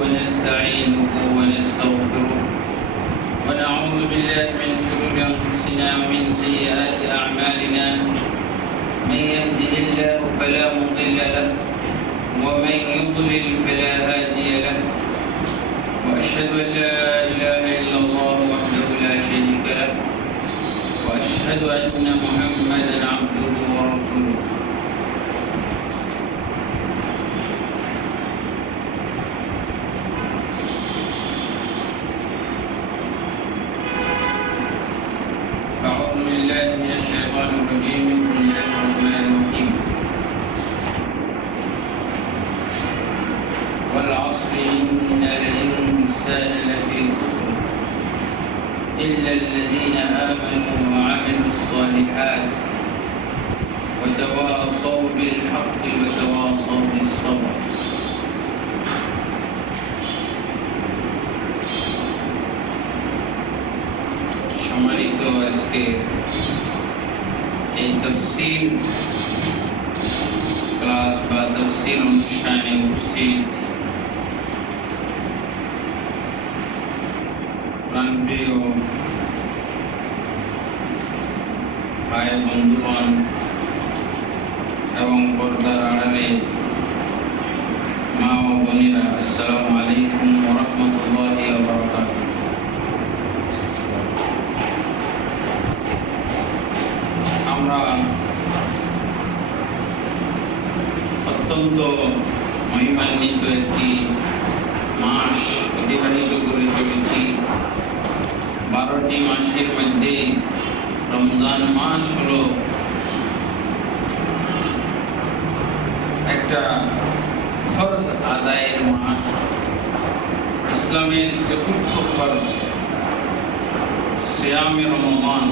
ونستعينه ونستغفره ونعوذ بالله من شرور أنفسنا ومن سيئات أعمالنا من يهده الله فلا مضل له ومن يضلل فلا هادي له وأشهد أن لا إله إلا الله وحده لا شريك له وأشهد أن محمدا عبده ورسوله أعوذ بالله من الشيطان الرجيم بسم الله الرحمن الرحيم والعصر إن الإنسان لفي خسر إلا الذين آمنوا وعملوا الصالحات وتواصوا بالحق وتواصوا بالصبر সম্মানিত আজকে এই তাফসীর ক্লাস বা তাফসীর অনুষ্ঠানে উপস্থিত প্রাণপ্রিয় ভাই বন্ধুগণ এবং পর্দার আড়ালে মা ও বোনেরা, আসসালামু আলাইকুম ওয়া রাহমাতুল্লাহি ওয়া বারাকাতুহু। আমরা অত্যন্ত মহিমান্বিত একটি মাস অতিবাহিত করে চলেছি। 12টি মাসের মধ্যে রমজান মাস হলো একটা ফরজ আদায়ের মাস, ইসলামের চতুর্থ ফরজ সিয়ামে রমজান।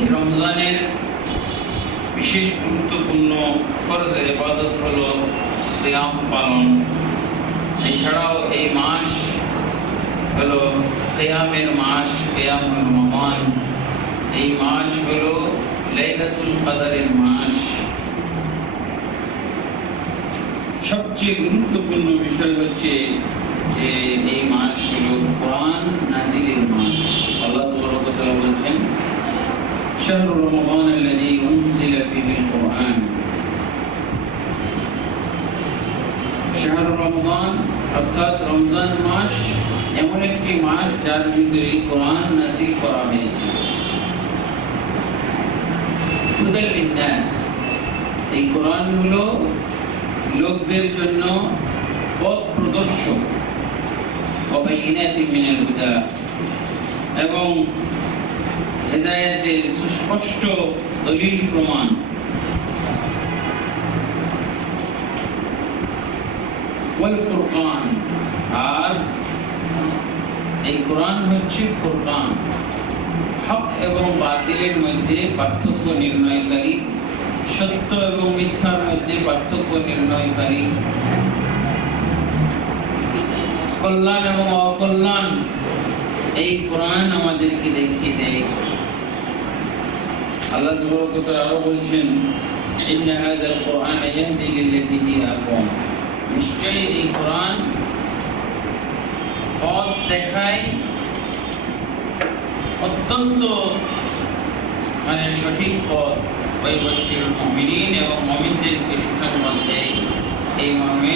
এই রমজানের বিশেষ গুরুত্বপূর্ণ ফরজ ইবাদত হলো সিয়াম পালন। এছাড়াও এই মাস হলো কিয়ামের মাস, কিয়াম রমজান। এই মাস হলো লাইলাতুল কদরের মাস। সবচেয়ে গুরুত্বপূর্ণ বিষয় হচ্ছে যে এই মাস হলো কোরআন নাজিলের মাস। আল্লাহ তাআলা বলছেন শাহরু রমাদান আল্লাযী উনজিলা ফীহিল কুরআন। শাহরু রমাদান অর্থাৎ রমজান মাস এমন একটি মাস যার ভিতরে কোরআন নাযিল করা হয়েছে। হুদাল লিন্নাস, এই কোরআন হলো লোকদের জন্য পথ প্রদর্শক, ওয়াবাইনাতিন মিনাল হুদা, এবং হেদায়েতের সুস্পষ্ট দলিল প্রমাণ। ওয়াল ফুরকান, আর এই কোরআন হচ্ছে ফুরকান, হক এবং বাতিলের মধ্যে পার্থক্য নির্ণয়কারী, সত্য এবং মিথ্যার মধ্যে পার্থক্য নির্ণয়কারী, কল্যাণ এবং অকল্যাণ এই কোরআন আমাদেরকে দেখিয়ে দেয়। আল্লাহ তাআলা আরো বলছেন ইন্না হাযাল কুরআনা ইয়াহদি লিল্লাতী হিয়া আকওয়াম, নিশ্চয়ই এই কোরআন পথ দেখায়, অত্যন্ত সঠিক পথ। ওয়াইবাশশিরুল মুমিনিন, এবং মুমিনদেরকে সুসংবাদ দেয় এই মর্মে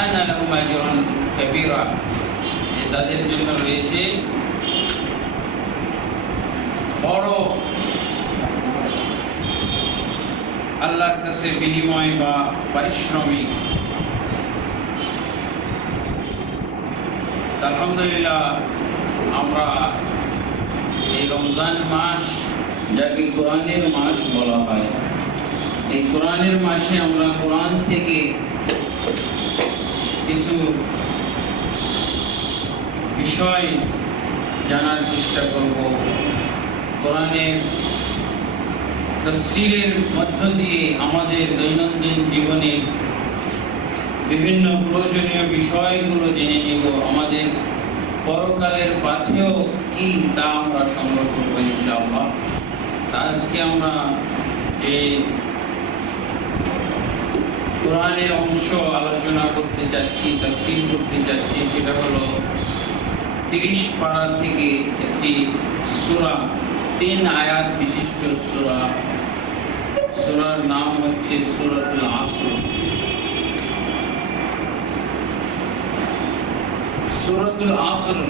আন্না লাহুম আজরুন কাবীরা, যে তাদের জন্য রয়েছে বড় আল্লাহর কাছে বিনিময় বা পারিশ্রমিক। আলহামদুলিল্লাহ, আমরা এই রমজান মাস, যাকে কোরআনের মাস বলা হয়, এই কোরআনের মাসে আমরা কোরআন থেকে কিছু বিষয় জানার চেষ্টা করব। কোরআনের তাফসীরের মধ্য দিয়ে আমাদের দৈনন্দিন জীবনে বিভিন্ন প্রয়োজনীয় বিষয়গুলো জেনে নেব। আমাদের পরকালের পাথেয় কি তা আমরা সংগ্রহ করবো ইনশাআল্লাহ। আজকে আমরা যে কোরআনের অংশ আলোচনা করতে যাচ্ছি, তাফসীর করতে যাচ্ছি, সেটা হলো 30 পারা থেকে একটি সূরা, 3 আয়াত বিশিষ্ট সূরা। সূরার নাম হচ্ছে সূরাতুল আসর। সূরাতুল আসর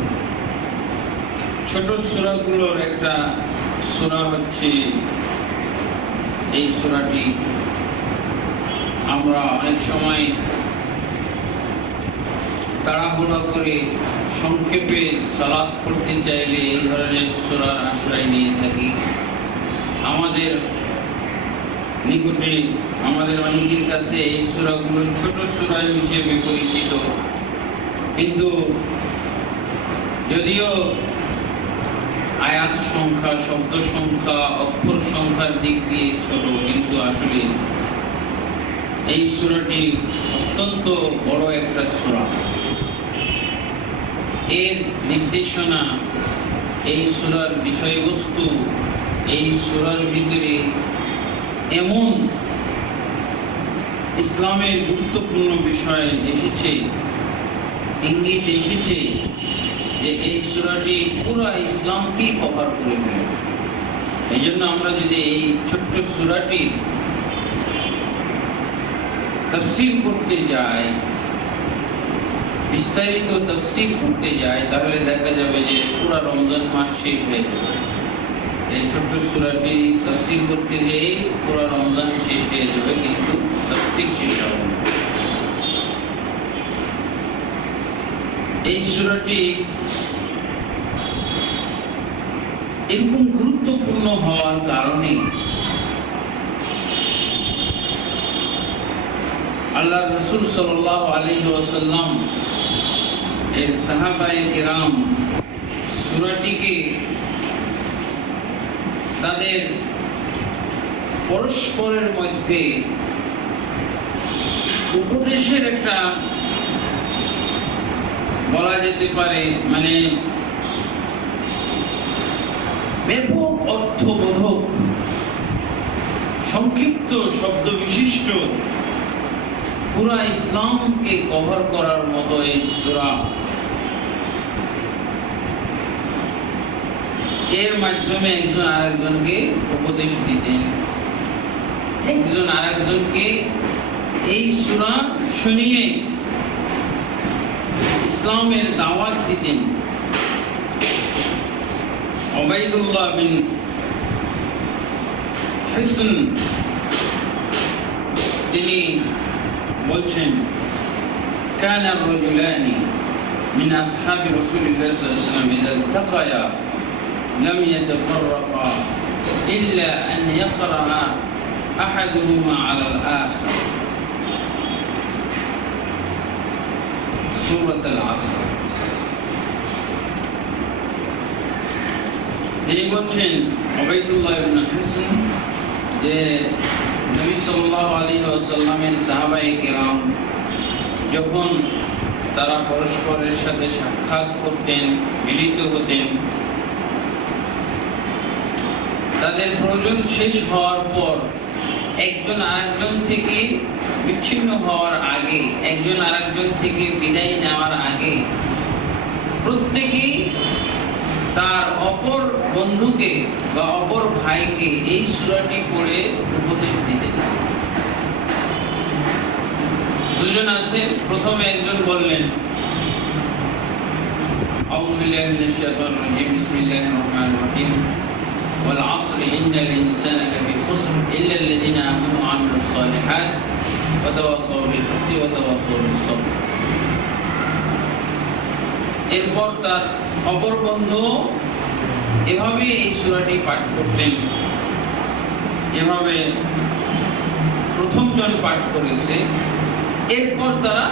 ছোট সূরাগুলোর একটা সূরা হচ্ছে এই সূরাটি। আমরা অনেক সময় তাড়াহুড়া করে সংক্ষেপে সালাত পড়তে চাইলে এই ধরনের সূরার আশ্রয় নিয়ে থাকি। আমাদের নিকটে আমাদের অনেকের কাছে এই সূরাগুলো ছোট সূরা হিসেবে পরিচিত, কিন্তু যদিও আয়াত সংখ্যা, শব্দ সংখ্যা, অক্ষর সংখ্যার দিক দিয়ে ছোট, কিন্তু আসলে এই সূরাটি অত্যন্ত বড় একটা সূরা। এর নির্দেশনা, এই সূরার বিষয়বস্তু, এই সূরার ভিতরে এমন ইসলামের গুরুত্বপূর্ণ বিষয় এসেছে, ইঙ্গিত এসেছে যে এই সূরাটি পুরো ইসলামকেই কভার করে নেবে। এই জন্য আমরা যদি এই ছোট্ট সূরাটি তাফসীর করতে যাই, বিস্তারিত তাফসীর করতে যাই, তাহলে দেখা যাবে যে পুরো রমজান মাস শেষ হয়ে যাবে। এই ছোট্ট সূরাটি তাফসীর করতে গিয়ে পুরো রমজান শেষ হয়ে যাবে, কিন্তু তাফসীর শেষ হবে না। এই সূরাটি এরকম গুরুত্বপূর্ণ হওয়ার কারণে আল্লাহ রাসূল সাল্লাল্লাহু আলাইহি ওয়াসাল্লাম এর সাহাবায়ে কিরাম সূরাটিকে তাদের পরস্পরের মধ্যে উপদেশের একটা, বলা যেতে পারে মানে ব্যাপক অর্থবোধক সংক্ষিপ্ত শব্দ বিশিষ্ট পুরা ইসলামকে কভার করার মতো এই সূরা, এর মাধ্যমে একজন আরেকজনকে উপদেশ দিতেন, একজন আরেকজনকে এই সূরা শুনিয়ে ইসলামের দাওয়াত দিতেন। উবাইদুল্লাহ বিন হিসন তিনি বলছেন, كان الرجلان من أصحاب رسول الله صلى الله عليه وسلم إذا التقيا لم يتفرقا إلا أن يقرأ أحدهما على الآخر سورة العصر। তিনি বলছেন উবাইদুল্লাহ ইবনে হিসন যে নবী সাল্লাল্লাহু আলাইহি ওয়াসাল্লামের সাহাবায়ে কিরাম যখন তারা পরস্পরের সাথে সাক্ষাৎ করতেন, মিলিত হতেন, তাদের প্রয়োজন শেষ হওয়ার পর একজন আরেকজন থেকে বিচ্ছিন্ন হওয়ার আগে, একজন আরেকজন থেকে বিদায় নেওয়ার আগে প্রত্যেকেই তার অপর বন্ধুকে বা অপর ভাইকে এই সূরাটি পড়ে উপদেশ দিতেন। দুজন আছে, প্রথমে একজন বললেন আউযু বিল্লাহি মিনাশ শাইতানির রাজীম, বিসমিল্লাহির রহমানির রহিম, ওয়াল আসরি ইন্নাল ইনসানা লাফি খুসর ইল্লা আল্লাযীনা আমানু ওয়া আমিলুস সালিহাত ওয়া তাওয়াসাউ বিল হাক্কি ওয়া তাওয়াসাউ বিস সাবর। এরপর তার অপর বন্ধু এভাবে এই সূরাটি পাঠ করতেন, যেভাবে প্রথমজন পাঠ করেছে। এরপর তারা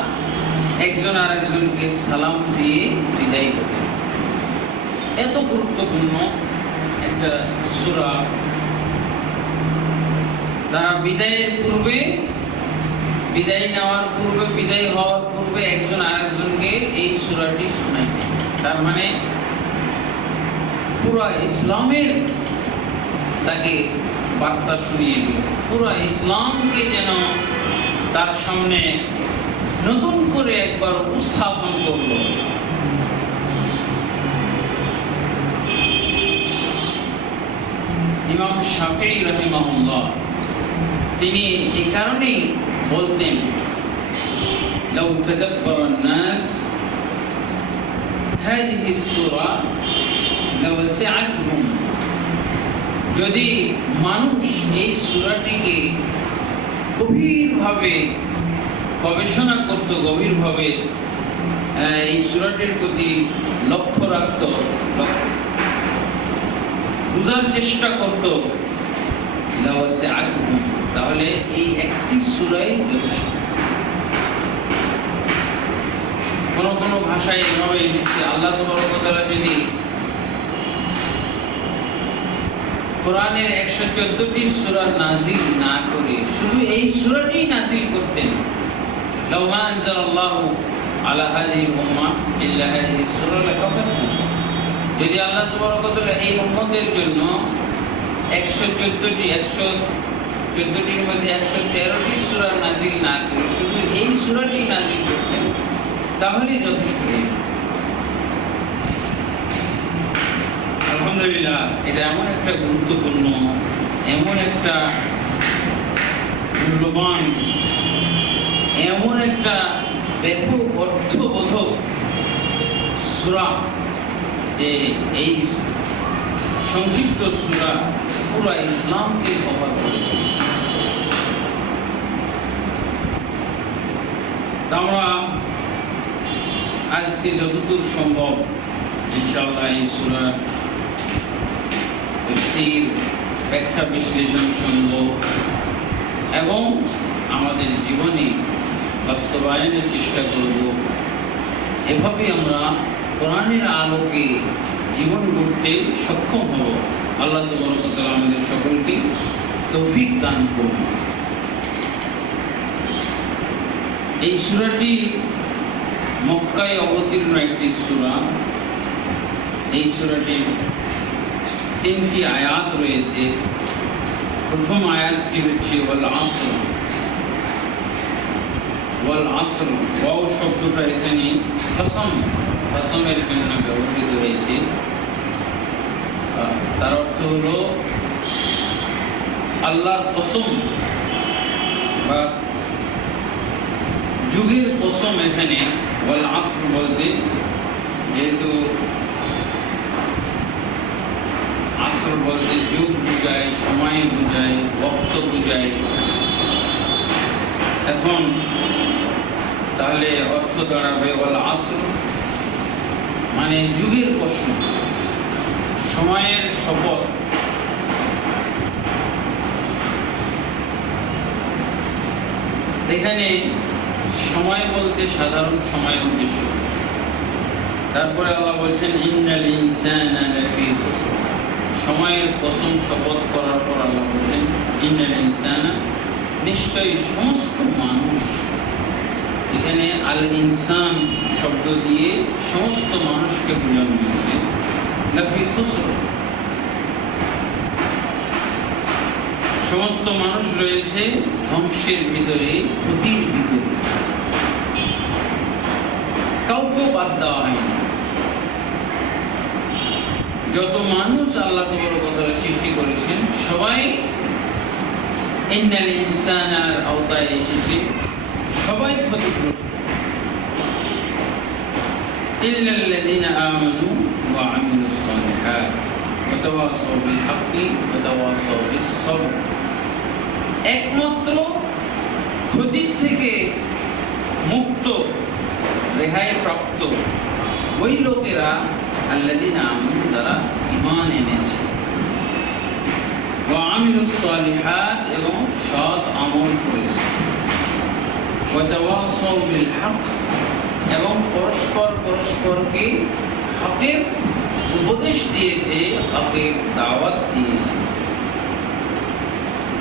একজন আরেকজনকে সালাম দিয়ে বিদায় করতেন। এত গুরুত্বপূর্ণ একটা সূরা, তারা বিদায়ের পূর্বে, বিদায় নেওয়ার পূর্বে, বিদায় হওয়ার পূর্বে একজন আরেকজনকে এই সূরাটি শোনাইতেন। তার মানে পুরো ইসলামের তাকে বার্তা শুনিয়ে দিল, পুরো ইসলামকে যেন তার সামনে নতুন করে একবার উপস্থাপন করল। ইমাম শাফিঈ রাহিমাহুল্লাহ তিনি এই কারণেই বলতেন, লাউ তাদাব্বারান নাস হাদিহি সূরা লাওয়াসিআতহুম, যদি মানুষ এই সূরাটিকে গভীরভাবে গবেষণা করত, গভীরভাবে এই সূরাটির প্রতি লক্ষ্য রাখত, বুঝার চেষ্টা করত, লাওয়াসিআতহুম, তাহলে এই একটি সূরাই যথেষ্ট। কোন কোন ভাষায় এভাবে এসেছে, আল্লাহ তাবারক ওয়া তাআলা যদি কোরআনের 114টি সূরা নাযিল না করে শুধু এই সূরাটি নাযিল করতেন, লাউ মা আনজালাল্লাহু আলা হাযিহিল উম্মাহ ইল্লা হাযিহি সূরা লাকাফাতহুম, যদি আল্লাহ তাবারক ওয়া তাআলা এই উম্মতের জন্য 114টির মধ্যে 113টি সূরা নাযিল না করে শুধু এই সূরাটি নাযিল করতেন, তাহলেই যথেষ্ট। আলহামদুলিল্লাহ, এটা এমন একটা গুরুত্বপূর্ণ, এমন একটা মূল্যবান, এমন একটা ব্যাপক অর্থবোধক সূরা যে এই সংক্ষিপ্ত সূরা পুরো ইসলামকে কভার করে। আমরা আজকে যতদূর সম্ভব ইনশাআল্লাহ এই সূরা তাফসীর, ব্যাখ্যা, বিশ্লেষণ শুনব এবং আমাদের জীবনে বাস্তবায়নের চেষ্টা করব। এভাবে আমরা কোরআনের আলোকে জীবন গড়তে সক্ষম হব। আল্লাহ তাবারক ওয়া তাআলা আমাদের সকলকে তৌফিক দান করুন। এই সূরাটি মক্কায় অবতীর্ণ একটি সূরা। এই সূরাটির 3টি আয়াত রয়েছে। প্রথম আয়াতটি হচ্ছে ওয়াল আসর। ওয়াল আসর, ওয়াও শব্দটা এখানে কসম, কসমের জন্য ব্যবহৃত হয়েছে। তার অর্থ হলো আল্লাহর কসম বা যুগের কসম। এখানে ওয়াল আসর বলতে, যেহেতু আসর বলতে যুগ বুঝায়, সময় বুঝায়, ওয়াক্ত বুঝায়, এখন তাহলে অর্থ দাঁড়াবে ওয়াল আসর মানে যুগের কসম, সময়ের শপথ। এখানে সময় বলতে সাধারণ সময় উদ্দেশ্য। তারপরে আল্লাহ বলছেন ইন্নাল ইনসানা লাফি খুসর। সময়ের কসম শপথ করার পর আল্লাহ বলছেন ইন্নাল ইনসানা, নিশ্চয়ই সমস্ত মানুষ। এখানে আল ইনসান শব্দ দিয়ে সমস্ত মানুষকে বোঝানো হয়েছে। লাফি খুসর, সমস্ত মানুষ রয়েছে ধ্বংসের ভিতরে, ক্ষতির ভিতরে, কাউকে বাদ দেওয়া হয়নি। যত মানুষ আল্লাহ তাবারক ওয়া তাআলা সৃষ্টি করেছেন সবাই ইন্নাল ইনসানার আওতায় এসেছে, সবাই ক্ষতিগ্রস্ত। ইল্লাল্লাযীনা আমানু ওয়া আমিলুস সালিহাত ওয়া তাওয়াসাউ বিল হাক্কি ওয়া তাওয়াসাউ বিস সবর। একমাত্র ক্ষতির থেকে মুক্ত, রেহাই প্রাপ্ত ওই লোকেরা আল্লাযীনা আমানু, যারা ঈমান এনেছে, ওয়া আমিলুস সালিহাত, এবং সৎ আমল করেছে, ওয়া তাওয়াসাউ বিল হক, এবং পরস্পরকে হকের উপদেশ দিয়েছে, হকের দাওয়াত দিয়েছে,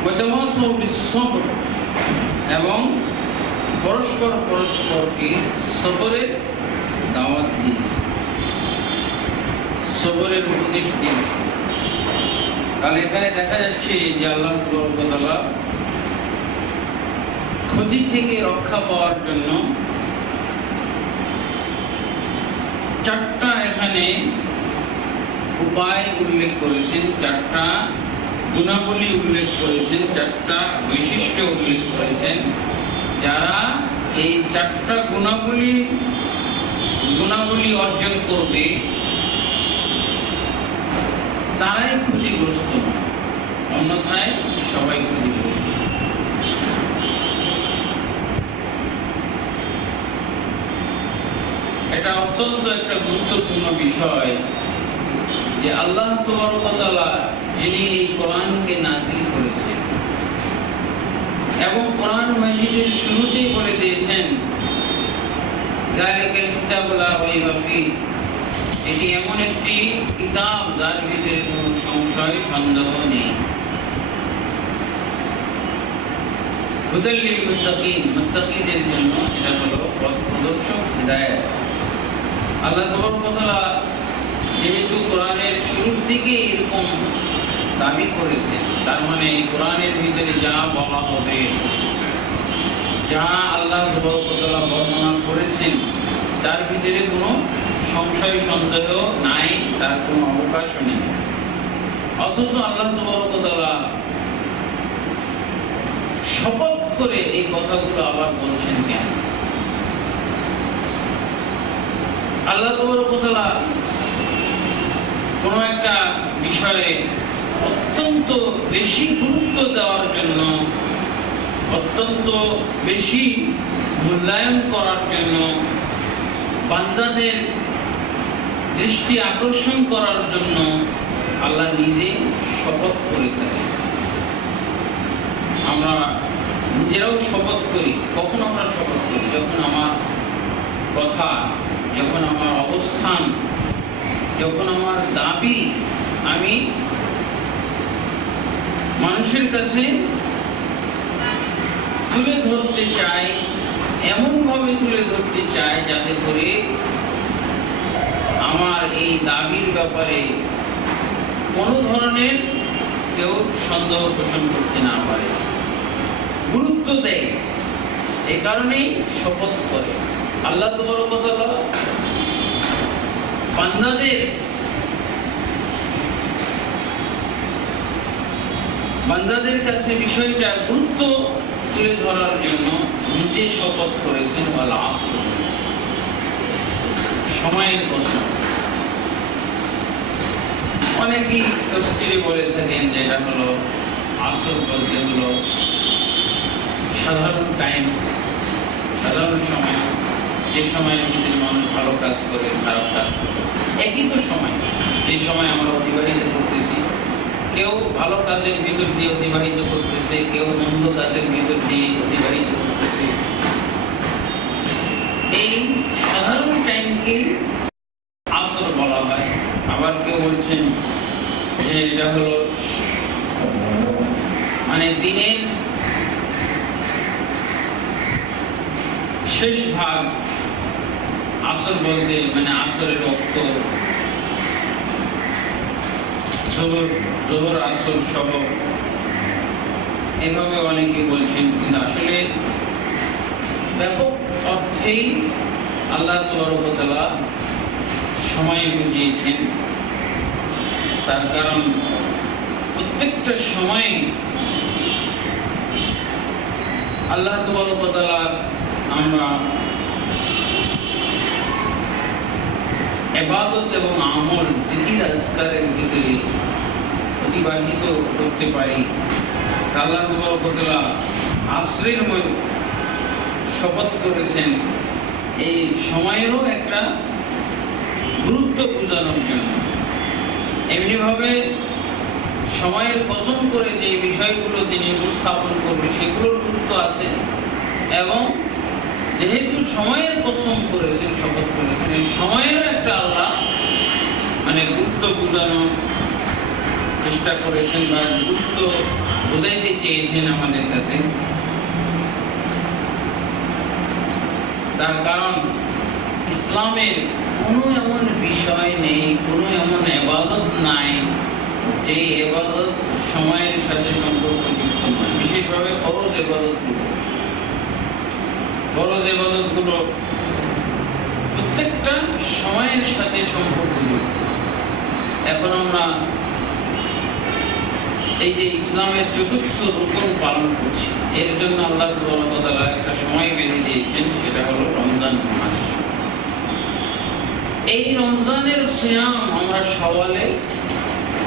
ওয়া তাওয়াসাউ বিস সবর, এবং পরস্পরকে সবরের দাওয়াত দিয়েছে, সবরের উপদেশ দিয়েছে। তাহলে এখানে দেখা যাচ্ছে যে আল্লাহ তাআলা ক্ষতি থেকে রক্ষা পাওয়ার জন্য চারটা এখানে উপায় উল্লেখ করেছেন, চারটা গুণাবলী উল্লেখ করেছেন, চারটা বৈশিষ্ট্য উল্লেখ করেছেন। যারা এই চারটা গুণাবলী অর্জন করবে তারাই ক্ষতিগ্রস্ত, অন্যথায় সবাই ক্ষতিগ্রস্ত। এটা অত্যন্ত একটা গুরুত্বপূর্ণ বিষয় যে আল্লাহ তাবারক ওয়া তাআলা যিনি এই কোরআনকে নাযিল করেছেন এবং কোরআন মাজিদের শুরুতেই বলে দিয়েছেন যালিকাল কিতাবু লা রাইবা ফীহি, এটি এমন একটি কিতাব যার ভিতরে কোনো সংশয় সন্দেহ নেই। হুদাল লিল মুত্তাকিন, মুত্তাকিদের জন্য এটা হলো পথ প্রদর্শক, হিদায়াত। আল্লাহ তাবারক ওয়া তাআলা যেহেতু কোরআনের শুরুর দিকে এরকম দাবি করেছেন, তার মানে এই কোরআনের ভিতরে যা বলা হবে, যা আল্লাহ তাবারক ওয়া তাআলা বর্ণনা করেছেন, তার ভিতরে কোনো সংশয় সন্দেহ নাই, তার কোনো অবকাশ নেই। অথচ আল্লাহ তাবারক ওয়া তাআলা শপথ করে এই কথাগুলো আবার বলছেন কেন? আল্লাহ তাবারক ওয়া তাআলা কোন একটা বিষয়ে অত্যন্ত বেশি গুরুত্ব দেওয়ার জন্য, অত্যন্ত বেশি মূল্যায়ন করার জন্য, বান্দাদের দৃষ্টি আকর্ষণ করার জন্য আল্লাহ নিজে শপথ করে থাকেন। আমরা নিজেরাও শপথ করি। কখন আমরা শপথ করি? যখন আমার কথা, যখন আমার অবস্থান, যখন আমার দাবি আমি মানুষের কাছে তুলে ধরতে চাই, এমন ভাবে তুলে ধরতে চাই যাতে করে আমার এই দাবির ব্যাপারে কোনো ধরনের কেউ সন্দেহ পোষণ করতে না পারে, গুরুত্ব দেয়। এই কারণেই শপথ করে। আল্লাহ তাবারক ওয়া তাআলা বান্দাদের কাছে বিষয়টা গুরুত্ব তুলে ধরার জন্য নিজে শপথ করেছেন ওয়াল আসর, সময়ের কসম। অনেকেই তাফসীরে বলে থাকেন যে এটা হলো আসর বলতে হলো সাধারণ টাইম, সাধারণ সময়, যে সময়ের ভিতরে মানুষ ভালো কাজ করে, খারাপ কাজ করে, একই তো সময়, যে সময় আমরা অতিবাহিত করতেছি। কেউ ভালো কাজের ভিতর দিয়ে অতিবাহিত করতেছে, কেউ মন্দ কাজের ভিতর দিয়ে অতিবাহিত করতেছে। এই সাধারণ টাইমকে আসর বলা হয়। আবার কেউ বলছেন যে এটা হলো মানে দিনের শেষ ভাগ। আসর বলতে মানে আসরের ওয়াক্ত, যোহর আসর সহ, এভাবে অনেকে বলছেন। কিন্তু আসলে ব্যাপক অর্থেই আল্লাহ তাবারক ওয়া তাআলা সময় বুঝিয়েছেন। তার কারণ প্রত্যেকটা সময় আল্লাহ তাবারক ওয়া তাআলা আমরা ইবাদত এবং আমল, জিকির আজকারের ভিতরে অতিবাহিত করতে পারি। আল্লাহ তাবারক ওয়া তাআলা আসরের শপথ করেছেন এই সময়েরও একটা গুরুত্ব বোঝানোর জন্য। এমনিভাবে সময়ের কসম করে যে বিষয়গুলো তিনি উপস্থাপন করবে সেগুলোর গুরুত্ব আছে, এবং যেহেতু সময়ের কসম করেছেন, শপথ করেছেন, এই সময়েরও একটা আল্লাহ মানে গুরুত্ব বোঝানোর চেষ্টা করেছেন বা গুরুত্ব বোঝাইতে চেয়েছেন আমাদের কাছে। তার কারণ ইসলামের কোনো এমন বিষয় নেই, কোনো এমন ইবাদত নাই যে ইবাদত সময়ের সাথে সম্পর্কযুক্ত নয়, বিশেষভাবে ফরজ ইবাদত। ফরজ ইবাদতগুলো প্রত্যেকটা সময়ের সাথে সম্পর্কযুক্ত। এখন আমরা এই যে ইসলামের চতুর্থ রুকন পালন করছি, এর জন্য আল্লাহ তাবারক ওয়া তাআলা একটা সময় বেঁধে দিয়েছেন, সেটা হলো রমজান মাস। এই রমজানের সিয়াম আমরা শাওয়ালে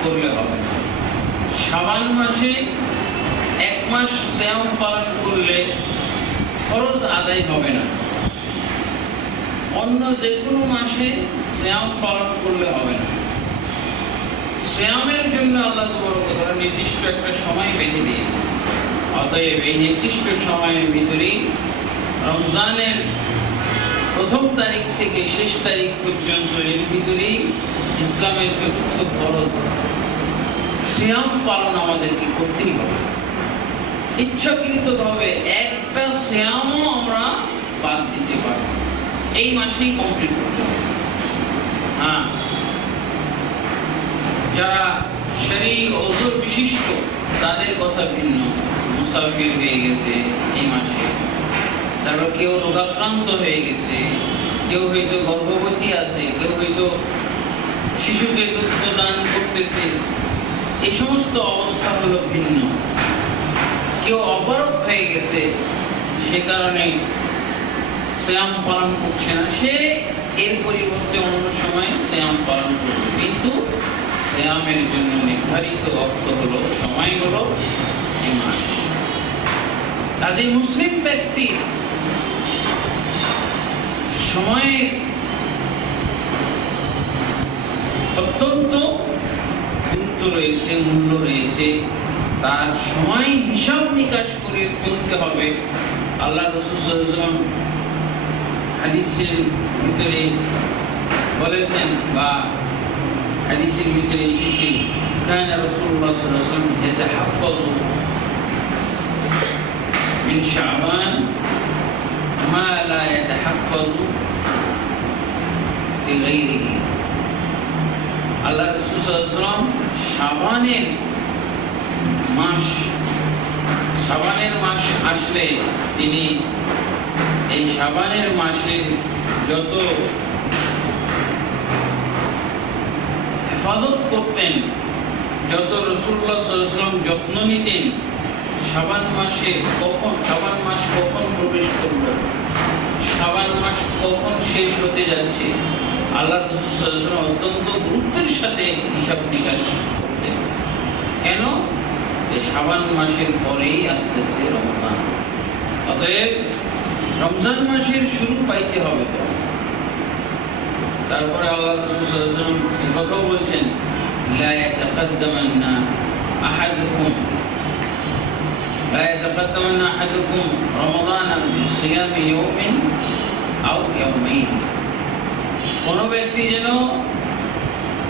করলে হবে না। শাবান মাসে এক মাস সিয়াম পালন করলে ফরজ আদায় হবে না। অন্য যে কোনো মাসে সিয়াম পালন করলে হবে না। সিয়ামের জন্য আল্লাহ তাবারক ওয়া তাআলা নির্দিষ্ট একটা সময় বেঁধে দিয়েছেন। অতএব এই নির্দিষ্ট সময়ের ভিতরেই রমজানের প্রথম তারিখ থেকে শেষ তারিখ পর্যন্ত এর ভিতরেই ইসলামের চতুর্থ ফরজ সিয়াম পালন আমাদেরকে করতেই হবে। ইচ্ছাকৃতভাবে একটা সিয়ামও আমরা বাদ দিতে পারি, এই মাসেই কমপ্লিট করতে হবে। হ্যাঁ, যারা শরীর ওযর বিশিষ্ট তাদের কথা ভিন্ন, মুসাফির হয়ে গেছে এই মাসে, তারপর কেউ রোগাক্রান্ত হয়ে গেছে, কেউ হয়তো গর্ভবতী আছে, কেউ হয়তো শিশুকে দুগ্ধ দান করতেছে, এই সমস্ত অবস্থা হলো ভিন্ন। কেউ অপারগ হয়ে গেছে, সে কারণে সিয়াম পালন করছে না, সে এর পরিবর্তে অন্য সময় সিয়াম পালন করবে। কিন্তু সিয়ামের জন্য নির্ধারিত অর্থ হলো, সময় হলো এই মাস। কাজে মুসলিম ব্যক্তি সময়ের অত্যন্ত গুরুত্ব রয়েছে, মূল্য রয়েছে। তার সময় হিসাব নিকাশ করে চলতে হবে। আল্লাহ রাসূল সাল্লাল্লাহু আলাইহি ওয়াসাল্লাম হাদিসের ভিতরে বলেছেন, বা হাদিসের ভিতরে এসেছে, কানা রাসূলুল্লাহ সাল্লাল্লাহু আলাইহি ওয়াসাল্লাম ইয়াতাহাফাযু মিন শাবান মা লা ইয়াতাহাফাযু ফি গায়রিহি। আল্লাহ রাসূল সাল্লাল্লাহু আলাইহি ওয়াসাল্লাম শাবানের মাস আসলে তিনি এই শাবানের মাসের যত হেফাজত করতেন, যত রাসূলুল্লাহ সাল্লাল্লাহু আলাইহি ওয়াসাল্লাম যত্ন নিতেন, শাবান মাস কখন প্রবেশ করবে, শাবান মাস কখন শেষ হতে যাচ্ছে, আল্লাহ রাসূল সাল্লাল্লাহু আলাইহি ওয়াসাল্লাম অত্যন্ত গুরুত্বের সাথে হিসাব নিকাশ করতেন। কেন? শাবান মাসের পরেই আসতেছে রমজান। অতএব রমজান মাসের শুরু পাইতে হবে। তো তারপরে আল্লাহ রাসূল সাল্লাল্লাহু আলাইহি ওয়াসাল্লাম কথা বলছেন, লা ইয়াতাকাদ্দামান্না আহাদুকুম রমাদানা বিসিয়ামি ইয়াউমিন আও ইয়াউমাইন। কোন ব্যক্তি যেন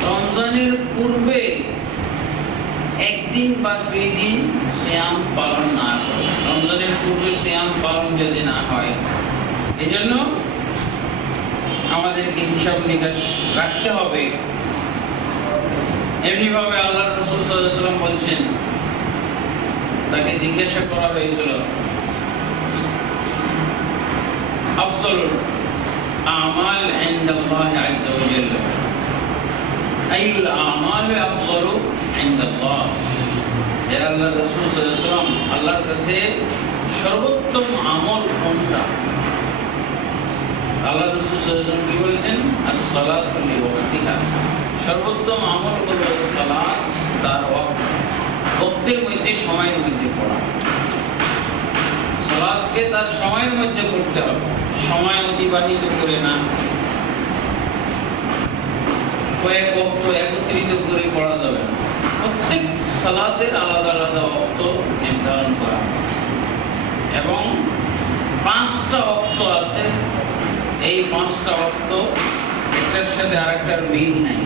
রমজানের পূর্বে একদিন বা 2 দিন সিয়াম পালন না করে। রমজানের পূর্বে সিয়াম পালন যদি না হয়, এজন্য আমাদেরকে হিসাব নিকাশ রাখতে হবে। এমনিভাবে আল্লাহ রাসূল সাল্লাল্লাহু আলাইহি ওয়াসাল্লাম বলছেন, তাকে জিজ্ঞাসা করা হয়েছিল, আফদালুল আমাল ইনদাল্লাহি আযজা ওয়া জাল্লা, আইয়ুল আমালি আফদালু ইনদাল্লাহ। হে আল্লাহর রাসূল সাল্লাল্লাহু আলাইহি ওয়াসাল্লাম, আল্লাহর কাছে সর্বোত্তম আমল কোনটা? আল্লাহ রাসূল সাল্লাল্লাহু আলাইহি ওয়াসাল্লাম কি বলেছেন? as-সালাতু লিওয়াক্তিহা। সর্বোত্তম আমল হলো সালাত, তার ওয়াক্তের মধ্যে, সময়ের মধ্যে পড়া। সালাতকে তার সময়ের মধ্যে পড়তে হবে, সময় অতিবাহিত করে না, কয়েক ওয়াক্ত একত্রিত করে পড়া যাবে না। প্রত্যেক সালাতের আলাদা আলাদা ওয়াক্ত নির্ধারণ করা আছে এবং 5টা ওয়াক্ত আছে। এই 5টা ওয়াক্ত একটার সাথে আরেকটার মিল নাই।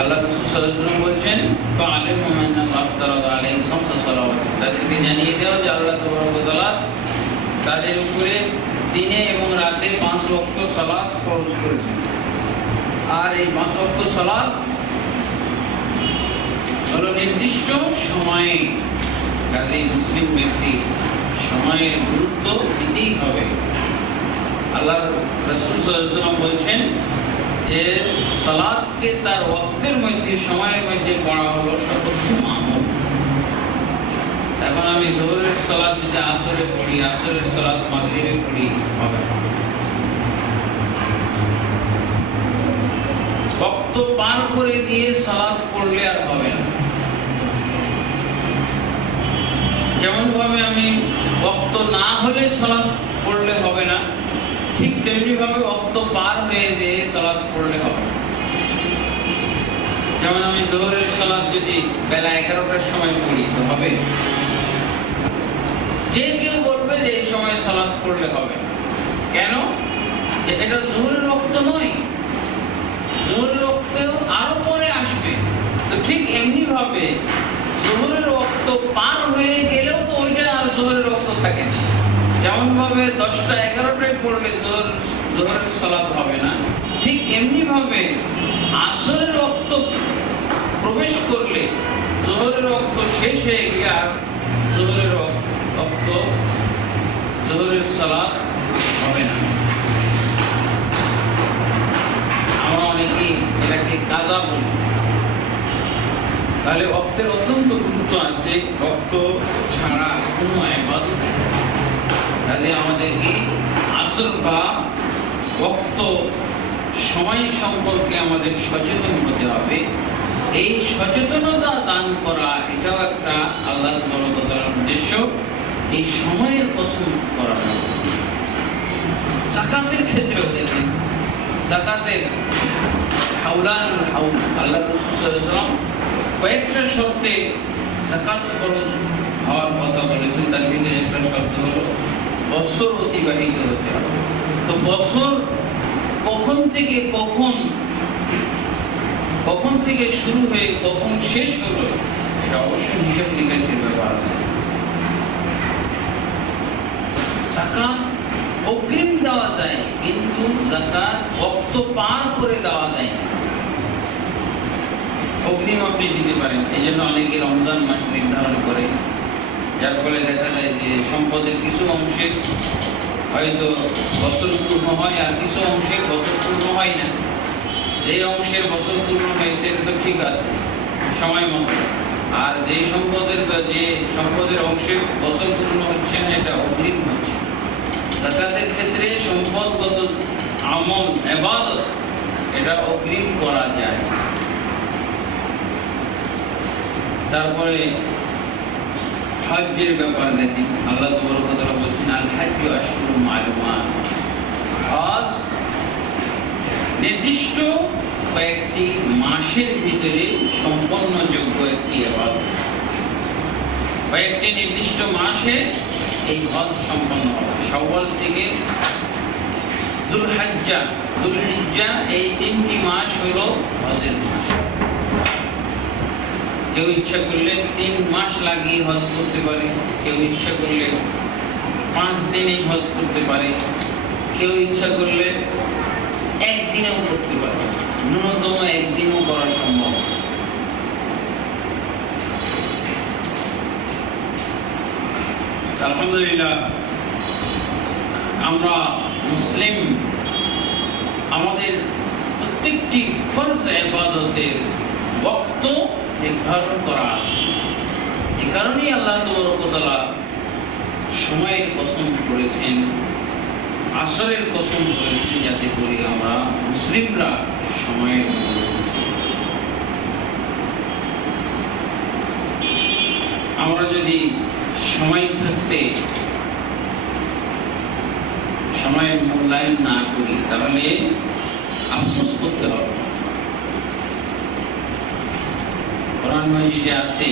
আল্লাহ রাসূল সাল্লাল্লাহু আলাইহি ওয়াসাল্লাম বলেন, ফাআলিমু আন্নাল্লাহ তাআলা আলাইহি খামসা সালাওয়াত। তাদেরকে জানিয়ে দাও যে আল্লাহ তাবারক ওয়া তাআলা তাদের উপরে দিনে এবং রাতে 5 ওয়াক্ত সালাত ফরজ করেছেন। আর এই 5 ওয়াক্ত সালাত হলো নির্দিষ্ট সময়ে। কাজেই মুসলিম ব্যক্তি সময়ের গুরুত্ব দিতেই হবে। আল্লাহ রাসূল সাল্লাল্লাহু আলাইহি ওয়াসাল্লাম বলছেন যে সালাতকে তার ওয়াক্তের মধ্যে, সময়ের মধ্যে পড়া হলো সর্বোত্তম আমল। এখন আমি যোহরের সালাত যদি আসরে পড়ি, আসরের সালাত মাগরিবে পড়ি, হবে না। ওয়াক্ত পার করে দিয়ে সালাত পড়লে আর হবে না। যেমন ভাবে আমি ওয়াক্ত না হলে সালাত পড়লে হবে না, ঠিক তেমনি ভাবে ওয়াক্ত পার হয়ে দিয়ে সালাত পড়লে হবে। যেমন আমি যোহরের সালাত যদি বেলা 11টার সময় পড়ি তো হবে। যে কেউ বলবে যে এই সময় সালাত পড়লে হবে, কেন? যে এটা যোহরের ওয়াক্ত নয়, যোহরের ওয়াক্তেও আরো পরে আসবে। তো ঠিক এমনি ভাবে যোহরের ওয়াক্ত পার হয়ে গেলেও তো ওইটা আর যোহরের ওয়াক্ত থাকে না। যেমন ভাবে 10টা 11টায় পড়লে যোহরের সালাত হবে না, ঠিক এমনি ভাবে আসরের ওয়াক্ত প্রবেশ করলে যোহরের ওয়াক্ত শেষ হয়ে গিয়ে আর যোহরের ওয়াক্ত, যোহরের সালাত হবে না। আমরা অনেকেই এটাকে কাজা বলি। তাহলে ওয়াক্তের অত্যন্ত গুরুত্ব আছে। ওয়াক্ত ছাড়া কোনো ইবাদত, কাজে আমাদেরকে আসর বা ওয়াক্ত সময় সম্পর্কে আমাদের সচেতন হতে হবে। এই সচেতনতা দান করা এটাও একটা আল্লাহ তাআলার উদ্দেশ্য। এই সময়ের কসম করা হয়। যাকাতের ক্ষেত্রেও দেখেন, যাকাতের হাওলান হাউল, আল্লাহ রাসূল সাল্লাল্লাহু আলাইহি ওয়াসাল্লাম কয়েকটা শর্তে যাকাত ফরজ হওয়ার কথা বলেছেন। তার ভিতরে একটা শর্ত হলো বছর অতিবাহিত হতে হবে। তো বছর কখন থেকে কখন থেকে শুরু হয়ে কখন শেষ হলো, এটা অবশ্যই হিসাব নিকাশের ব্যাপার আছে। যাকাত অগ্রিম দেওয়া যায়, কিন্তু যাকাত ওয়াক্ত পার করে দেওয়া যায় না। অগ্রিম আপনি দিতে পারেন, এই জন্য অনেকে রমজান মাস নির্ধারণ করে, যার ফলে দেখা যায় যে সম্পদের কিছু অংশের হয়তো বছর পূর্ণ হয় আর কিছু অংশের বছর পূর্ণ হয় না। যে অংশের বছর পূর্ণ হয়েছে এটা তো ঠিক আছে সময় মতো, আর যে সম্পদের অংশের বছর পূর্ণ হচ্ছে না এটা অগ্রিম হচ্ছে। যাকাতের ক্ষেত্রে সম্পদগত আমল ইবাদত এটা অগ্রিম করা যায়। তারপরে হজ্জের ব্যাপার দেখেন, আল্লাহ তাবারক ওয়া তাআলা বলেছেন আল হাজ্জু আশহুরুম মালুমাত। হজ নির্দিষ্ট কয়েকটি মাসের ভিতরে সম্পন্নযোগ্য একটি ইবাদত। কয়েকটি নির্দিষ্ট মাসে এই হজ সম্পন্ন হবে। শাওয়াল থেকে যুলহিজ্জা, এই 3টি মাস হলো হজের মাস। কেউ ইচ্ছা করলে 3 মাস লাগিয়ে হজ করতে পারে, কেউ ইচ্ছা করলে 5 দিনে হজ করতে পারে, কেউ ইচ্ছা করলে একদিনেও করতে পারে, ন্যূনতম একদিনও করা সম্ভব। আলহামদুলিল্লাহ, আমরা মুসলিম, আমাদের প্রত্যেকটি ফরজ ইবাদতের ওয়াক্ত নির্ধারণ করা আছে। এই কারণেই আল্লাহ তাবারক ওয়া তাআলা সময়ের কসম করেছেন, আসরের কসম করেছেন, যাতে করে আমরা মুসলিমরা সময়ের আমরা যদি সময় থাকতে সময়ের মূল্যায়ন না করি তাহলে আফসোস করতে হবে। কোরআন মাজিদে আছে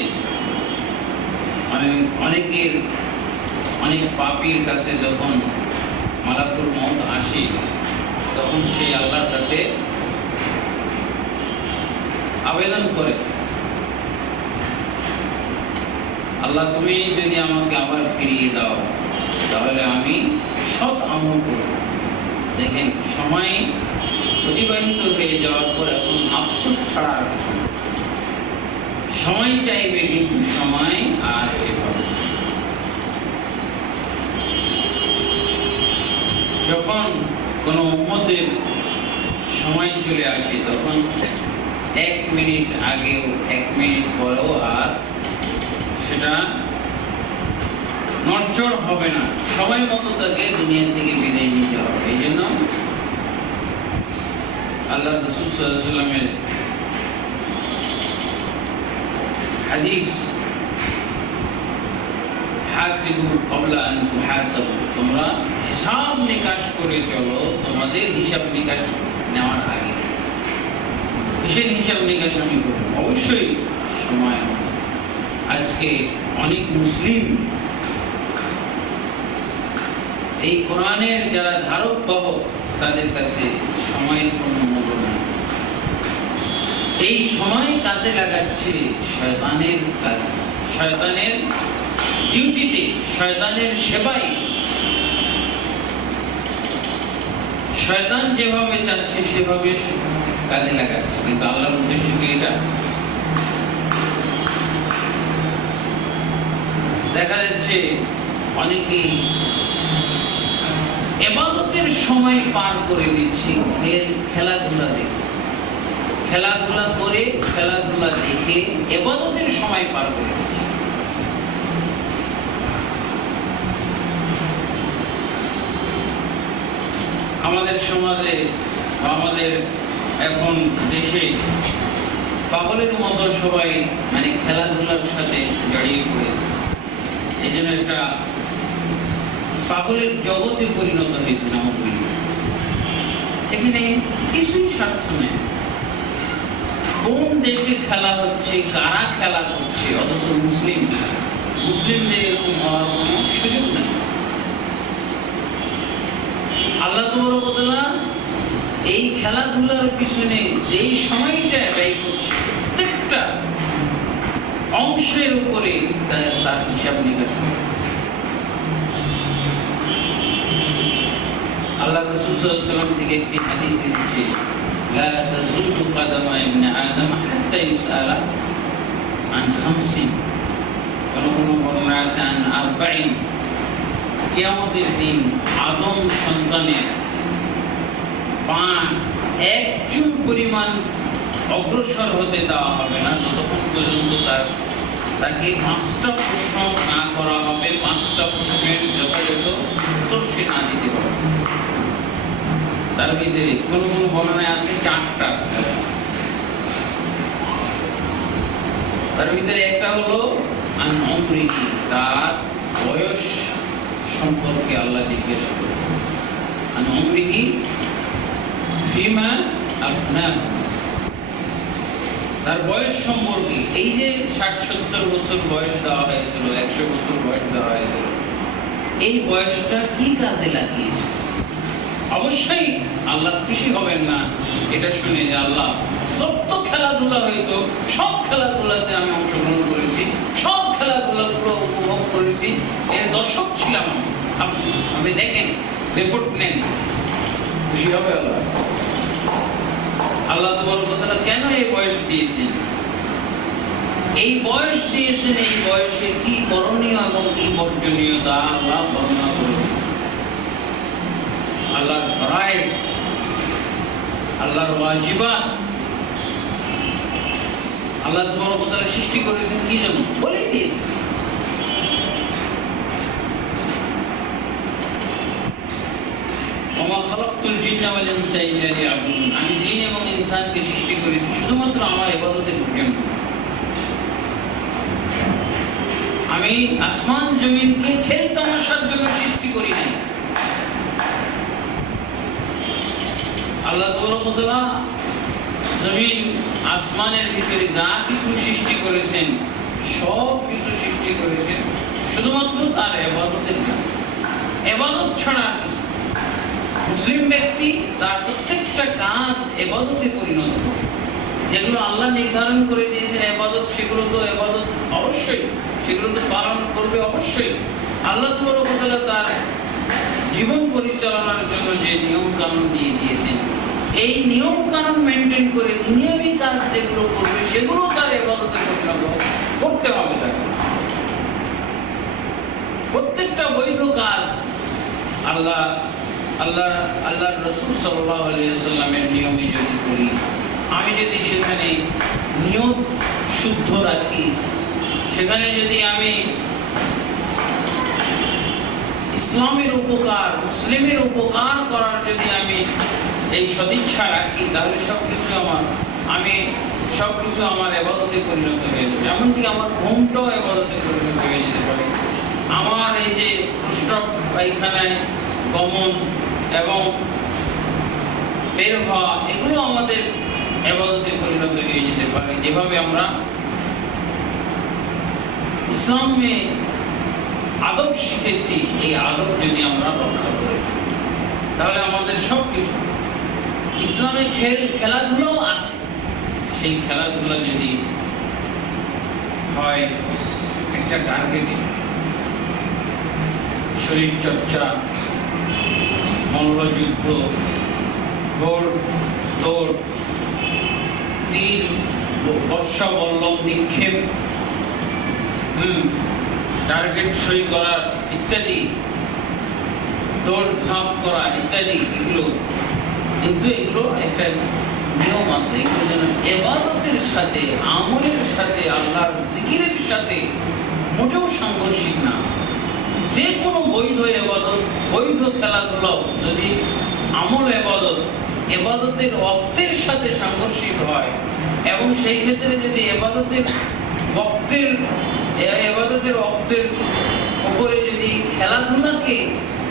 অনেক পাপীর কাছে যখন মালাকুল মউত আসে তখন সে আল্লাহর কাছে আবেদন করে, আল্লাহ তুমি যদি আমাকে আবার ফিরিয়ে দাও তাহলে আমি সৎ আমল করব। দেখেন, সময় অতিবাহিত হয়ে যাওয়ার পর এখন আফসোস ছাড়া আর কিছু না। সময় চাইবে কিন্তু সময় আর সেভাবে। যখন কোনো উম্মতের সময় চলে আসে তখন 1 মিনিট আগেও 1 মিনিট পরেও আর সেটা নড়চড় হবে না, সময় মতো তাকে দুনিয়া থেকে বিদায় নিতে হবে। এই জন্য আল্লাহ রাসূল সাল্লাল্লাহু আলাইহি ওয়াসাল্লামের হাদিস, হাসিবু ক্বাবলা আন তুহাসাবু, তোমরা হিসাব নিকাশ করে চলো তোমাদের হিসাব নিকাশ নেওয়ার আগে। কিসের হিসাব নিকাশ আমি করব? অবশ্যই সময়। আজকে অনেক মুসলিম এই কোরআনের যারা ধারক বাহক তাদের কাছে সময়ের কোনো মূল্য নেই। এই সময় কাজে লাগাচ্ছে শয়তানের কাজে, শয়তানের ডিউটিতে, শয়তানের সেবায়। শয়তান যেভাবে চাচ্ছে সেভাবে কাজে লাগাচ্ছে, কিন্তু আল্লাহর উদ্দেশ্য কি? এটা দেখা যাচ্ছে অনেকেই ইবাদতের সময় পার করে দিচ্ছে খেলাধুলা দেখে, খেলাধুলা করে, খেলাধুলা দেখে ইবাদতের সময় পার করে দিচ্ছে। আমাদের সমাজে, আমাদের এখন দেশে পাগলের মতো সবাই মানে খেলাধুলার সাথে জড়িয়ে পড়েছে। এই জন্য একটা পাগলের জগতে পরিণত হয়েছে। এখানে কিছুই স্বার্থ নেই, কোন দেশে খেলা হচ্ছে, কারা খেলা করছে, অথচ মুসলিমদের এরকম হওয়ার কোনো সুযোগ নেই। আল্লাহ তাআলা এই খেলাধুলার পিছনে যেই সময়টা ব্যয় করছে প্রত্যেকটা অংশের উপরে তার হিসাব নিকাশ করে। আল্লাহ রাসূল সাল্লাল্লাহু আলাইহি ওয়াসাল্লাম থেকে একটি হাদিস এসেছে, লা তাযুলু কাদামা ইবনে আদম হাত্তা ইসআলা আন খামসিন, কোন বর্ণনা আছে আন আরবাঈন, কিয়ামতের দিন আদম সন্তানের পা এক চুল পরিমাণ অগ্রসর হতে দেওয়া হবে না যতক্ষণ পর্যন্ত তাকে 5টা প্রশ্ন না করা হবে, 5টা প্রশ্নের যথাযথ উত্তর সে না দিতে পারবে। তার ভিতরে কোন বর্ণনায় আছে 4টা, তার ভিতরে একটা হলো আন উমরিহি, তার বয়স সম্পর্কে আল্লাহ জিজ্ঞেস করবেন। আন উমরিহি ফিমা আফনাহু, তার বয়স সম্পর্কে। এই যে 60-70 বছর বয়স দেওয়া হয়েছিল, 100 বছর বয়স দেওয়া হয়েছিল, এই বয়সটা কি কাজে লাগিয়েছে? অবশ্যই আল্লাহ খুশি হবেন না এটা শুনে যে আল্লাহ যত খেলাধুলা হইতো সব খেলাধুলাতে আমি অংশগ্রহণ করেছি, সব খেলাধুলাগুলো উপভোগ করেছি, এর দর্শক ছিলাম আমি দেখেন, রিপোর্ট নেন, খুশি হবে আল্লাহ? আল্লাহ তাআলা কেন এই বয়স দিয়েছেন? এই বয়স দিয়েছেন, এই বয়সে কি করণীয় এবং কি বর্জনীয় তা আল্লাহ বর্ণনা করে দিয়েছেন। আল্লাহর ফরজ, আল্লাহর ওয়াজিবাত আল্লাহ তাআলা সৃষ্টি করেছেন কি জন্য বলে দিয়েছেন। ওমা খালাকতুল জিন্না ওয়াল ইনসা ইল্লা লিয়াবুদুন, আমি জিন এবং ইনসানকে সৃষ্টি করেছি শুধুমাত্র আমার ইবাদতের জন্য। আমি আসমান জমিনকে খেল তামাশার জন্য সৃষ্টি করি নাই। আল্লাহ তাআলা জমিন আসমানের ভিতরে যা কিছু সৃষ্টি করেছেন সব কিছু সৃষ্টি করেছেন শুধুমাত্র তার ইবাদতের জন্য। ইবাদত ছাড়া মুসলিম ব্যক্তি তার প্রত্যেকটা কাজ ইবাদতে পরিণত করে। যেগুলো আল্লাহ নির্ধারণ করে দিয়েছেন ইবাদত, সেগুলো তো ইবাদত অবশ্যই, সেগুলো তো পালন করবে অবশ্যই। আল্লাহ তাআলা তার জীবন পরিচালনার জন্য যে নিয়ম কানুন দিয়ে দিয়েছেন, এই নিয়ম কানুন মেনটেন করে দুনিয়াবি কাজ যেগুলো করবে সেগুলো তার ইবাদতে পরিণত করতে হবে। তাকে প্রত্যেকটা বৈধ কাজ আল্লাহ আল্লাহর রাসূল সাল্লাল্লাহু আলাইহি ওয়াসাল্লামের নিয়মে যদি করি, আমি যদি সেখানে নিয়ত শুদ্ধ রাখি, সেখানে যদি আমি ইসলামের উপকার, মুসলিমের উপকার করার যদি আমি এই সদিচ্ছা রাখি, তাহলে সবকিছু আমার ইবাদতে পরিণত হয়ে যাবে। এমনকি আমার ঘুমটাও ইবাদতে পরিণত হয়ে যেতে পারে। আমার এই যে প্রস্রাব পায়খানায় গমন এবং বের হওয়া, এগুলো আমাদের ইবাদতে পরিণত হয়ে যেতে পারে। যেভাবে আমরা ইসলামে আদব শিখেছি, এই আদব যদি আমরা রক্ষা করি, তাহলে আমাদের সবকিছু, ইসলামে খেলাধুলাও আছে, সেই খেলাধুলা যদি হয় একটা টার্গেটে, শরীর চর্চা, মল্লযুদ্ধ, দৌড়, তীর, বর্ষাবল্লভ নিক্ষেপ, টার্গেট সই করা ইত্যাদি, দৌড় ঝাঁপ করা ইত্যাদি, এগুলো কিন্তু এগুলো একটা নিয়ম আছে। এগুলো যেন ইবাদতের সাথে, আমলের সাথে, আল্লাহর জিকিরের সাথে মোটেও সাংঘর্ষিক না। যে কোনো বৈধ ইবাদত, বৈধ খেলাধুলা যদি আমল ইবাদতের ওয়াক্তের সাথে সাংঘর্ষিক হয়, এবং সেই ক্ষেত্রে যদি ইবাদতের ওয়াক্তের উপরে যদি খেলাধুলাকে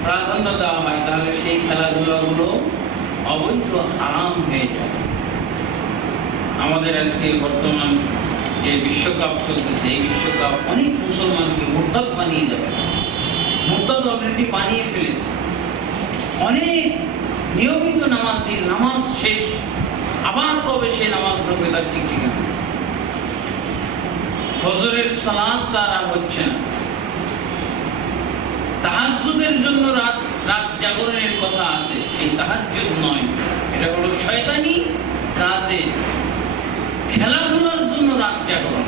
প্রাধান্য দেওয়া হয়, তাহলে সেই খেলাধুলাগুলো অবৈধ, হারাম হয়ে যায়। আমাদের আজকে বর্তমান যে বিশ্বকাপ চলতেছে, এই বিশ্বকাপ অনেক মুসলমানকে মুরতাদ বানিয়ে যাবে। মুরতাদ অলরেডি বানিয়ে ফেলেছে। অনেক নিয়মিত নামাজির নামাজ শেষ, আবার কবে সে নামাজ ধরবে তার ঠিক ঠিকানা। ফজরের সালাত তার আর হচ্ছে না। তাহাজ্জুদের জন্য রাত জাগরণের কথা আছে, সেই তাহাজ্জুদ নয়, এটা হলো শয়তানি কাজে। খেলাধুলার জন্য রাত জাগরণ,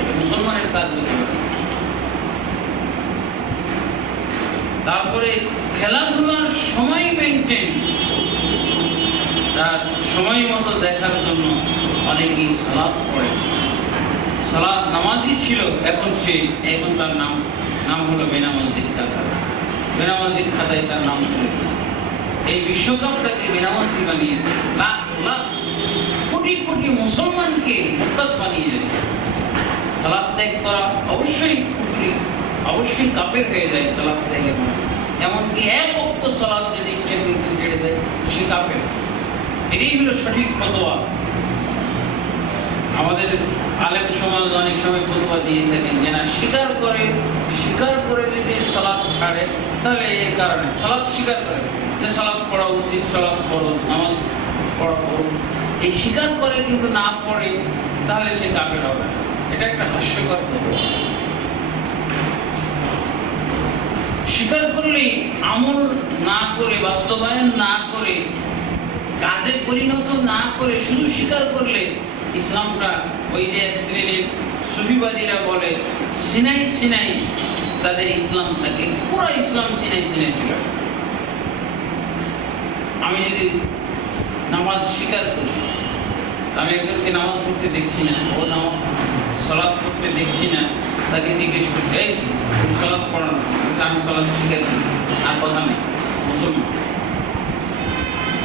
এটা মুসলমানের কাজ হতে পারে। তারপরে খেলাধুলার সময় মেনটেন, তার সময় মতো দেখার জন্য অনেকেই সালাত পড়ে। সালাত নামাজি ছিল, এখন তার নাম হলো বেনামাজির খাতা। বেনামাজির খাতায় তার নাম চলে গেছে। এই বিশ্বকাপ তাকে বেনামাজি বানিয়েছে। লাখ লাখ কোটি কোটি মুসলমানকে মুরতাদ বানিয়ে দিয়েছে। সালাত ত্যাগ করা অবশ্যই কুফরি, অবশ্যই কাফের হয়ে যায় সালাত ত্যাগের মানে। এমনকি এক ওয়াক্ত সালাত যদি ইচ্ছে করতে ছেড়ে দেয়, সে কাফের। এটাই হলো সঠিক ফতোয়া। আমাদের আলেম সমাজ অনেক সময় ফতোয়া দিয়ে থাকেন যে না, স্বীকার করে যদি সালাত ছাড়ে, তাহলে এর কারণে সালাত স্বীকার করে যে সালাত পড়া উচিত, সালাত পড়ো, নামাজ পড়া পড়ো, এই স্বীকার করে কিন্তু না পড়ে, তাহলে সে কাফের হবে। এটা একটা হাস্যকর ফতোয়া। স্বীকার করলে, আমল না করে, বাস্তবায়ন না করে, কাজে পরিণত না করে, শুধু স্বীকার করলে ইসলামটা ওই যে এক শ্রেণীর সুফিবাদীরা বলে সিনাই তাদের ইসলাম থাকে, পুরো ইসলাম সিনাই ছিল। আমি যদি নামাজ স্বীকার করি, আমি একজনকে নামাজ পড়তে দেখছি না, ও সালাত পড়তে দেখছি না, তাকে জিজ্ঞেস করছি, এই তুমি সালাত পড়ো না? আমি সালাত স্বীকার করি, আর কথা নেই, মুসলমান।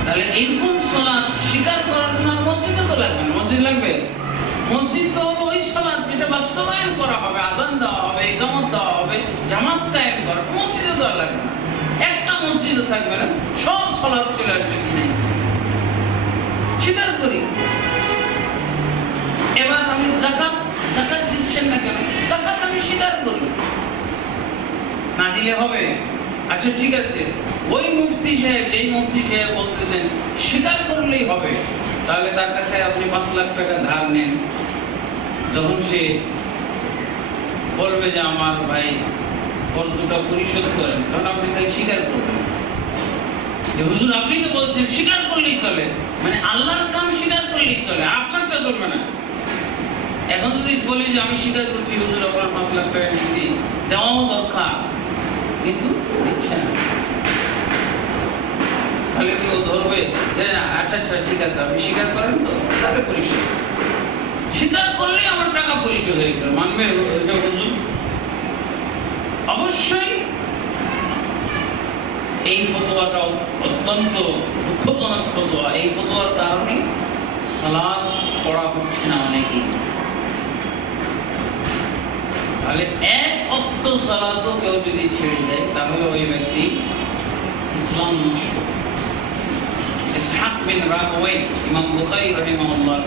তাহলে এইরকম সালাত স্বীকার করার জন্য মসজিদে তো লাগবে না। মসজিদ লাগবে? মসজিদ তো হলো ওই সালাত যেটা বাস্তবায়ন করা হবে, আযান দেওয়া হবে, ইকামত দেওয়া হবে, জামাত কায়েম করা। মসজিদে তো আর লাগবে না, একটা মসজিদও থাকবে না, সব সালাত চলে আসবে সিনাই। স্বীকার করি। এবার আমি যাকাত দিচ্ছেন না কেন? যাকাত আমি স্বীকার করি, না দিলে হবে? আচ্ছা ঠিক আছে, ওই মুফতি সাহেব, যেই মুফতি সাহেব বলতেছেন স্বীকার করলেই হবে, তাহলে তার কাছে আপনি 5 লাখ টাকা ধার নেন। যখন সে বলবে যে আমার ভাই কর্জটা পরিশোধ করেন, তখন আপনি তাকে স্বীকার করবেন যে হুজুর আপনি তো বলছেন স্বীকার করলেই চলে, মানে আল্লাহর কাম স্বীকার করলেই চলে, আপনারটা চলবে না। এখন যদি বলি যে আমি স্বীকার করছি হুজুর আপনার 5 লাখ টাকা নিয়েছি, দেওয়াও দরকার, কিন্তু দিচ্ছে না। তাহলে কি ও ধরবে যে আচ্ছা আচ্ছা ঠিক আছে আপনি স্বীকার করেন তো তাহলে পরিশোধ, স্বীকার করলেই আমার টাকা পরিশোধ হয়ে গেল, মানবে হুজুর? অবশ্যই এই ফতোয়াটা অত্যন্ত দুঃখজনক ফতোয়া। এই ফতোয়ার কারণে সালাত পড়া হচ্ছে না অনেকেই। তাহলে এক ওয়াক্ত সালাতও কেউ যদি ছেড়ে দেয় তাহলে ওই ব্যক্তি ইসলাম নষ্ট। ইসহাক বিন রাহওয়াই ইমাম বুখারী রাহিমাহুল্লাহ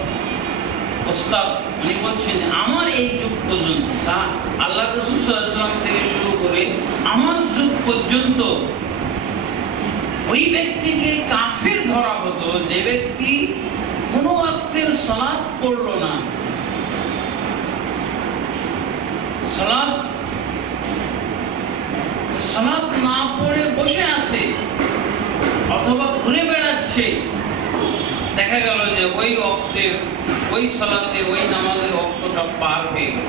ওস্তাদ, উনি বলছেন আমার এই যুগ পর্যন্ত আল্লাহ রাসূল সাল্লাল্লাহু আলাইহি ওয়াসাল্লাম থেকে শুরু করে আমার যুগ পর্যন্ত ওই ব্যক্তিকে কাফির ধরা হতো যে ব্যক্তি কোনো ওয়াক্তের সালাত পড়লো না, সালাত না পড়ে বসে আছে অথবা ঘুরে বেড়াচ্ছে। দেখা গেল যে ওই ওয়াক্তের ওই সালাতে ওই নামাজের ওয়াক্তটা পার হয়ে গেল,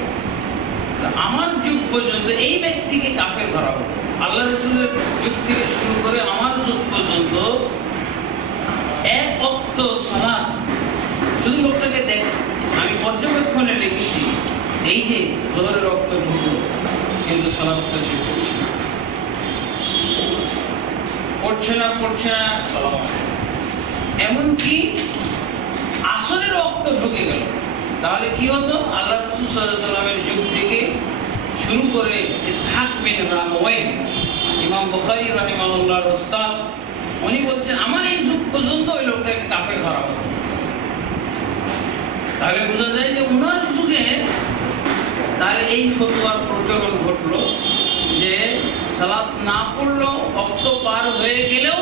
আমার যুগ পর্যন্ত এই ব্যক্তিকে কাফের ধরা হতো। আল্লাহ রাসূলের যুগ থেকে শুরু করে আমার যুগ পর্যন্ত এক ওয়াক্ত সালাত, শুধু লোকটাকে দেখ, আমি পর্যবেক্ষণে দেখছি এই যে জোহরের ওয়াক্ত ঢুকলো কিন্তু সালাতটা সে পড়ছে না, এমনকি আসরের ওয়াক্ত ঢুকে গেল। তাহলে কি হতো? আল্লাহ রাসূল সাল্লাল্লাহু আলাইহি ওয়াসাল্লামের যুগ থেকে শুরু করে ইসহাক বিন রাহওয়াই ইমাম বুখারী রাহিমাহুল্লাহর ওস্তাদ, উনি বলছেন আমার এই যুগ পর্যন্ত ওই লোকটাকে কাফের ধরা হতো। তাহলে বোঝা যায় যে উনার যুগে তাহলে এই ফতোয়ার প্রচলন ঘটলো যে সালাত না পড়লেও ওয়াক্ত পার হয়ে গেলেও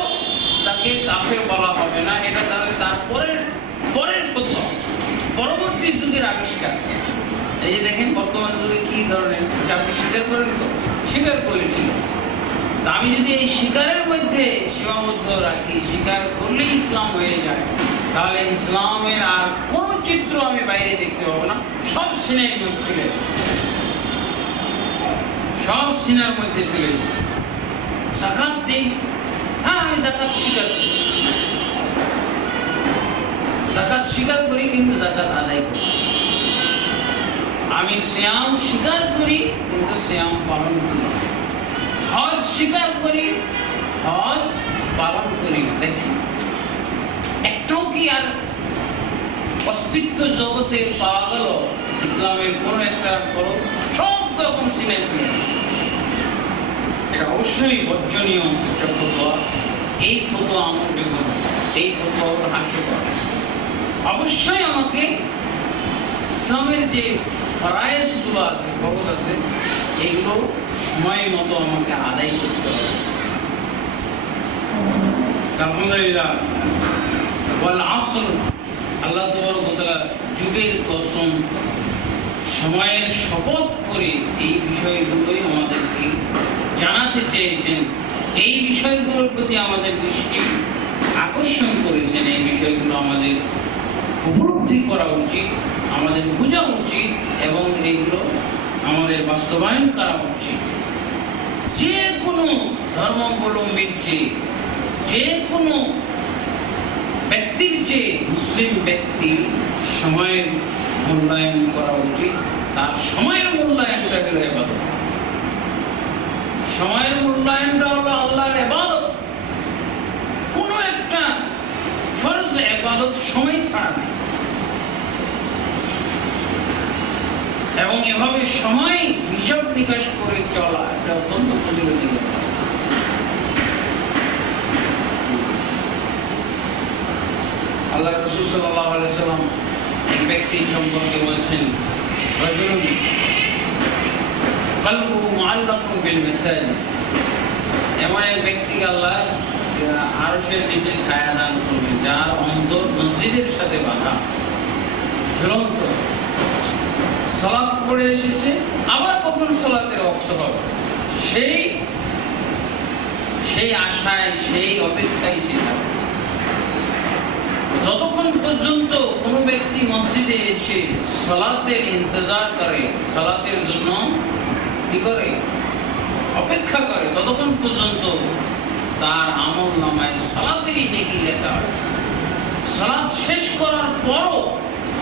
তাকে কাফের বলা হবে না। এটা তাহলে তার পরের ফতোয়া, পরবর্তী যুগের আবিষ্কার। এই যে দেখেন বর্তমান যুগে কি ধরনের, আপনি স্বীকার করেন তো, স্বীকার করলে ঠিক আছে। তা আমি যদি এই স্বীকারের মধ্যে সীমাবদ্ধ রাখি, স্বীকার করলেই ইসলাম হয়ে যায়, তাহলে ইসলামের আর কোন চিত্র আমি বাইরে দেখতে পাবো না, সব সিনার মধ্যে চলে এসেছে, সব সিনার মধ্যে চলে এসেছে। যাকাত দেই, হ্যাঁ আমি যাকাত স্বীকার করি, যাকাত স্বীকার করি কিন্তু যাকাত আদায় করি। আমি সিয়াম স্বীকার করি কিন্তু সিয়াম পালন করি। হজ স্বীকার করি, হজ পালন করি। দেখেন একটাও কি আর অস্তিত্ব জগতে পাওয়া গেল ইসলামের কোন একটা খরচ? সব তখন সিনাই চলে। এটা অবশ্যই বর্জনীয় একটা ফতোয়া। এই ফতোয়া আমার যোগ্য, এই ফতোয়া হলো হাস্যকর। অবশ্যই আমাকে ইসলামের যে ফরায়েজ গুলো আছে, ফরজ আছে, এগুলো সময় মতো আমাকে আদায় করতে হবে। আলহামদুলিল্লাহ, ওয়াল আসর, আল্লাহ তাবারক ওয়া তাআলা যুগের কসম, সময়ের শপথ করে এই বিষয়গুলোই আমাদেরকে জানাতে চেয়েছেন, এই বিষয়গুলোর প্রতি আমাদের দৃষ্টি আকর্ষণ করেছেন। এই বিষয়গুলো আমাদের উপলব্ধি করা উচিত, আমাদের বোঝা উচিত এবং এইগুলো আমাদের বাস্তবায়ন করা উচিত। যে কোনো ধর্মাবলম্বীর চেয়ে, যে কোনো ব্যক্তির চেয়ে মুসলিম ব্যক্তি সময়ের মূল্যায়ন করা উচিত। তার সময়ের মূল্যায়নটা হলো ইবাদত। সময়ের মূল্যায়নটা হলো আল্লাহর ইবাদত। কোন একটা ফরজ ইবাদত সময় ছাড়া নাই, এবং এভাবে সময় হিসাব নিকাশ করে চলা এটা অত্যন্ত প্রতিরোধী। আল্লাহ রাসূল সাল্লাল্লাহু আলাইহি ওয়াসাল্লাম এক ব্যক্তি সম্পর্কে বলেছেন, রাজুলুন কলবুহু মুআল্লাকুন বিল মাসাজিদ, এমন এক ব্যক্তিকে আল্লাহ আরশের নিচে ছায়া দান করবেন যার অন্তর মসজিদের সাথে বাঁধা, ঝুলন্ত। সালাত পড়ে এসেছে, আবার কখন সালাতের ওয়াক্ত হবে সেই আশায়, সেই অপেক্ষায় সে থাকে। যতক্ষণ পর্যন্ত কোনো ব্যক্তি মসজিদে এসে সালাতের ইন্তজার করে, সালাতের জন্য কি করে, অপেক্ষা করে, ততক্ষণ পর্যন্ত তার আমলনামায় সালাতেরই নেকি লেখা হয়। সালাত শেষ করার পরও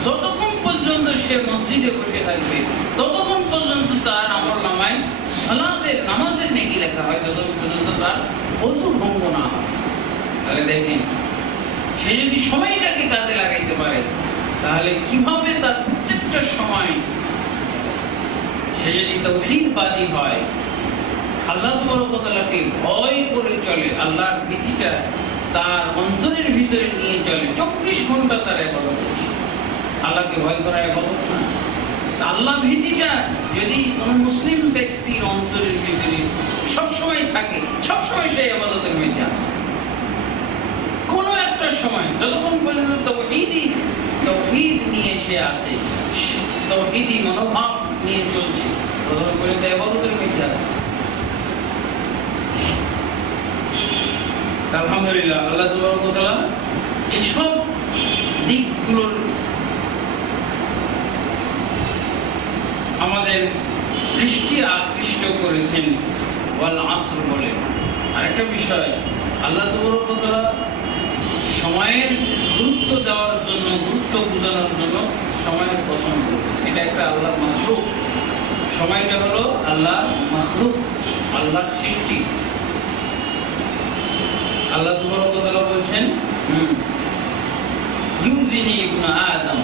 যতক্ষণ পর্যন্ত সে মসজিদে বসে থাকবে ততক্ষণ পর্যন্ত তার আমলনামায় সালাতের নামাজের নেকি লেখা হয়, যতক্ষণ পর্যন্ত তার ওযু ভঙ্গ না হয়। তাহলে দেখেন, সে যদি সময়টাকে কাজে লাগাইতে পারে তাহলে কিভাবে তার প্রত্যেকটা সময় সে যদি তাওহীদবাদী হয়, আল্লাহ সুবহানাহু ওয়া তাআলাকে ভয় করে চলে, আল্লাহর ভীতিটা তার অন্তরের ভিতরে নিয়ে চলে, 24 ঘন্টা তার ইবাদত করছে। আল্লাহকে ভয় করা ইবাদত না। আল্লাহ ভীতিটা যদি কোন মুসলিম ব্যক্তির অন্তরের ভিতরে সবসময় থাকে, সবসময় সে ইবাদতের মধ্যে আছে। কোন একটা সময় যতক্ষণ পর্যন্ত তাওহীদ নিয়ে সে আসে, তাওহীদি মনোভাব নিয়ে চলছে, ততক্ষণ পর্যন্ত ইবাদতের মধ্যে আছে। আলহামদুলিল্লাহ, আল্লাহ তাবারক ওয়া তাআলা এসব দিকগুলোর আমাদের দৃষ্টি আকৃষ্ট করেছেন ওয়াল আসর বলে। আরেকটা বিষয়, আল্লাহ তাবারক ওয়া তাআলা সময়ের গুরুত্ব দেওয়ার জন্য, গুরুত্ব বোঝানোর জন্য সময়ের পছন্দ করেছেন। এটা একটা আল্লাহর মাখলুক। সময়টা হলো আল্লাহর মাখলুক, আল্লাহর সৃষ্টি। আল্লাহ তাবারক ওয়া তাআলা বলছেন, ইউজিনি ইবনে আদম,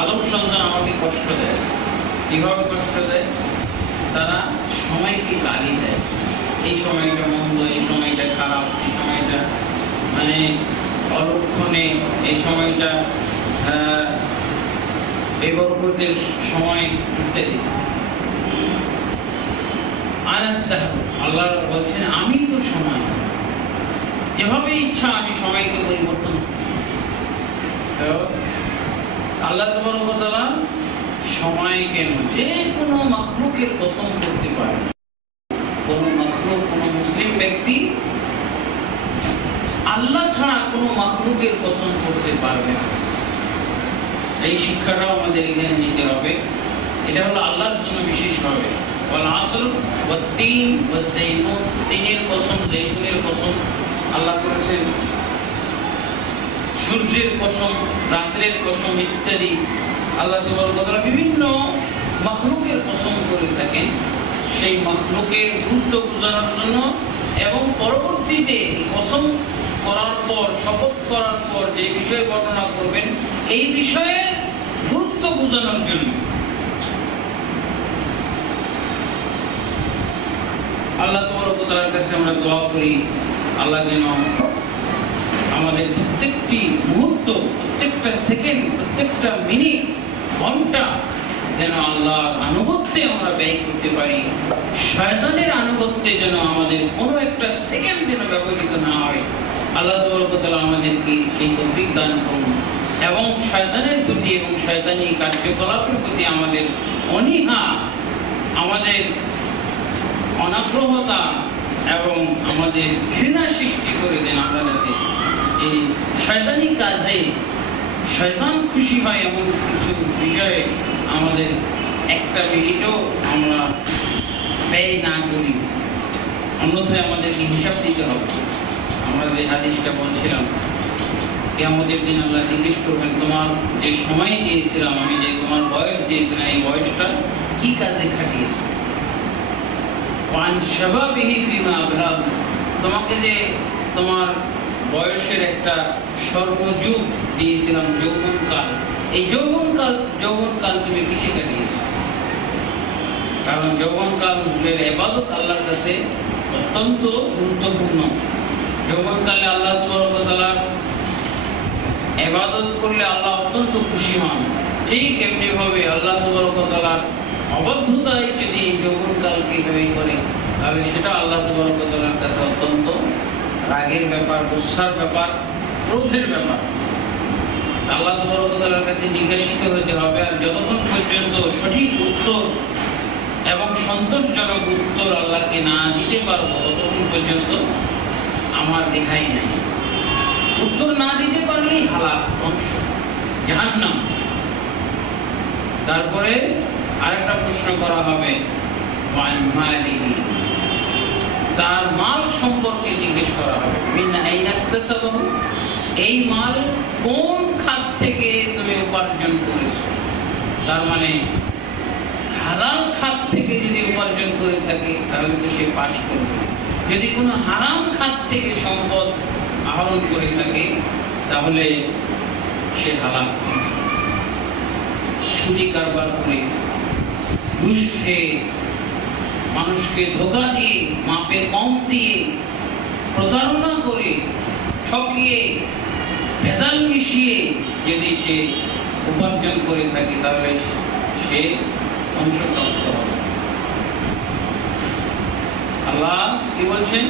আদম সন্তান আমাকে কষ্ট দেয়। কিভাবে কষ্ট দেয়? তারা সময়কে গালি দেয়, এই সময়টা মন্দ, এই সময়টা খারাপ, এই সময়টা মানে অলক্ষণে, এই সময়টা বেবরকতের সময় ইত্যাদি। আল্লাহ বলছেন, আমি তো সময়, যেভাবে ইচ্ছা আমি সময়কে পরিবর্তন করি। আল্লাহ তাবারক ওয়া তাআলা সময় কেন যে কোনো মাখলুকের কসম করতে পারে। কোন মাখলুক, কোন মুসলিম ব্যক্তি আল্লাহ ছাড়া কোনো মাখলুকের কসম করতে পারবে না। এই শিক্ষাটাও আমাদের এখানে নিতে হবে। এটা হলো আল্লাহর জন্য বিশেষভাবে। ওয়াল আসর ওয়াত তিন ওয়াজ যাইতুন, তিনের কসম, যাইতুনের কসম আল্লাহ করেছেন, সূর্যের কসম, রাত্রের কসম ইত্যাদি আল্লাহ তাবারক ওয়া তাআলা বিভিন্ন মাখলুকের কসম করে থাকেন। সেই মাখলুকের গুরুত্ব বোঝানোর জন্য এবং পরবর্তীতে কসম করার পর, শপথ করার পর যে বিষয় বর্ণনা করবেন এই বিষয়ের গুরুত্ব বোঝানোর জন্য। আল্লাহ তাবারক ওয়া তাআলার কাছে আমরা দোয়া করি, আল্লাহ যেন আমাদের প্রত্যেকটি মুহূর্ত, প্রত্যেকটা সেকেন্ড, প্রত্যেকটা মিনিট, ঘন্টা যেন আল্লাহর আনুগত্যে আমরা ব্যয় করতে পারি। শয়তানের আনুগত্যে যেন আমাদের কোনো একটা সেকেন্ড যেন ব্যবহৃত না হয়। আল্লাহ তাবারক ওয়া তাআলা আমাদেরকে সেই তৌফিক দান করুন এবং শয়তানের প্রতি এবং শয়তানি কার্যকলাপের প্রতি আমাদের অনীহা, আমাদের অনাগ্রহতা এবং আমাদের ঘৃণা সৃষ্টি করে দেন। আমরা যাতে এই শয়তানি কাজে শয়তান খুশি হয় এমন কিছু বিষয়ে আমাদের একটা মিনিটও আমরা ব্যয় না করি, অন্যথায় আমাদেরকে হিসাব দিতে হবে। আমরা যে হাদিসটা বলছিলাম, কিয়ামতের দিন আল্লাহ জিজ্ঞেস করবেন, তোমার যে সময় দিয়েছিলাম আমি, যে তোমার বয়স দিয়েছিলাম, এই বয়সটা কি কাজে খাটিয়েছি? তোমাকে যে তোমার বয়সের একটা সর্বযুগ দিয়েছিলাম, যৌবনকাল, এই যৌবনকাল তুমি কিসে কাটিয়েছো? কারণ যৌবনকালের ইবাদত আল্লাহর কাছে অত্যন্ত গুরুত্বপূর্ণ। যৌবনকালে আল্লাহ তাবারক ওয়া তাআলা ইবাদত করলে আল্লাহ অত্যন্ত খুশি হন। ঠিক এমনি ভাবে আল্লাহ তাবারক ওয়া তাআলার অবাধ্যতায় যদি এই যৌবনকালকে ব্যয় করে তাহলে সেটা আল্লাহ তাবারক ওয়া তাআলার কাছে অত্যন্ত রাগের ব্যাপার, গুসার ব্যাপার, ক্রোধের ব্যাপার। আল্লাহ তাবারক ওয়া তাআলার কাছে জিজ্ঞাসিত হতে হবে। আর যতক্ষণ পর্যন্ত সঠিক উত্তর এবং সন্তোষজনক উত্তর আল্লাহকে না দিতে পারবো ততক্ষণ পর্যন্ত আমার রেহাই নাই। উত্তর না দিতে পারলেই হালাক, ধ্বংস, জাহান্নাম। তারপরে আরেকটা প্রশ্ন করা হবে, তার মাল সম্পর্কে জিজ্ঞেস করা হবে। মিন আইনা ইকতাসাবাহু, এই মাল কোন খাত থেকে তুমি উপার্জন করেছো। তার মানে হালাল খাত থেকে যদি উপার্জন করে থাকে তাহলে তো সে পাশ করবে। যদি কোনো হারাম খাত থেকে সম্পদ আহরণ করে থাকে তাহলে সে হালাল। চুরি কারবার করে, ঘুষ খেয়ে, মানুষকে ধোঁকা দিয়ে, মাপে কম দিয়ে, প্রতারণা করে, ঠকিয়ে, ভেজাল মিশিয়ে যদি সে উপার্জন করে থাকে তাহলে সে ধ্বংসপ্রাপ্ত হবে। আল্লাহ কি বলছেন?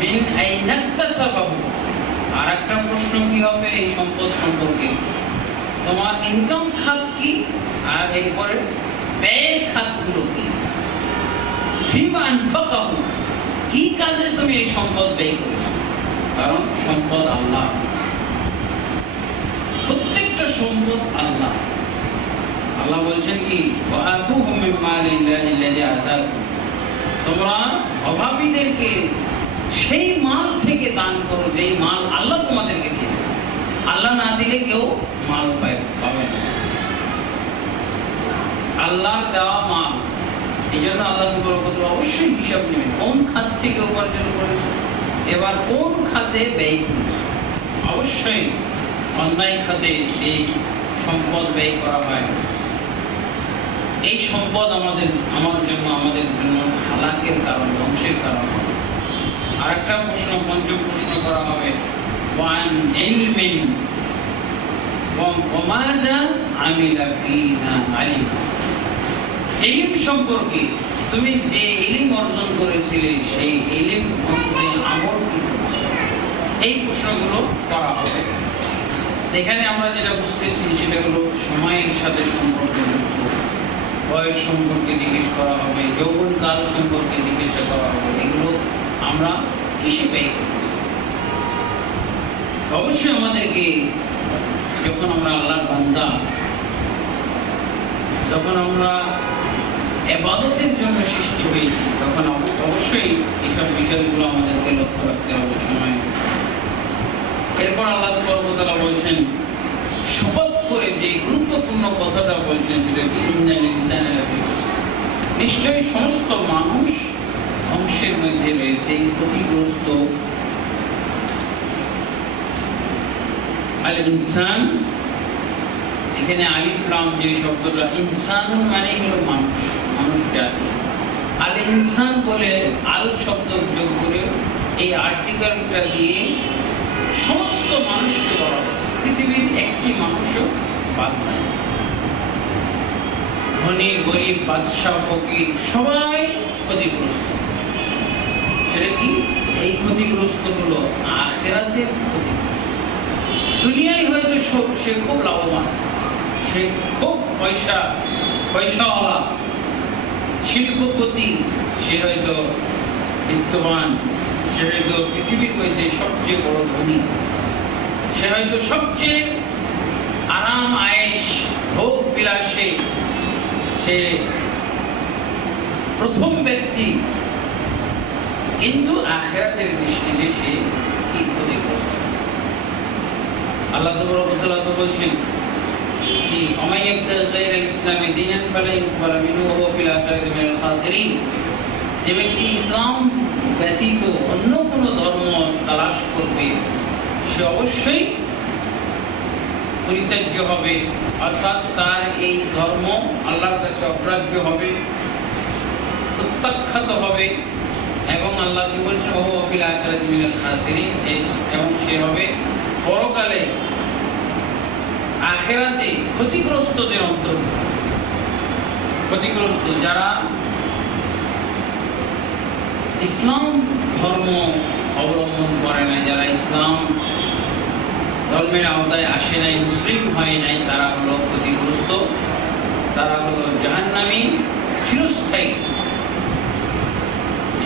মিন আইনা ইকতাসাবাহু। আর একটা প্রশ্ন কি হবে এই সম্পদ সম্পর্কে? তোমার ইনকাম খাত কি, আর এরপরে ব্যয়ের খাতগুলো কি? ফিমা আনফাকাহু, কি কাজে তুমি এই সম্পদ ব্যয় করেছো? কারণ সম্পদ আল্লাহ, প্রত্যেকটা সম্পদ আল্লাহ। আল্লাহ বলছেন কি? ওয়াতুহু মিন মালিল্লাহি আল্লাযী আতাকুম, তোমরা অভাবীদেরকে সেই মাল থেকে দান করো যেই মাল আল্লাহ তোমাদেরকে দিয়েছে। আল্লাহ না দিলে কেউ মাল পাবে না। আল্লাহর দেওয়া মাল, এই জন্য আল্লাহ অবশ্যই হিসাব নেবেন কোন খাত থেকে উপার্জন করেছো, এবার কোন খাতে ব্যয় করেছো। অবশ্যই অন্যায় খাতে যে সম্পদ ব্যয় করা হয়, এই সম্পদ আমার জন্য হালাকের কারণ, ধ্বংসের কারণ। আরেকটা প্রশ্ন, পঞ্চম প্রশ্ন করা হবে ওয়ান ইলমিন ওয়া মাযা আমিলা ফীনা আলিম। ইলম সম্পর্কে তুমি যে ইলম অর্জন করেছিলে সেই ইলম অনুযায়ী আমল কি করেছো, এই প্রশ্নগুলো করা হবে। এখানে আমরা যেটা বুঝতেছি সেটা হলো সময়ের সাথে সম্পর্কযুক্ত। বয়স সম্পর্কে জিজ্ঞেস করা হবে, যৌবনকাল সম্পর্কে জিজ্ঞাসা করা হবে, এগুলো আমরা কিসে ব্যয় করেছি। অবশ্যই আমাদেরকে, যখন আমরা আল্লাহর বান্দা, যখন আমরা ইবাদতের জন্য সৃষ্টি হয়েছি, তখন অবশ্যই এইসব বিষয়গুলো আমাদেরকে লক্ষ্য রাখতে হবে সময়। এরপর আল্লাহ তাআলা বলছেন, শপথ করে যে গুরুত্বপূর্ণ কথাটা বলছেন সেটা কি? ইন্নাল ইনসানা লাফী খুসর, নিশ্চয়ই সমস্ত মানুষ ধ্বংসের মধ্যে রয়েছে, ক্ষতিগ্রস্ত। আল ইনসান, এখানে আলিফ লাম যে শব্দটা, ইনসানুন মানে হলো মানুষ, মানুষ জাতি। আল ইনসান বলে আল শব্দ যোগ করে এই আর্টিকেলটা দিয়ে সমস্ত মানুষকে বলা হয়েছে। পৃথিবীর একটি মানুষও বাদ নাই। ধনী, গরিব, বাদশাহ, ফকির সবাই ক্ষতিগ্রস্ত। সেটা কি? এই ক্ষতিগ্রস্ত হলো আখিরাতের ক্ষতিগ্রস্ত। দুনিয়ায় হয়তো সে খুব লাভবান, সে খুব পয়সাওয়ালা, শিল্পপতি, সে হয়তো বিত্তবান, সে হয়তো পৃথিবীর মধ্যে সবচেয়ে বড় ধনী, সে হয়তো সবচেয়ে আরাম আয়েশ ভোগ বিলাসে সে প্রথম ব্যক্তি, কিন্তু আখিরাতের দৃষ্টিতে সে কি ক্ষতিগ্রস্ত। আল্লাহ তাআলা তো বলছেন কি, ওয়া ইয়াবতাগি গায়রাল ইসলামি দীনান ফালা ইউকবালা মিনহু ওয়া হুয়া ফিল আখিরাতি মিনাল খাসিরিন। যে ব্যক্তি ইসলাম ব্যতীত অন্য কোনো ধর্ম তালাশ করবে সে অবশ্যই পরিত্যাজ্য হবে, অর্থাৎ তার এই ধর্ম আল্লাহর কাছে অগ্রাহ্য হবে, প্রত্যাখ্যাত হবে। এবং আল্লাহ কি বলছেন? ওয়া হুয়া ফিল আখিরাতি মিনাল খাসিরিন, এবং সে হবে পরকালে আখিরাতে ক্ষতিগ্রস্তদের অন্তর্ভুক্ত। ক্ষতিগ্রস্ত যারা ইসলাম ধর্ম অবলম্বন করে নাই, যারা ইসলাম ধর্মের আওতায় আসে নাই, মুসলিম হয় নাই, তারা হলো ক্ষতিগ্রস্ত, তারা হলো জাহান্নামী, চিরস্থায়ী।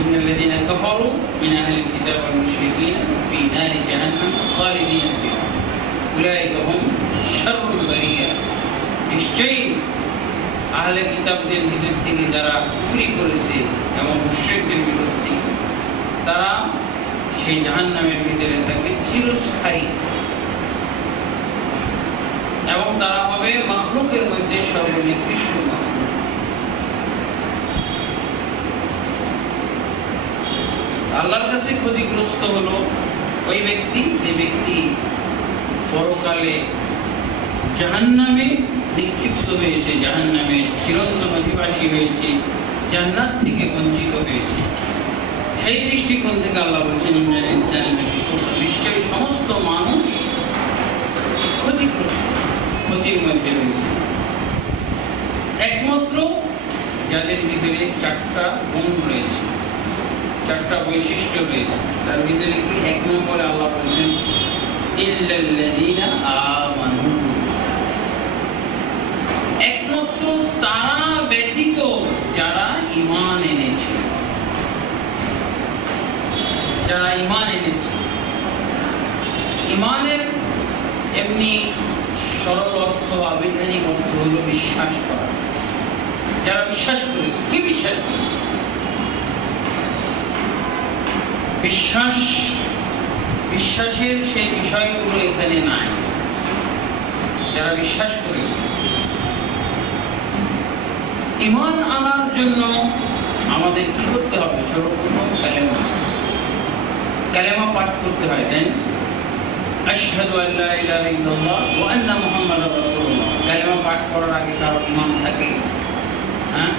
ইন্নাল্লাযীনা কাফারু মিন আহলিল কিতাব ওয়াল মুশরিকিনা ফী নারি জাহান্নাম খালিদিনা ফিহা উলাইকা হুম শাররুল বারিয়া। নিশ্চয়ই আহলে কিতাবদের ভিতর থেকে যারা কুফরি করেছে এবং মুশরিকদের ভিতর থেকে, তারা সেই জাহান্নামের ভিতরে থাকবে চিরস্থায়ী, এবং তারা হবে মাখলুকের মধ্যে সর্বনিকৃষ্ট মাখলুক। আল্লাহর কাছে ক্ষতিগ্রস্ত হলো ওই ব্যক্তি, যে ব্যক্তি পরকালে জাহান্নামে নিক্ষিপ্ত হয়েছে, জাহান্নামে চিরন্তন অধিবাসী হয়েছে, জান্নাত থেকে বঞ্চিত হয়েছে। সেই দৃষ্টিকোণ থেকে আল্লাহ বলছেন নিশ্চয়ই সমস্ত মানুষ ক্ষতিগ্রস্ত, ক্ষতির মধ্যে রয়েছে। একমাত্র যাদের ভিতরে চারটা গুণ রয়েছে, চারটা বৈশিষ্ট্য রয়েছে, তার ভিতরে কি? এক নম্বরে আল্লাহ বলছেন ইল্লাল্লাযীনা আমানু, একমাত্র তারা ব্যতীত যারা ঈমান এনেছে, যারা ঈমান এনেছে। ঈমানের এমনি সরল অর্থ, আবিধানিক অর্থ হলো বিশ্বাস করা। যারা বিশ্বাস করেছে, কি বিশ্বাস করেছে? বিশ্বাসের সেই বিষয়গুলো এখানে নাই। যারা বিশ্বাস করেছে, ঈমান আনার জন্য আমাদের কি করতে হবে? সর্বপ্রথম কালেমা পাঠ করতে হয়। দেন আশহাদু আল্লা ইলাহা ইল্লাল্লাহ ওয়া আন্না মুহাম্মাদুর রাসূলুল্লাহ। কালেমা পাঠ করার আগে কারো ঈমান থাকে? হ্যাঁ।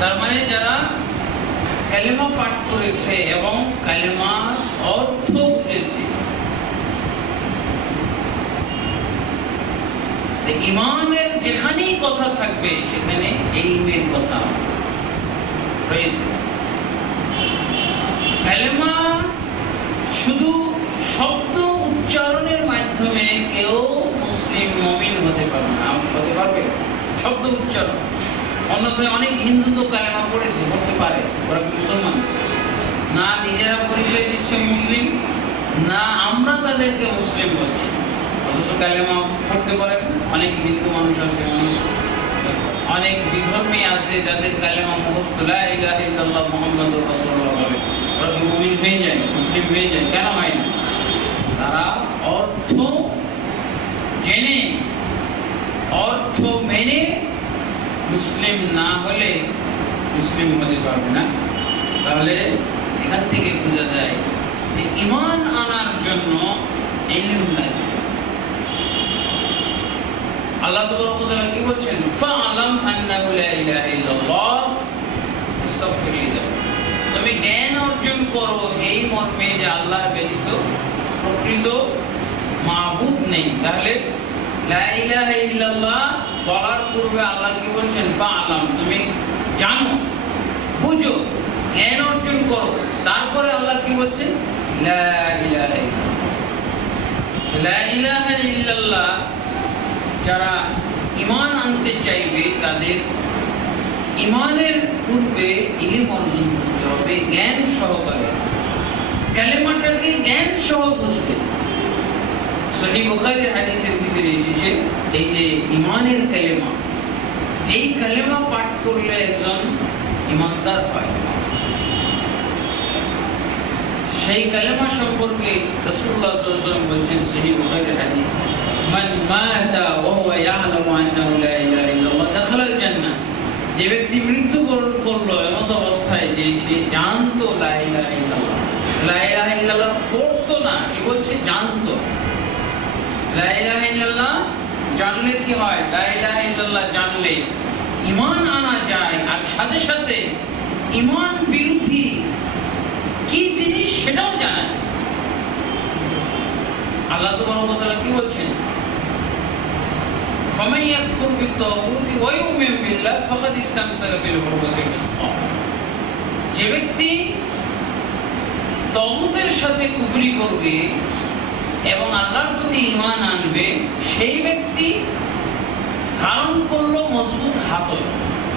তার মানে যারা কালেমা পাঠ করেছে এবং কালেমার অর্থ বুঝেছে, ঈমানের যেখানেই কথা থাকবে সেখানে ইলমের কথা রয়েছে। কালেমা শুধু শব্দ উচ্চারণের মাধ্যমে কেউ মুসলিম মুমিন হতে পারবে না। হতে পারবে শব্দ উচ্চারণ, অন্যথায় অনেক হিন্দু তো কালেমা পড়েছে, পড়তে পারে, ওরা কি মুসলমান? না নিজেরা পরিচয় দিচ্ছে মুসলিম, না আমরা তাদেরকে মুসলিম বলছি, অথচ কালেমা পড়তে পারে। অনেক হিন্দু মানুষ আছে, অনেক বিধর্মী আছে যাদের কালেমা মুখস্থ লা ইলাহা ইল্লাল্লাহ মুহাম্মাদুর রাসূলুল্লাহ বলে, ওরা কি মুমিন হয়ে যায়, মুসলিম হয়ে যায়? কেন হয় না? তারা অর্থ জেনে, অর্থ মেনে মুসলিম না হলে মুসলিম হতে পারবে না। তাহলে এখান থেকে বোঝা যায় যে ঈমান আনার জন্য ইলম লাগে। আল্লাহ তাআলা কি বলছেন? ফাআলাম আন্নাহু লা ইলাহা ইল্লাল্লাহ ইস্তাগফির লিযাক। তুমি জ্ঞান অর্জন করো এই মর্মে যে আল্লাহ ব্যতীত প্রকৃত মাবুদ নেই। তাহলে লা ইলাহা ইল্লাল্লাহ বলার পূর্বে আল্লাহ কি বলছেন? ফাআলাম, তুমি জানো, বুঝো, জ্ঞান অর্জন করো। তারপরে আল্লাহ কি বলছেন? লা ইলাহা ইল্লাল্লাহ। লা ইলাহা ইল্লাল্লাহ যারা ঈমান আনতে চাইবে তাদের ঈমানের পূর্বে ইলম অর্জন করতে হবে, জ্ঞান সহকারে। কালেমাটাকে জ্ঞান সহ বুঝবে। সহিহ বুখারীর হাদিসের ভিতরে এসেছে এই যে ঈমানের কালেমা, যেই কালেমা পাঠ করলে একজন ঈমানদার হয়, সেই কালেমা সম্পর্কে রাসূলুল্লাহ সাল্লাল্লাহু আলাইহি ওয়াসাল্লাম বলেছেন সহিহ বুখারীর হাদিস, মান মাতা ওয়া হুয়া ইয়ালামু আন্নাহু লা ইলাহা ইল্লাল্লাহ দাখালাল জান্নাহ। যে ব্যক্তি মৃত্যুবরণ করলো এমন অবস্থায় যে সে জানতো লা ইলাহা ইল্লাল্লাহ, লা ইলাহা ইল্লাল্লাহ পড়তো না, কি বলছে? জানতো। লা ইলাহা ইল্লাল্লাহ জানলে কি হয়? লা ইলাহা ইল্লাল্লাহ জানলে ঈমান আনা যায়, আর সাথে সাথে ঈমান বিরোধী কি জিনিস সেটাও জানা যায়। আল্লাহ তাআলা কি বলছেন? ফামান ইয়াকফুর বিত-তাগুতি ওয়া ইউমিন বিল্লাহ ফাকাদ ইসতামসাকা বিল উরওয়াতিল উসকা। যে ব্যক্তি তাগুতের সাথে কুফরি করবে এবং আল্লাহর প্রতি ঈমান আনবে, সেই ব্যক্তি ধারণ করলো মজবুত হাতল।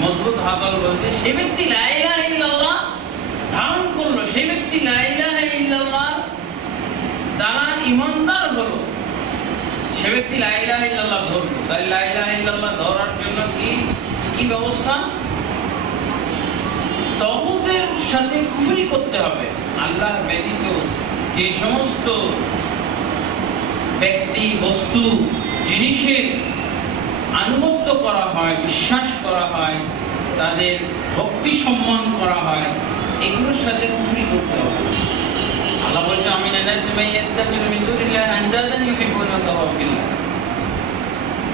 মজবুত হাতল বলতে সেই ব্যক্তি লা ইলাহা ইল্লাল্লাহ ধারণ করলো, সেই ব্যক্তি লা ইলাহা ইল্লাল্লাহ দ্বারা ঈমানদার হলো, সে ব্যক্তি লা ইলাহা ইল্লাল্লাহ ধরলো। তাই লা ইলাহা ইল্লাল্লাহ ধরার জন্য কি কি ব্যবস্থা? তাগুতের সাথে কুফরি করতে হবে। আল্লাহ ব্যতীত যে সমস্ত ব্যক্তি, বস্তু, জিনিসের আনুগত্য করা হয়, বিশ্বাস করা হয়, তাদের ভক্তি সম্মান করা হয়, এগুলোর সাথে কুফরি করতে হবে। আল্লাহ বলছে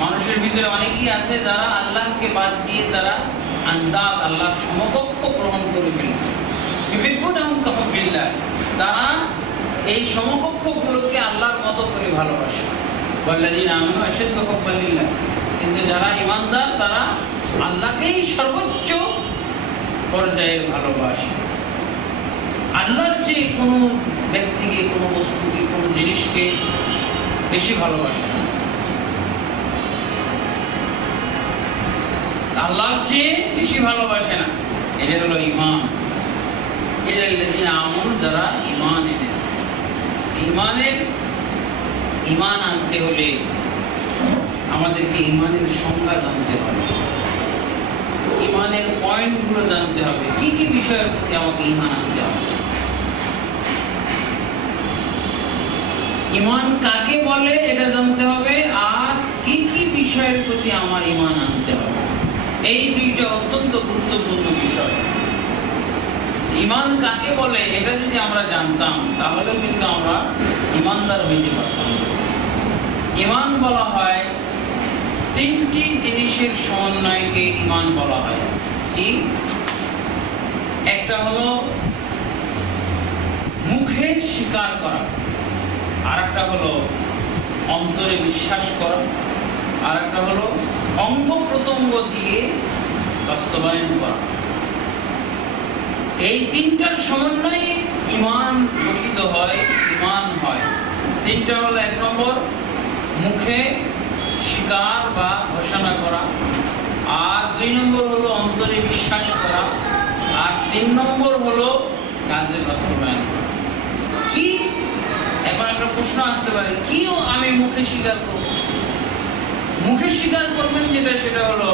মানুষের ভিতরে অনেকেই আছে যারা আল্লাহকে বাদ দিয়ে তারা আন্দাদ, আল্লাহর সমকক্ষ গ্রহণ করে ফেলেছে। তারা এই সমকক্ষগুলোকে আল্লাহর মতো করে ভালোবাসে। কিন্তু যারা ইমানদার তারা আল্লাহকেই সর্বোচ্চ পর্যায়ের ভালোবাসে। আল্লাহর চেয়ে কোনো ব্যক্তিকে, কোনো বস্তুকে, কোনো জিনিসকে বেশি ভালোবাসে না। আল্লাহর চেয়ে বেশি ভালোবাসে না। এটা হলো ঈমান। যারা ঈমান এনেছে, ঈমান আনতে হলে আমাদেরকে ঈমানের সংজ্ঞা জানতে হবে, ঈমানের পয়েন্টগুলো জানতে হবে, কি কি বিষয়ের প্রতি আমাকে ঈমান আনতে হবে, ঈমান কাকে বলে এটা জানতে হবে, আর কি কি বিষয়ের প্রতি আমার ঈমান আনতে হবে। এই দুইটা অত্যন্ত গুরুত্বপূর্ণ বিষয়। ঈমান কাকে বলে এটা যদি আমরা জানতাম তাহলে কিন্তু আমরা ঈমানদার হইতে পারতাম। ঈমান বলা হয় তিনটি জিনিসের সমন্বয়কে ঈমান বলা হয়। কি? একটা হলো মুখে স্বীকার করা, আর একটা হলো অন্তরে বিশ্বাস করা, আর একটা হলো অঙ্গ প্রত্যঙ্গ দিয়ে বাস্তবায়ন করা। এই তিনটার সমন্বয়ে ঈমান গঠিত হয়, ঈমান হয়। তিনটা হলো, এক নম্বর মুখে স্বীকার বা ঘোষণা করা, আর দুই নম্বর হলো অন্তরে বিশ্বাস করা, আর তিন নম্বর হলো কাজে বাস্তবায়ন করা। কি? এখন একটা প্রশ্ন আসতে পারে, কিও আমি মুখে স্বীকার করব? মুখে স্বীকার করবেন যেটা, সেটা হলো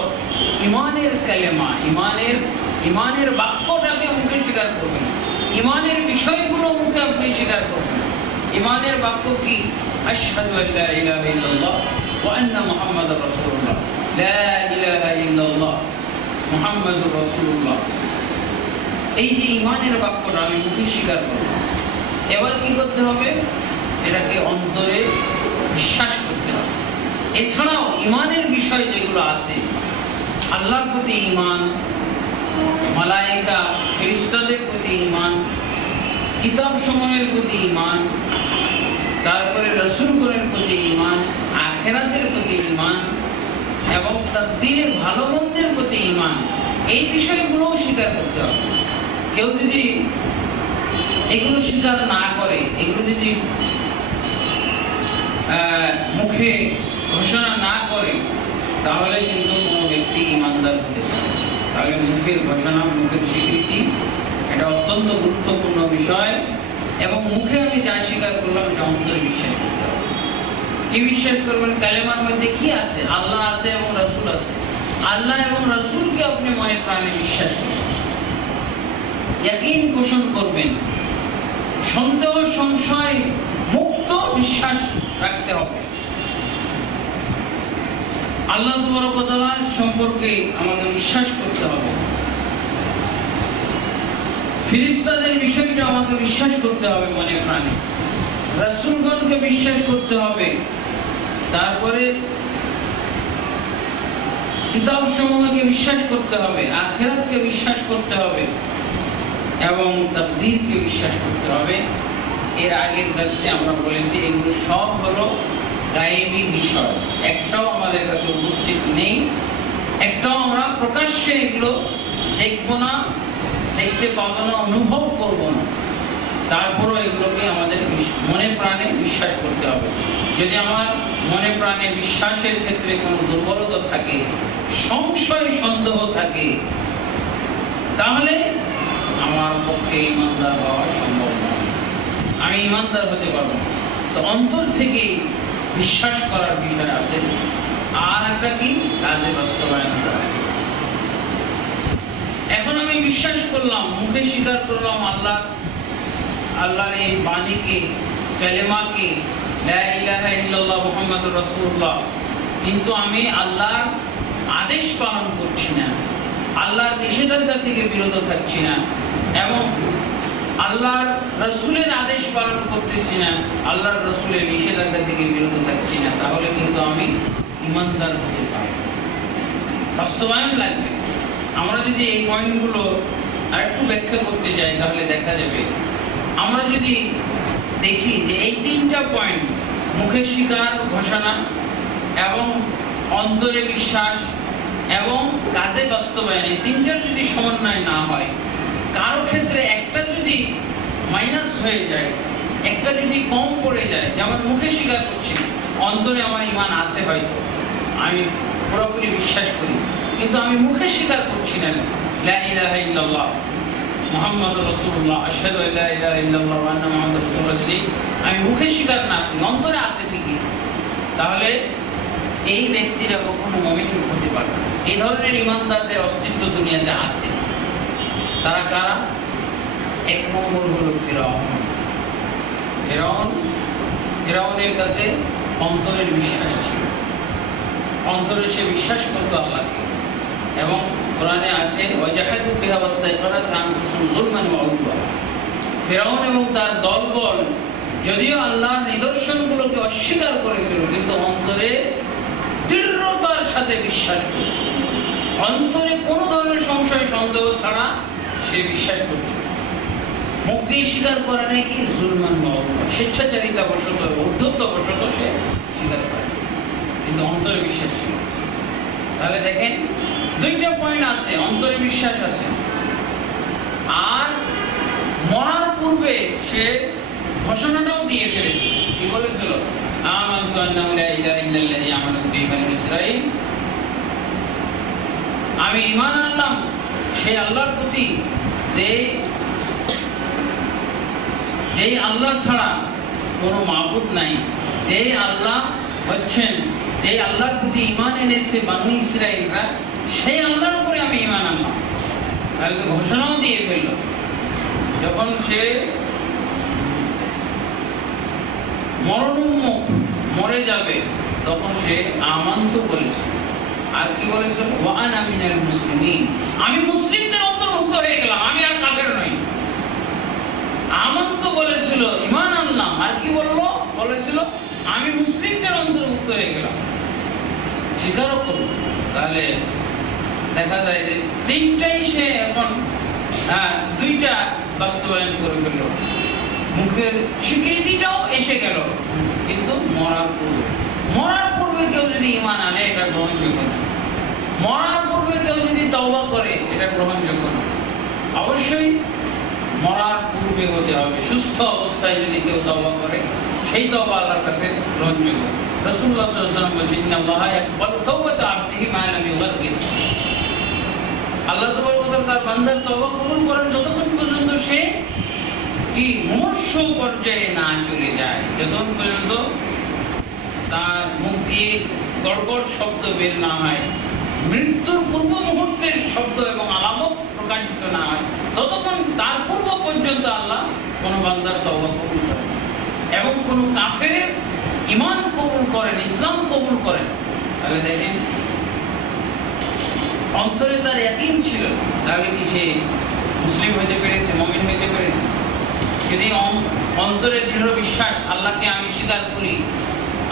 ঈমানের কালেমা, ঈমানের বাক্যটাকে মুখে স্বীকার করবেন, ঈমানের বিষয়গুলো মুখে আপনি স্বীকার করবেন। ঈমানের বাক্য কি? আশহাদু আল্লা ইলাহা ইল্লাল্লাহ ওয়া আন্না মুহাম্মাদার রাসূলুল্লাহ, লা ইলাহা ইল্লাল্লাহ মুহাম্মাদুর রাসূলুল্লাহ। এই যে ঈমানের বাক্যটা আমি মুখে স্বীকার করব, এবার কি করতে হবে? এটাকে অন্তরে বিশ্বাস করতে হবে। এছাড়াও ঈমানের বিষয় যেগুলো আছে, আল্লাহর প্রতি ঈমান, মালায়েকা ফেরেশতাদের প্রতি ঈমান, কিতাব সমূহের প্রতি ঈমান, তারপরে রাসূলগণের প্রতি ঈমান, আখিরাতের প্রতি ঈমান এবং তাকদীরের ভালো মন্দের প্রতি ঈমান, এই বিষয়গুলোও স্বীকার করতে হবে। কেউ যদি এগুলো স্বীকার না করে, এগুলো যদি মুখে ঘোষণা না করে, তাহলে কিন্তু কোনো ব্যক্তি ঈমানদার হতে পারে। তাহলে মুখের ঘোষণা, মুখের স্বীকৃতি এটা অত্যন্ত গুরুত্বপূর্ণ বিষয়। এবং মুখে আমি যা স্বীকার করলাম এটা অন্তরে বিশ্বাস করতে হবে। কি বিশ্বাস করবেন? কালেমার মধ্যে কি আছে? আল্লাহ আছে এবং রাসূল আছে। আল্লাহ এবং রাসূলকে আপনি মনে প্রাণে বিশ্বাস করবেন, ইয়াকিন পোষণ করবেন, সন্দেহ সংশয় মুক্ত বিশ্বাস রাখতে হবে। আল্লাহ তাবারক ওয়া তাআলার সম্পর্কে আমাকে বিশ্বাস করতে হবে, ফেরেশতাদের বিষয়টা আমাকে বিশ্বাস করতে হবে মনে প্রাণে, রাসূলগণকে বিশ্বাস করতে হবে, তারপরে কিতাব সমূহকে বিশ্বাস করতে হবে, আখিরাতকে বিশ্বাস করতে হবে এবং তাকদীরকে বিশ্বাস করতে হবে। এর আগের দর্শে আমরা বলেছি এগুলো সব হলো গায়েবী বিষয়, একটাও আমাদের কাছে উপস্থিত নেই, একটাও আমরা প্রকাশ্যে এগুলো দেখবো না, দেখতে পাবো না, অনুভব করব না। তারপরও এগুলোকে আমাদের মনে প্রাণে বিশ্বাস করতে হবে। যদি আমার মনে প্রাণে বিশ্বাসের ক্ষেত্রে কোনো দুর্বলতা থাকে, সংশয় সন্দেহ থাকে, তাহলে আমার পক্ষে ঈমানদার হওয়া সম্ভব নয়, আমি ঈমানদার হতে পারবো না। তো অন্তর থেকে বিশ্বাস করার বিষয় আছে, আর একটা কি? কাজে বাস্তবায়ন করা। এখন আমি বিশ্বাস করলাম, মুখে স্বীকার করলাম আল্লাহর এই বাণীকে, কালেমাকে, লা ইলাহা ইল্লাল্লাহ মুহাম্মাদুর রাসূলুল্লাহ, কিন্তু আমি আল্লাহর আদেশ পালন করছি না, আল্লাহর নিষেধাজ্ঞা থেকে বিরত থাকছি না, এবং আল্লাহর রাসূলের আদেশ পালন করতেছি না, আল্লাহর রাসূলের নিষেধাজ্ঞা থেকে বিরত থাকছি না, তাহলে কিন্তু আমি ঈমানদার হতে পারব। বাস্তবায়ন লাগবে। আমরা যদি এই পয়েন্টগুলো আরেকটু ব্যাখ্যা করতে যাই, তাহলে দেখা যাবে, আমরা যদি দেখি যে এই তিনটা পয়েন্ট, মুখে স্বীকার, ঘোষণা এবং অন্তরে বিশ্বাস এবং কাজে বাস্তবায়ন, এই তিনটার যদি সমন্বয় না হয়, কারো ক্ষেত্রে একটা যদি মাইনাস হয়ে যায়, একটা যদি কম পড়ে যায়, যেমন মুখে স্বীকার করছি, অন্তরে আমার ঈমান আছে, হয়তো আমি পুরোপুরি বিশ্বাস করি, কিন্তু আমি মুখে স্বীকার করছি না লা ইলাহা ইল্লাল্লাহ মুহাম্মাদুর রাসূলুল্লাহ, আশহাদু আল্লা ইলাহা ইল্লাল্লাহ ওয়া আন্না মুহাম্মাদুর রাসূলুল্লাহ, যদি আমি মুখে স্বীকার না করি, অন্তরে আছে ঠিকই, তাহলে এই ব্যক্তিরা কখনো মুমিন হতে পারে না। এই ধরনের ঈমানদারদের অস্তিত্ব দুনিয়াতে আছে। তারা কারা? এক নম্বর হলো ফিরআউনের কাছে অন্তরের বিশ্বাস ছিল, অন্তরে সে বিশ্বাস করত আল্লাহকে, এবং কোরআনে আছে ওয়াজাহাদু বিহা ওয়াস্তাইকানাতহা আনফুসুহুম যুলমান ওয়া উলওয়া। ফিরআউন এবং তার দলবল যদিও আল্লাহর নিদর্শনগুলোকে অস্বীকার করেছিল, কিন্তু অন্তরে দৃঢ়তার সাথে বিশ্বাস করত, অন্তরে কোনো ধরনের সংশয় সন্দেহ ছাড়া সে বিশ্বাস করত। মুখ দিয়ে স্বীকার করে নাই কি? যুলমান ওয়া উলওয়া, স্বেচ্ছাচারিতা বশত, ঔদ্ধত্য বশত সে স্বীকার করে, কিন্তু অন্তরে বিশ্বাস ছিল। তাহলে দেখেন, দুইটা পয়েন্ট আছে, অন্তরে বিশ্বাস আছে, আর মরার পূর্বে সে ঘোষণাটাও দিয়ে ফেলেছিল। কি বলেছিল? আমানতু আন্নাহু লা ইলাহা ইল্লাল্লাযী আমানাত বিহি বানু ইসরাঈল, আমি ঈমান আনলাম সেই আল্লাহর প্রতি যে আল্লাহ ছাড়া কোনো মাবুদ নাই, যে আল্লাহ হচ্ছেন, যে আল্লাহর প্রতি ঈমান এনেছে বানু ইসরাঈলরা, সেই আল্লাহর উপরে আমি ঈমান আনলাম। তাহলে তো ঘোষণাও দিয়ে ফেলল। যখন সে মরণোন্মুখ, মরে যাবে, তখন সে আমানতু বলেছে। আর কি বলেছে? ওয়া আনা মিনাল মুসলিমিন, আমি মুসলিমদের অন্তর্ভুক্ত হয়ে গেলাম, আমি আর কাফের নই। আমানতু বলেছিল, ঈমান আনলাম, আর কি বলেছিল? আমি মুসলিমদের অন্তর্ভুক্ত হয়ে গেলাম, স্বীকারও করল। তাহলে দেখা যায় যে তিনটাই সে এখন দুইটা বাস্তবায়ন করে ফেলল। মুখের স্বীকৃতিটাও এসে গেল, কিন্তু মরার পূর্বে কেউ যদি ঈমান আনে, এটা গ্রহণযোগ্য না। মরার পূর্বে কেউ যদি তওবা করে, এটা গ্রহণযোগ্য না। অবশ্যই মরার পূর্বে হতে হবে। সুস্থ অবস্থায় যদি কেউ তওবা করে, সেই তওবা আল্লাহর কাছে গ্রহণযোগ্য। রাসূলুল্লাহ সাল্লাল্লাহু আলাইহি ওয়াসাল্লাম বলেছেন, ইন্নাল্লাহা ইয়াকবালু তাওবাতা আবদিহি মা লাম ইউগারগির। আল্লাহ তার বান্দার তওবা কবুল করেন যতক্ষণ পর্যন্ত সে কি মুমূর্ষ পর্যায়ে না চলে যায়, যতক্ষণ পর্যন্ত তার মুখ দিয়ে গড়গড় শব্দ বের না হয়, মৃত্যুর পূর্ব মুহূর্তের শব্দ এবং আলামত প্রকাশিত না হয়, ততক্ষণ তার পূর্ব পর্যন্ত আল্লাহ কোন বান্দার তওবা কবুল করেন। এবং কোন কাফেরের ঈমান কবুল করেন, ইসলাম কবুল করেন। তাহলে দেখেন, অন্তরে তার ইয়াকিন ছিল, তাহলে কি সে মুসলিম হইতে পেরেছে, মুমিন হইতে পেরেছে? যদি অন্তরে দৃঢ় বিশ্বাস, আল্লাহকে আমি স্বীকার করি,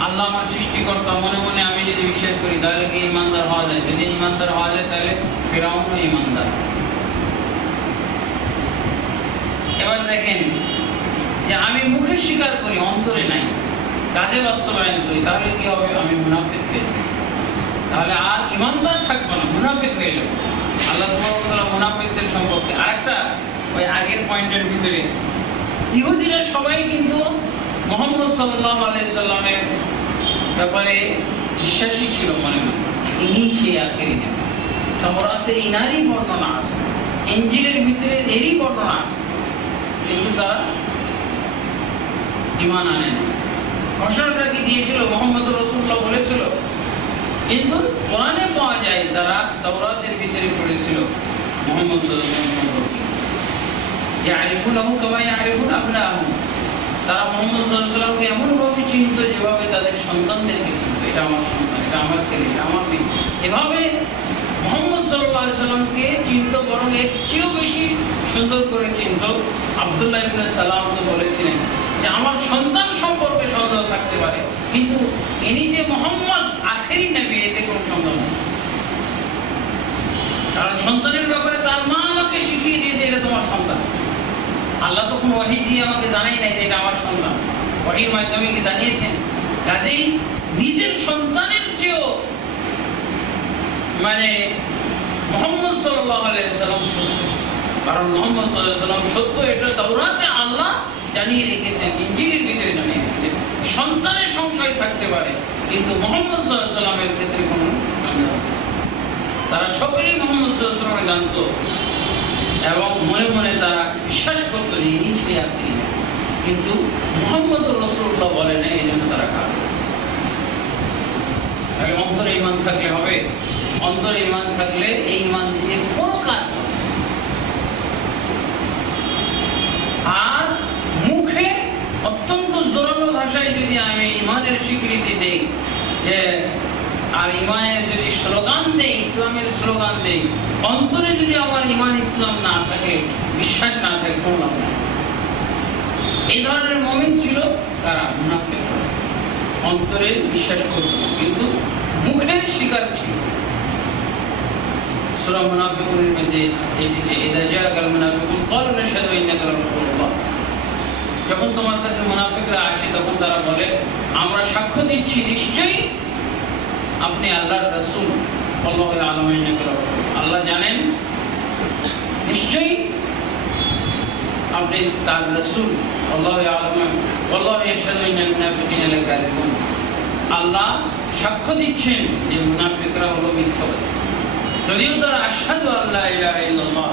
আল্লাহ আমার সৃষ্টিকর্তা, মনে মনে আমি যদি বিশ্বাস করি, তাহলে কি ঈমানদার হওয়া যায়? যদি ঈমানদার হওয়া যায়, তাহলে ফিরআউনও ঈমানদার। এবার দেখেন যে আমি মুখে স্বীকার করি, অন্তরে নাই, কাজে বাস্তবায়ন করি, তাহলে কি হবে? আমি মুনাফিক হয়ে যাব। তাহলে আর ঈমানদার থাকবো না, মুনাফিক হয়ে যাব। আল্লাহ তাআলা মুনাফিকদের সম্পর্কে আরেকটা, ওই আগের পয়েন্টের ভিতরে, ইহুদিরা সবাই কিন্তু মুহাম্মদ সাল্লাল্লাহু আলাইহি সাল্লামের ব্যাপারে বিশ্বাসী ছিল, মনে মনে ইনি সেই আখেরি নবী। তাওরাতে ইনারই বর্ণনা আছে, ইনজিলের ভিতরে এরই বর্ণনা আছে, কিন্তু তারা ঈমান আনে না। ঘোষণাটা কি দিয়েছিল? মুহাম্মদ রাসূলুল্লাহ বলেছিল, কিন্তু কোরআনে পাওয়া যায় তারা তাওরাতের ভিতরে পড়েছিল মুহাম্মদ সাল্লাল্লাহু আলাইহি ওয়াসাল্লাম সম্পর্কে। ইয়ারিফুনাহু কামা ইয়ারিফুনা আবনাহুম, তারা মুহাম্মদ সাল্লাল্লাহু আলাইহি ওয়াসাল্লামকে এমনভাবে চিনত যেভাবে তাদের সন্তানদেরকে চিনত। এটা আমার সন্তান, এটা আমার ছেলে, এটা আমার মেয়ে। এভাবে মুহাম্মদ সাল্লাল্লাহু আলাইহি ওয়াসাল্লামকে চিনত, বরং এর চেয়েও বেশি সুন্দর করে চিনত। আব্দুল্লাহ ইবনে সালাম তো বলেছিলেন যে আমার সন্তান সম্পর্কে সন্দেহ থাকতে পারে, কিন্তু ইনি যে মুহাম্মদ আখেরি নবী এতে কোনো সন্দেহ নেই। কারণ সন্তানের ব্যাপারে তার মা আমাকে শিখিয়ে দিয়েছে এটা তোমার সন্তান। আল্লাহ তো কোনো ওহী দিয়ে আমাকে জানাই নাই যে এটা আমার সন্তান, ওহীর মাধ্যমে কি জানিয়েছেন। কাজেই নিজের সন্তানের চেয়েও মানে মুহাম্মদ সাল্লাল্লাহু আলাইহি ওয়াসাল্লাম সত্য। কারণ মুহাম্মদ সাল্লাল্লাহু আলাইহি ওয়াসাল্লাম সত্য, এটা তাওরাতে আল্লাহ জানিয়ে রেখেছেন, ইনজিলের ভিতরে জানিয়ে রেখেছেন। সন্তানের সংশয় থাকতে পারে, কিন্তু মুহাম্মদ সাল্লাল্লাহু আলাইহি ওয়াসাল্লামের ক্ষেত্রে কোনো সন্দেহ নেই। তারা সকলেই মুহাম্মদ সাল্লাল্লাহু আলাইহি ওয়াসাল্লামকে জানতো এবং মনে মনে তারা বিশ্বাস করতো যে ইনি সেই আখেরি নবী। কিন্তু মুহাম্মদুর রাসূলুল্লাহ বলেন এই জন্য তারা কাফের। তাহলে অন্তরে ঈমান থাকলে হবে। অন্তরে ঈমান থাকলে এই ঈমান দিয়ে কোনো কাজ হবে। আর মুখে অত্যন্ত জোরালো ভাষায় যদি আমি ঈমানের স্বীকৃতি দেই যে আর ঈমানের যদি স্লোগান দেই, ইসলামের স্লোগান দেই, অন্তরে যদি আমার ঈমান ইসলাম না থাকে, বিশ্বাস না থাকে, কোনো লাভ নেই। এই ধরনের মুমিন ছিল তারা মুনাফিক, অন্তরে বিশ্বাস করত কিন্তু মুখে স্বীকার ছিল। সূরা মুনাফিকুনের মধ্যে এসেছে ইযা জাআকাল মুনাফিকুন ক্বালু নাশহাদু ইন্নাকা রাসূলুল্লাহ, যখন তোমার কাছে মুনাফিকরা আসে তখন তারা বলে আমরা সাক্ষ্য দিচ্ছি নিশ্চয়ই আপনি আল্লাহর রাসূল। আল্লাহু আ'লামু ইন্নাকা রাসূল, আল্লাহ জানেন নিশ্চয়ই আপনি তার রাসূল। আল্লাহু আ'লামু ওয়াল্লাহু ইয়াশহাদু ইন্নাল মুনাফিকিনা লাকাযিবুন, আল্লাহ সাক্ষ্য দিচ্ছেন যে মুনাফিকরা হলো মিথ্যাবাদী। যদিও তারা আশহাদু আল্লা ইলাহা ইল্লাল্লাহ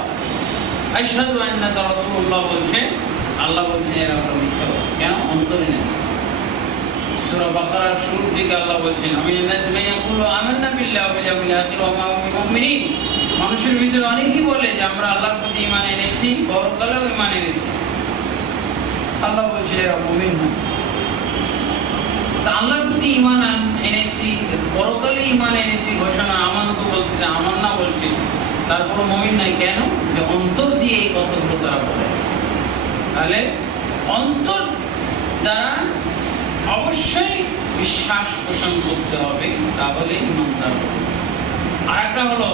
আশহাদু আন্নাকা রাসূলুল্লাহ বলছে, আল্লাহ বলছেন এরা হলো মিথ্যাবাদী। কেন? অন্তরে নেই। সূরা বাকারার শুরুর দিকে আল্লাহ বলছেন আমিনান নাসি মান ইয়াকুলু আমান্না বিল্লাহি ওয়াল ইয়াউমিল আখির ওয়া মা হুম বিমুমিনিন, মানুষের ভিতরে অনেকেই বলে যে আমরা আল্লাহর প্রতি ঈমান এনেছি, পরকালেও ঈমান এনেছি। আল্লাহ বলছেন এরা মুমিন না। তা আল্লাহর প্রতি ঈমান এনেছি, পরকালে ঈমান এনেছি ঘোষণা আমানত বলতেছে, আমার না বলছে, তারপর মুমিন নাই। কেন? যে অন্তর দিয়ে এই কথাগুলো তারা বলে। তাহলে অন্তর দ্বারা অবশ্যই বিশ্বাস পোষণ করতে হবে, তাহলে ঈমানদার হবে। আর একটা হলো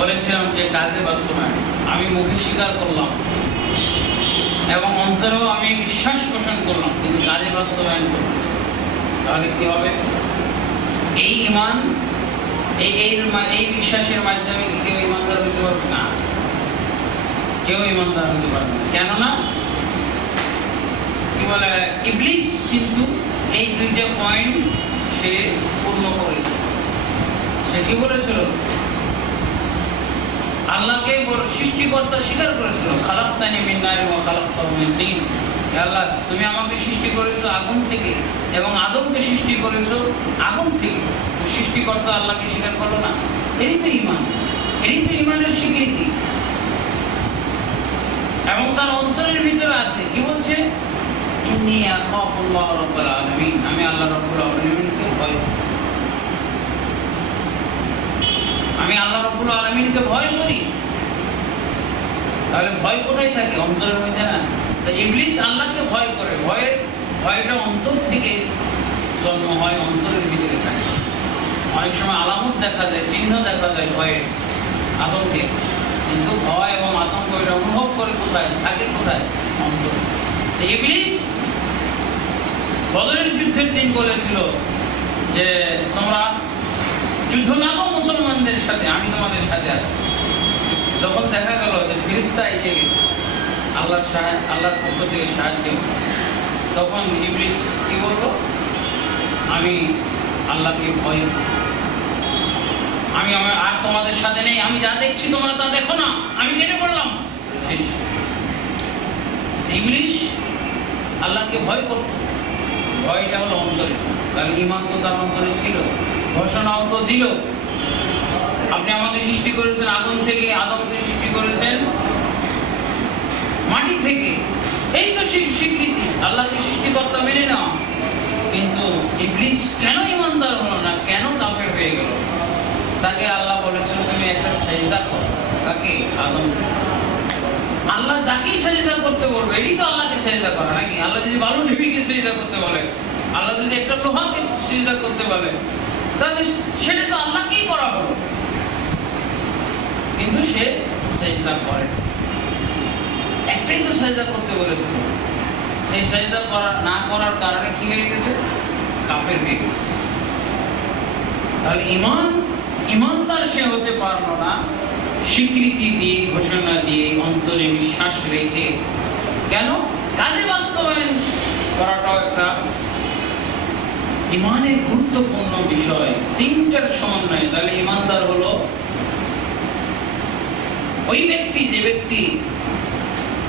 বলেছিলাম যে কাজে বাস্তবায়ন। আমি মুখে স্বীকার করলাম এবং অন্তরেও আমি বিশ্বাস পোষণ করলাম, কিন্তু কাজে বাস্তবায়ন করতেছি, তাহলে কি হবে? এই ঈমান এই বিশ্বাসের মাধ্যমে কেউ ঈমানদার হতে পারবে না, কেউ ঈমানদার হতে পারবে না। কেননা কি বলে ইবলিস কিন্তু এই দুইটা পয়েন্ট সে পূর্ণ করেছে। সে কি বলেছিল? আল্লাহকে সৃষ্টিকর্তা স্বীকার করেছিল, খালাকতানি মিন নারিন ওয়া খালাকতাহু মিন তিন, হে আল্লাহ তুমি আমাকে সৃষ্টি করেছো আগুন থেকে এবং আদমকে সৃষ্টি করেছো আগুন থেকে। সৃষ্টিকর্তা আল্লাহকে স্বীকার করলো না, এরই তো ঈমান, এরই তো ঈমানের স্বীকৃতি। এবং তার অন্তরের ভিতরে আছে কি বলছে? ইন্নী আখাফুল্লাহ রাব্বুল আলামিন, আমি আল্লাহ রাব্বুল আলামিনকে ভয় করি, আমি আল্লাহ রাব্বুল আলামিনকে ভয় করি। তাহলে ভয় কোথায় থাকে? অন্তরের মধ্যে না? তো ইবলিস আল্লাহকে ভয় করে, ভয়টা অন্তর থেকে জন্ম হয়, অন্তরের ভিতরে থাকে। অনেক সময় আলামত দেখা যায়, চিহ্ন দেখা যায় ভয়ের, আতঙ্কে, কিন্তু ভয় এবং আতঙ্ক এটা অনুভব করে কোথায়? থাকে কোথায়? অন্তরে। ইবলিস বদরের যুদ্ধের দিন বলেছিল যে তোমরা যুদ্ধ লাগো মুসলমানদের সাথে, আমি তোমাদের সাথে আছি। যখন দেখা গেল যে ফেরেশতা এসে গেছে আল্লাহর পক্ষ থেকে সাহায্য, তখন ইবলিস কি বললো? আমি আল্লাহকে ভয় করি, আমি আর তোমাদের সাথে নেই, আমি যা দেখছি তোমরা তা দেখো না, আমি কেটে পড়লাম। শেষ। ইবলিস আল্লাহকে ভয় করত, ভয়টা হলো অন্তরে। তাহলে ঈমান তো তার অন্তরে ছিল, ঘোষণাও তো দিল। আপনি আমাকে সৃষ্টি করেছেন আগুন থেকে, আদমকে সৃষ্টি করেছেন মাটি থেকে। এই তো স্বীকৃতি, আল্লাহকে সৃষ্টিকর্তা মেনে নেওয়া। কিন্তু ইবলিস কেন ইমানদার হলো না, কেন কাফের হয়ে গেল? তাকে আল্লাহ বলেছিল তুমি একটা সেজদা করো। তাকে আদম, আল্লাহ যাকেই সেজদা করতে বলবে, এটাই তো আল্লাহকে সেজদা করা নাকি? আল্লাহ যদি বালু ঢিবিকে সেজদা করতে বলে, আল্লাহ যদি একটা লোহাকে সেজদা করতে বলে, তাহলে সেটা তো আল্লাহকেই করা হলো। কিন্তু সে সেজদা করে, একটাই তো সেজদা করতে বলেছিল। সেই সেজদা না করার কারণে কি হয়ে গেছে? কাফের হয়ে গেছে। তাহলে ইমানদার সে হতে পারলো না স্বীকৃতি দিয়ে, ঘোষণা দিয়ে, অন্তরে বিশ্বাস রেখে। কেন? কাজে বাস্তবায়ন করাটাও একটা ইমানের গুরুত্বপূর্ণ বিষয়। তিনটার সমন্বয়। তাহলে ইমানদার হলো ওই ব্যক্তি যে ব্যক্তি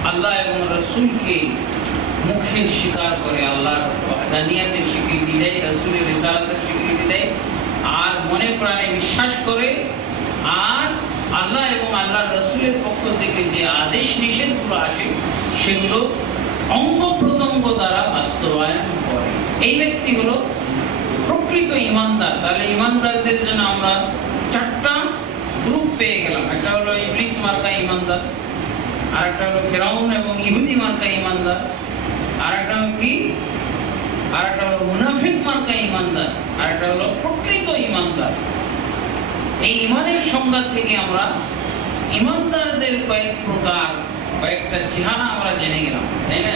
আল্লাহ এবং রাসূলকে মুখে স্বীকার করে, আল্লাহর ওয়াহদানিয়াতের স্বীকৃতি দেয়, রাসূলের রিসালাতের স্বীকৃতি দেয়, আর মনে প্রাণে বিশ্বাস করে, আর আল্লাহ এবং আল্লাহর রাসূলের পক্ষ থেকে যে আদেশ নিষেধগুলো আসে সেগুলো অঙ্গ প্রত্যঙ্গ দ্বারা বাস্তবায়ন করে। এই ব্যক্তি হলো প্রকৃত ইমানদার। তাহলে ইমানদারদের জন্য আমরা চারটা গ্রুপ পেয়ে গেলাম। একটা হলো ইবলিস মার্কা ইমানদার, আর একটা হলো ফিরাউন এবং ইহুদি মার্কা ইমানদার, আর একটা হলো কি, আর একটা হলো মুনাফিক মার্কা ইমানদার, আর একটা হলো প্রকৃত ইমানদার। এই ইমানের সংজ্ঞা থেকে আমরা ইমানদারদের কয়েক প্রকার, কয়েকটা চেহারা আমরা জেনে গেলাম, তাই না?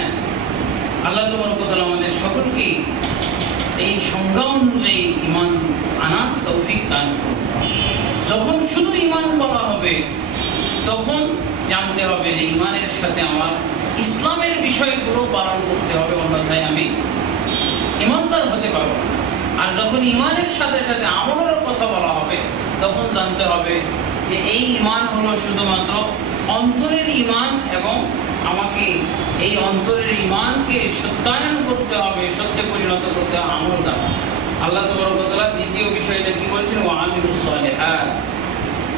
আল্লাহ তাবারক ওয়া তাআলা আমাদের সকলকে এই সংজ্ঞা অনুযায়ী ইমান আনার তৌফিক দান করুন। যখন শুধু ইমান বলা হবে তখন জানতে হবে যে ইমানের সাথে আমার ইসলামের বিষয়গুলো পালন করতে হবে, অন্যথায় আমি ইমানদার হতে পারবো না। আর যখন ইমানের সাথে সাথে আমলের কথা বলা হবে তখন জানতে হবে যে এই ইমান হলো শুধুমাত্র অন্তরের ইমান, এবং আমাকে এই অন্তরের ইমানকে সত্যায়ন করতে হবে, সত্যে পরিণত করতে হবে আমল দ্বারা। আল্লাহ তাবারক ওয়া তাআলা দ্বিতীয় বিষয়টা কি বলছেন? ওয়া আমিলুস সালিহাত।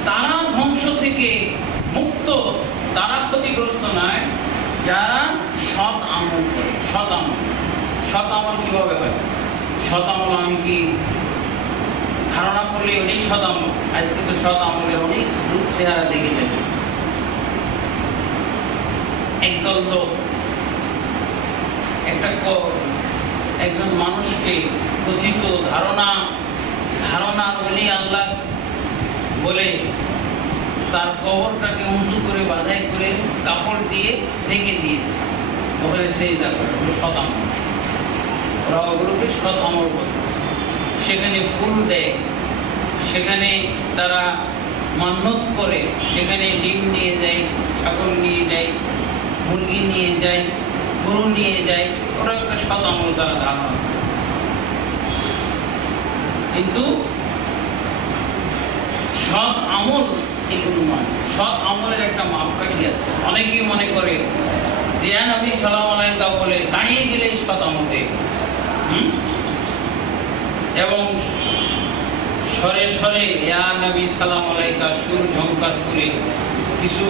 তারা ধ্বংস থেকে মুক্ত, তারা ক্ষতিগ্রস্ত নয় যারা সৎ আমল করে। সৎ আমল, সৎ আমল কিভাবে হয়? সৎ আমল আমি কি ধারণা করলে ওটাই সৎ আমল? আজকে তো সৎ আমলের অনেক রূপ চেহারা দেখে যাবে। একদল লোক একজন মানুষকে কথিত ধারণার ওলি আল্লাহ বলে তার কবরটাকে উঁচু করে বাঁধাই করে কাপড় দিয়ে ঢেকে দিয়েছে, ওখানে সেজদা করে। ওগুলো সৎ আমল, ওরা ওগুলোকে সৎ আমল বলছে। সেখানে ফুল দেয়, সেখানে তারা মান্যত করে, সেখানে ডিম নিয়ে যায়, ছাগল নিয়ে যায়, মুরগি নিয়ে যায়, গরু নিয়ে যায়। ওটা একটা সৎ আমল তারা ধারণা। কিন্তু সৎ আমল এগুলো নয়। সৎ আমলের একটা মাপকাঠি আছে। অনেকেই মনে করে যে ইয়া নবী সাল্লাল্লাহু আলাইহি ওয়া সাল্লাম বলে দাঁড়িয়ে গেলেই সৎ আমল হয়ে গেল, এবং স্বরে স্বরে ইয়া নবী সাল্লাল্লাহু আলাইহি ওয়া সাল্লাম সুর ঝংকার করে কিছু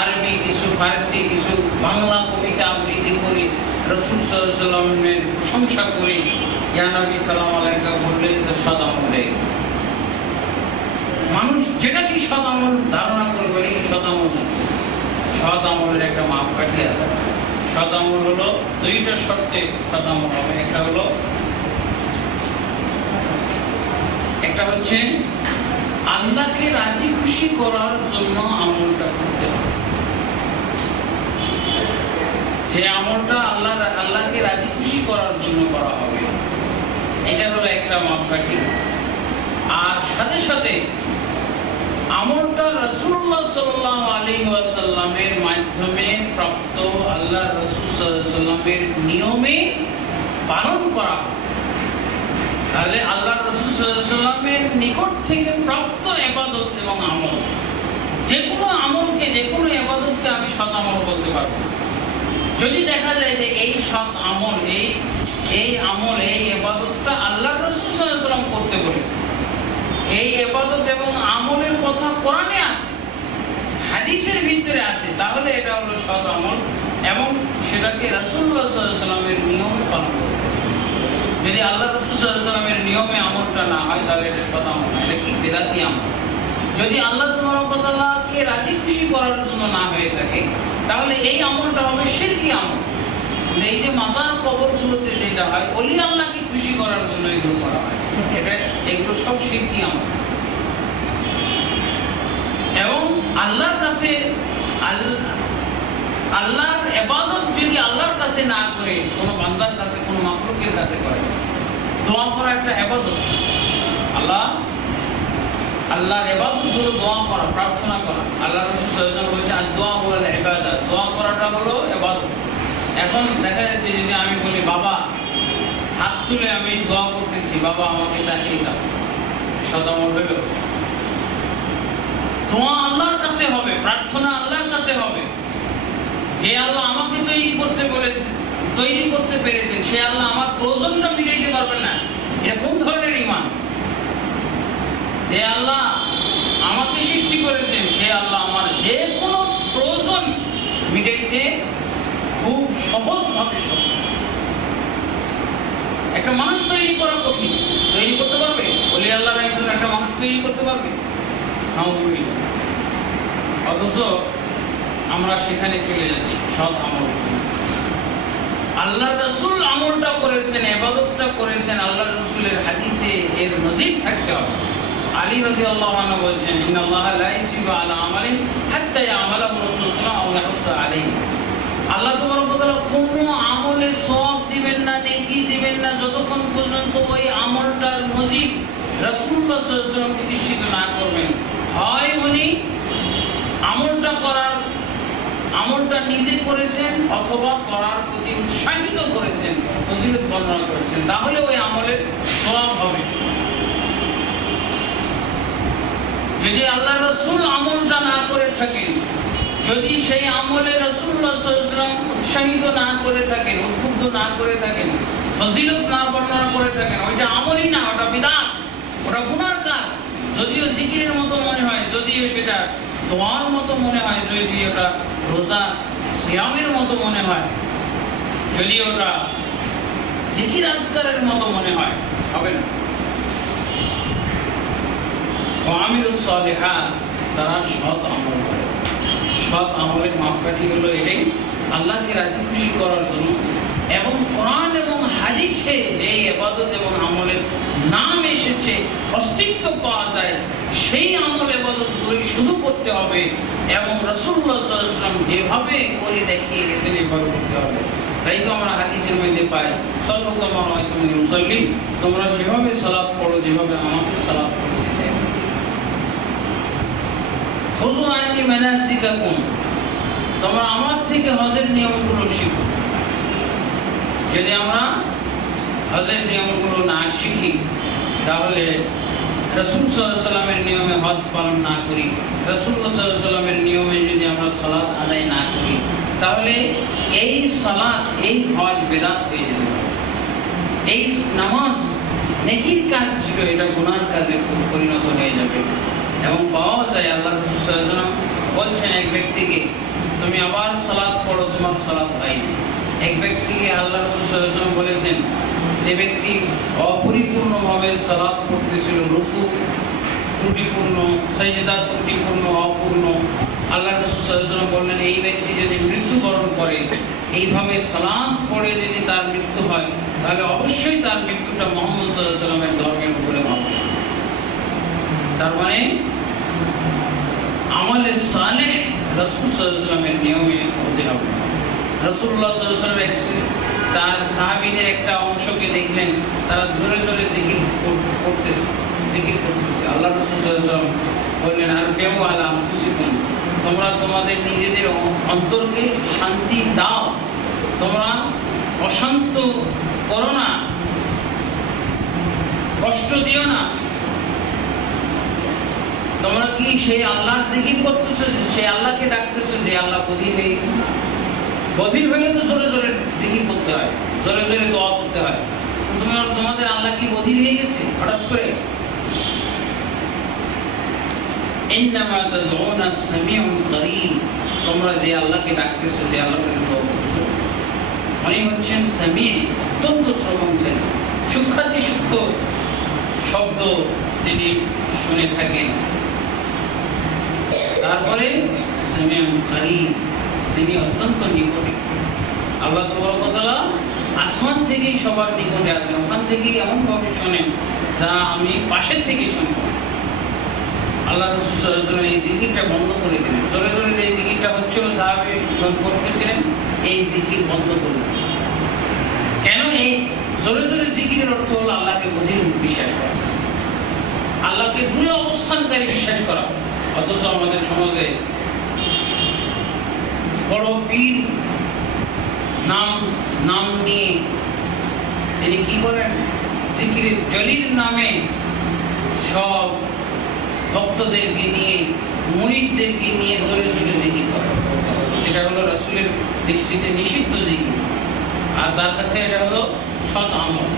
আরবি, কিছু ফারসি, কিছু বাংলা কবিতা আবৃত্তি করে রাসূল সাল্লাল্লাহু আলাইহি ওয়াসাল্লামের প্রশংসা করে ইয়া নবী সাল্লাল্লাহু আলাইহি ওয়া সাল্লাম বললে তো সৎ আমল হয়ে গেল। মানুষ যেটা কি সৎ আমল ধারণা করে বলে কি সৎ আমল না। সৎ আমলের একটা মাপকাঠি আছে। সৎ আমল হলো দুইটা শর্তে সৎ আমল হবে। একটা হচ্ছে আল্লাহকে রাজি খুশি করার জন্য আমলটা করতে হবে। যে আমলটা আল্লাহকে রাজি খুশি করার জন্য করা হবে, এটা হলো একটা মাপকাঠি। আর সাথে সাথে আমলটা রাসূলুল্লাহ সাল্লাল্লাহু আলাইহি ওয়াসাল্লামের মাধ্যমে প্রাপ্ত, আল্লাহ রাসূল সাল্লাল্লাহু আলাইহি ওয়াসাল্লামের নিয়মে পালন করা। তাহলে আল্লাহ রাসূল সাল্লাল্লাহু আলাইহি ওয়াসাল্লামের নিকট থেকে প্রাপ্ত ইবাদত এবং আমল, যে কোনো আমলকে, যে কোনো ইবাদতকে আমি সৎ আমল বলতে পারবো। যদি দেখা যায় যে এই সৎ আমল, এই আমল, এই ইবাদতটা আল্লাহ রাসূল সাল্লাল্লাহু আলাইহি ওয়াসাল্লাম করতে বলেছে, এই ইবাদত এবং আমলের কথা কোরআনে আছে, হাদিসের ভিতরে আছে, তাহলে এটা হলো সৎ আমল এবং সেটাকে রাসূলুল্লাহ সাল্লাল্লাহু আলাইহি ওয়াসাল্লামের নিয়মে পালন করতে হবে। যদি আল্লাহ রাসূল সাল্লাল্লাহু আলাইহি ওয়াসাল্লামের নিয়মে আমলটা না হয় তাহলে এটা সৎ আমল না, এটা কি বিদআতি আমল। যদি আল্লাহ তাআলাকে রাজি খুশি করার জন্য না হয়ে থাকে তাহলে এই আমলটা হবে শিরকি আমল। এই যে মাজার কবরগুলোতে যেটা হয় ওলি আল্লাহকে খুশি করার জন্য এগুলো করা হয়, এগুলো সব শিরকি আমল। এবং আল্লাহর কাছে আল্লাহর ইবাদত যদি আল্লাহর কাছে না করে কোনো বান্দার কাছে, কোনো মাখলুকের কাছে করে, দোয়া করা একটা ইবাদত। আল্লাহর ইবাদত হলো দোয়া করা, প্রার্থনা করা। আল্লাহ রাসূল সাল্লাল্লাহু আলাইহি ওয়াসাল্লাম বলেছেন আদ-দুআ হুয়াল ইবাদত, দোয়া করাটা হলো ইবাদত। এখন দেখা যাচ্ছে যদি আমি বলি বাবা হাত তুলে আমি দোয়া করতেছি, বাবা আমাকে চাকরি দাও, সৎ আমল হলো? দোয়া আল্লাহর কাছে হবে, প্রার্থনা আল্লাহর কাছে হবে। যে আল্লাহ আমাকে তৈরি করতে পেরেছেন সে আল্লাহ আমার প্রয়োজনটা মিটাইতে পারবেন না, এটা কোন ধরনের ঈমান? যে আল্লাহ আমাকে সৃষ্টি করেছেন সে আল্লাহ আমার যে কোনো প্রয়োজন মিটাইতে খুব সহজভাবে সক্ষম। একটা মানুষ তৈরি করা কঠিন, তৈরি করতে পারবে? ওলি আল্লাহর একজন একটা মানুষ তৈরি করতে পারবে? নাউযুবিল্লাহ। অথচ আমরা সেখানে চলে যাচ্ছি সৎ আমল। আল্লাহ রাসূল আমলটা করেছেন, ইবাদতটা করেছেন, আল্লাহ রাসূলের হাদিসে এর নজির থাকতে হবে। আলী রাদিয়াল্লাহু আনহু বলেছেন ইন্নাল্লাহা লা ইয়াসিবু আলা আমালিন হাত্তা ইয়ামালাহু রাসূলুল্লাহ সাল্লাল্লাহু আলাইহি ওয়া সাল্লাম আলাইহি। আল্লাহ তাবারক ওয়া তাআলা কোনো আমলে সওয়াব দিবেন না, নেকি দিবেন না যতক্ষণ পর্যন্ত ওই আমলটার নজির রাসূলুল্লাহ সাল্লাল্লাহু আলাইহি ওয়াসাল্লাম প্রতিষ্ঠিত না করবেন। হয় উনি আমলটা নিজে করেছেন অথবা করার প্রতি উৎসাহিত করেছেন, ফজিলত বর্ণনা করেছেন, তাহলে ওই আমলের সওয়াব হবে। যদি আল্লাহ রাসূল আমলটা না করে থাকেন, যদি সেই আমলে রাসূলুল্লাহ সাল্লাল্লাহু আলাইহি ওয়াসাল্লাম উৎসাহিত না করে থাকেন, উদ্বুদ্ধ না করে থাকেন, ফজিলত না বর্ণনা করে থাকেন, ওইটা আমলই না, ওটা বিদআত, ওটা গুনার কাজ। যদিও জিকিরের মতো মনে হয়, যদিও সেটা দোয়ার মতো মনে হয়, যদি ওটা রোজা সিয়ামের মতো মনে হয়, যদি ওটা জিকির আজকারের মতো মনে হয়, হবে না। আমিরুস সালিহাত, তারা সৎ আমল করে। সৎ আমলের মাপকাঠি হলো এটাই, আল্লাহকে রাজি খুশি করার জন্য। এবং কোরআন এবং হাদিসে যে ইবাদত এবং আমলের নাম এসেছে, অস্তিত্ব পাওয়া যায়, সেই আমল ইবাদতগুলোই শুধু করতে হবে এবং রাসূলুল্লাহ সাল্লাল্লাহু আলাইহি ওয়াসাল্লাম যেভাবে করে দেখিয়ে গেছেন এভাবে করতে হবে। তাই তো আমরা হাদিসের মধ্যে পাই সাল্লু কামা রাআইতুমুনি উসাল্লি, তোমরা সেভাবে সালাত পড়ো যেভাবে আমাকে সালাত পড়তে দেয়। খুযু আন্নী মানাসিকাকুম, তোমরা আমার থেকে হজের নিয়মগুলো শিখো। যদি আমরা হজের নিয়মগুলো না শিখি তাহলে রাসূল সাল্লাল্লাহু আলাইহি ওয়াসাল্লামের নিয়মে হজ পালন না করি, রাসূলুল্লাহ সাল্লাল্লাহু আলাইহি ওয়াসাল্লামের নিয়মে যদি আমরা সালাত আদায় না করি তাহলে এই সালাত, এই হজ বিদআত হয়ে যেতে পারে। এই নামাজ নেকির কাজ ছিল, এটা গুনার কাজে পরিণত হয়ে যাবে। এবং পাওয়া যায় আল্লাহ রাসূল সাল্লাল্লাহু আলাইহি ওয়াসাল্লাম বলছেন এক ব্যক্তিকে তুমি আবার সালাত পড়ো, তোমার সালাত হয়। এক ব্যক্তিকে আল্লাহ রাসূল সাল্লাল্লাহু আলাইহি ওয়াসাল্লাম বলেছেন যে ব্যক্তি অপরিপূর্ণভাবে সালাত পড়তেছিল, রুকু ত্রুটিপূর্ণ, সাজদা ত্রুটিপূর্ণ, অপূর্ণ, আল্লাহ রাসূল সাল্লাল্লাহু আলাইহি ওয়াসাল্লাম বললেন এই ব্যক্তি যদি মৃত্যুবরণ করে, এইভাবে সালাত পড়ে যদি তার মৃত্যু হয় তাহলে অবশ্যই তার মৃত্যুটা মুহাম্মদ সাল্লাল্লাহু আলাইহি ওয়াসাল্লামের ধর্মের উপরে হবে। তার মানে আমলে সালেহ রাসূল সাল্লাল্লাহু আলাইহি ওয়াসাল্লামের নিয়মে হতে হবে। রাসূলুল্লাহ সাল্লাল্লাহু আলাইহি ওয়াসাল্লাম তার সাহাবীদের একটা অংশকে দেখলেন তারা জোরে জোরে জিকির করতেছে। আল্লাহ রাসূল সাল্লাল্লাহু আলাইহি ওয়াসাল্লাম বললেন আর কেউ আলা আনফুসিকুম, তোমরা তোমাদের নিজেদের অন্তরকে শান্তি দাও, তোমরা অশান্ত করো না, কষ্ট দিও না। তোমরা কি সেই আল্লাহর জিকির করতেছো, সেই আল্লাহকে ডাকতেছো যে আল্লাহ বধির হয়ে গেছে? বধির হইলে তো জোরে জোরে জিকির করতে হয়, জোরে জোরে দোয়া করতে হয়। তোমাদের আল্লাহ কি বধির হয়ে গেছে হঠাৎ করে? ইন্নামা তাদউনা সামিউন করিব, তোমরা যে আল্লাহকে ডাকতেছো, যে আল্লাহকে দোয়া করতেছো, উনি হচ্ছেন সামি, অত্যন্ত শ্রবণশীল, সূক্ষ্মাতি সূক্ষ্ম শব্দ তিনি শুনে থাকেন। তারপরে সামিউন করিব, তিনি অত্যন্ত নিকটে। আল্লাহ তাবারক ওয়া তাআলা আসমান থেকেই সবার নিকটে আছেন, ওখান থেকেই এমনভাবে শোনেন যা আমি পাশের থেকেই শুনবো। আল্লাহ রাসূল সাল্লাল্লাহু আলাইহি ওয়াসাল্লাম এই জিকিরটা বন্ধ করে দিলেন। জোরে জোরে এই জিকিরটা হচ্ছিল, সাহাবীগণ করতেছিলেন, এই জিকির বন্ধ করলেন। কেন? এই জোরে জোরে জিকিরের অর্থ হলো আল্লাহকে অধীর বিশ্বাস করা, আল্লাহকে দূরে অবস্থানকারী বিশ্বাস করা। অথচ আমাদের সমাজে বড় পীর নাম নিয়ে তিনি কি করেন, জিকিরের জলির নামে সব ভক্তদেরকে নিয়ে, মুরিদদেরকে নিয়ে জোরে জোরে জিকির করে, যেটা হলো রাসূলের দৃষ্টিতে নিষিদ্ধ জিকির। আর তার কাছে এটা হলো সৎ আমল।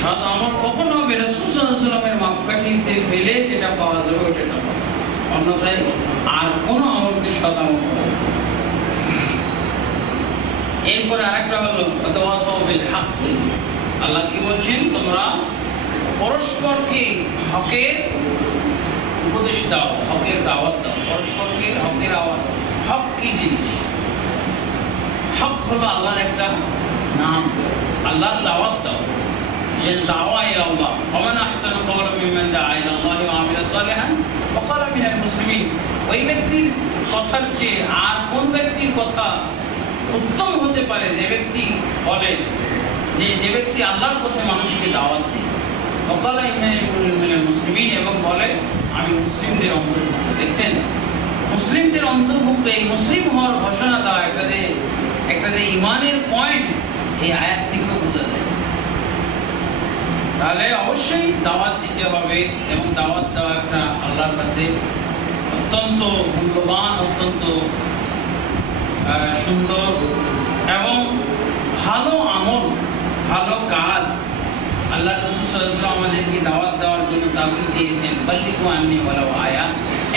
সৎ আমল কখন হবে? রাসূল সাল্লাল্লাহু আলাইহি ওয়াসাল্লামের মাপকাঠিতে ফেলে যেটা পাওয়া যাবে ওইটা সৎ আমল, অন্যথায় আর কোনো আমলকে সৎ আমল বলা যাবে না। এরপরে আরেকটা হলো ওয়াতাওয়াসাউ বিল হক। আল্লাহ কি বলছেন? তোমরা পরস্পরকে হকের উপদেশ দাও, হকের দাওয়াত দাও, পরস্পরকে হকের আওয়াজ। হক কি জিনিস? হক হলো আল্লাহর একটা নাম, আল্লাহর দাওয়াত দাও, যে দাওয়া ইলা আল্লাহ। ওমান আহসানু কওলাম মিম্মান দাআ ইলা আল্লাহি ওয়া আমিলা সালিহান ওয়া ক্বালা মিনাল মুসলিমিন। ওই ব্যক্তির কথার চেয়ে আর কোন ব্যক্তির কথা উত্তম হতে পারে যে ব্যক্তি বলে, যে ব্যক্তি আল্লাহর পথে মানুষকে দাওয়াত দেয়, ওয়া ক্বালা ইন্নানি মিনাল মুসলিমিন, এবং বলে আমি মুসলিমদের অন্তর্ভুক্ত। দেখছেন, মুসলিমদের অন্তর্ভুক্ত, এই মুসলিম হওয়ার ঘোষণা দেওয়া একটা যে ইমানের পয়েন্ট, এই আয়াত থেকেও বোঝা যায়। তাহলে অবশ্যই দাওয়াত দিতে হবে, এবং দাওয়াত দেওয়া একটা আল্লাহর কাছে অত্যন্ত মূল্যবান, অত্যন্ত সুন্দর এবং ভালো আমল, ভালো কাজ। আল্লাহ রাসূল সাল্লাল্লাহু আলাইহি ওয়াসাল্লাম আমাদেরকে দাওয়াত দেওয়ার জন্য তাগিদ দিয়েছেন, বাল্লিগু আন্নী ওয়ালাউ আয়াত।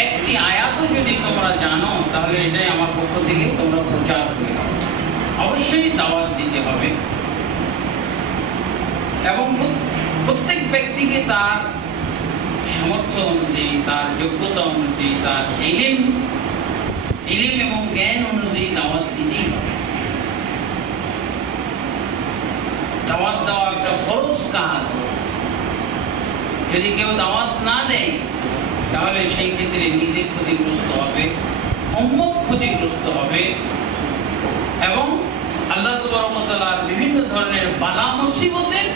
একটি আয়াতও যদি তোমরা জানো তাহলে এটাই আমার পক্ষ থেকে তোমরা প্রচার করে দাও। অবশ্যই দাওয়াত দিতে হবে, এবং প্রত্যেক ব্যক্তিকে তার সামর্থ্য অনুযায়ী, তার যোগ্যতা অনুযায়ী, তার ইলম এবং জ্ঞান অনুযায়ী দাওয়াত দিতেই হবে। দাওয়াত দেওয়া একটা ফরজ কাজ। যদি কেউ দাওয়াত না দেয় তাহলে সেই ক্ষেত্রে নিজে ক্ষতিগ্রস্ত হবে, উম্মত ক্ষতিগ্রস্ত হবে, এবং আল্লাহ তাবারক ওয়া তাআলার বিভিন্ন ধরনের বালা মুসিবতের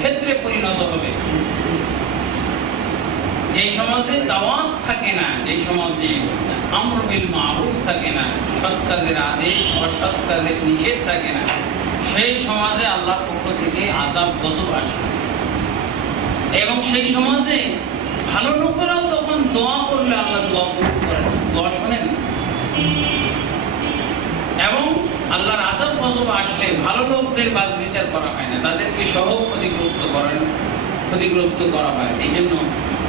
ক্ষেত্রে পরিণত হবে। যে সমাজে দাওয়াত থাকে না, যে সমাজে আমর বিল মারুফ থাকে না, সৎ কাজের আদেশ অসৎ কাজের নিষেধ থাকে না, সেই সমাজে আল্লাহর পক্ষ থেকে আযাব গজব আসে। এবং সেই সমাজে ভালো লোকেরাও তখন দোয়া করলে আল্লাহ দোয়া কবুল করেন, দোয়া শোনেন। এবং আল্লাহর আযাব গজব আসলে ভালো লোকদের বাজ বিচার করা হয় না, তাদেরকে সহ ক্ষতিগ্রস্ত করা হয়। এই জন্য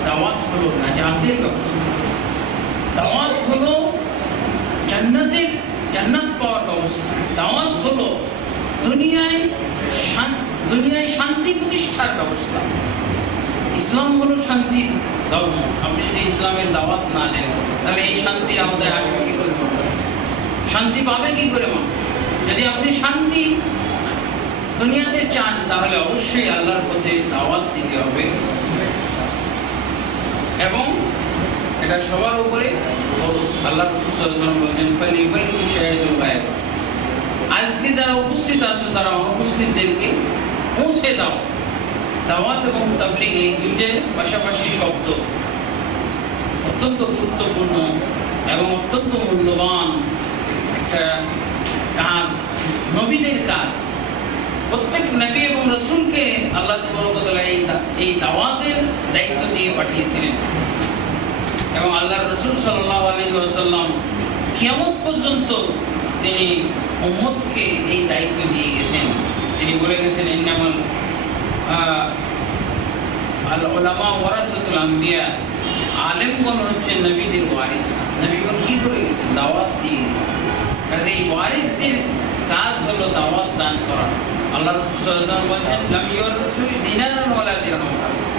দাওয়াত হলো নাজাতের ব্যবস্থা, দাওয়াত হলো জান্নাত পাওয়ার ব্যবস্থা, দাওয়াত হলো দুনিয়ায় শান্তি প্রতিষ্ঠার ব্যবস্থা। ইসলাম হলো শান্তির ধর্ম। আপনি যদি ইসলামের দাওয়াত না দেন তাহলে এই শান্তি আমাদের আসবে কি করে? শান্তি পাবে কি করে মানুষ? যদি আপনি শান্তি দুনিয়াতে চান তাহলে অবশ্যই আল্লাহর পথে দাওয়াত দিতে হবে, এবং এটা সবার উপরে ফরজ। আল্লাহ রাসূল সাল্লাল্লাহু আলাইহি ওয়াসাল্লাম বলেছেন, ফালিবাল্লিগু শাহিদুল গায়ব। আজকে যারা উপস্থিত আছে তারা অনুপস্থিতদেরকে পৌঁছে দাও। দাওয়াত এবং তাবলীগ এই দুইটার পাশাপাশি শব্দ, অত্যন্ত গুরুত্বপূর্ণ এবং অত্যন্ত মূল্যবান একটা কাজ, নবীদের কাজ। প্রত্যেক নবী এবং রাসূলকে আল্লাহ তাবারক ওয়া তাআলা এই দাওয়াতের দায়িত্ব দিয়ে পাঠিয়েছিলেন, এবং আল্লাহর রাসূল সাল্লাল্লাহু আলাইহি ওয়াসাল্লাম কিয়ামত পর্যন্ত তিনি উম্মতকে এই দায়িত্ব দিয়ে গেছেন। তিনি বলে গেছেন, ইন্নামাল আল উলামা ওয়ারাসাতুল আম্বিয়া, আলেমগণ হচ্ছেন নবীদের ওয়ারিস। নবীগণ কি করে গেছেন? দাওয়াত দিয়ে গেছেন। কাজে এই ওয়ারিসদের কাজ হলো দাওয়াত দান করা। আল্লাহ রাসূল সাল্লাল্লাহু আলাইহি ওয়াসাল্লাম বলেন, লাম ইউরাসু দিনারান ওয়ালা দিরহাম।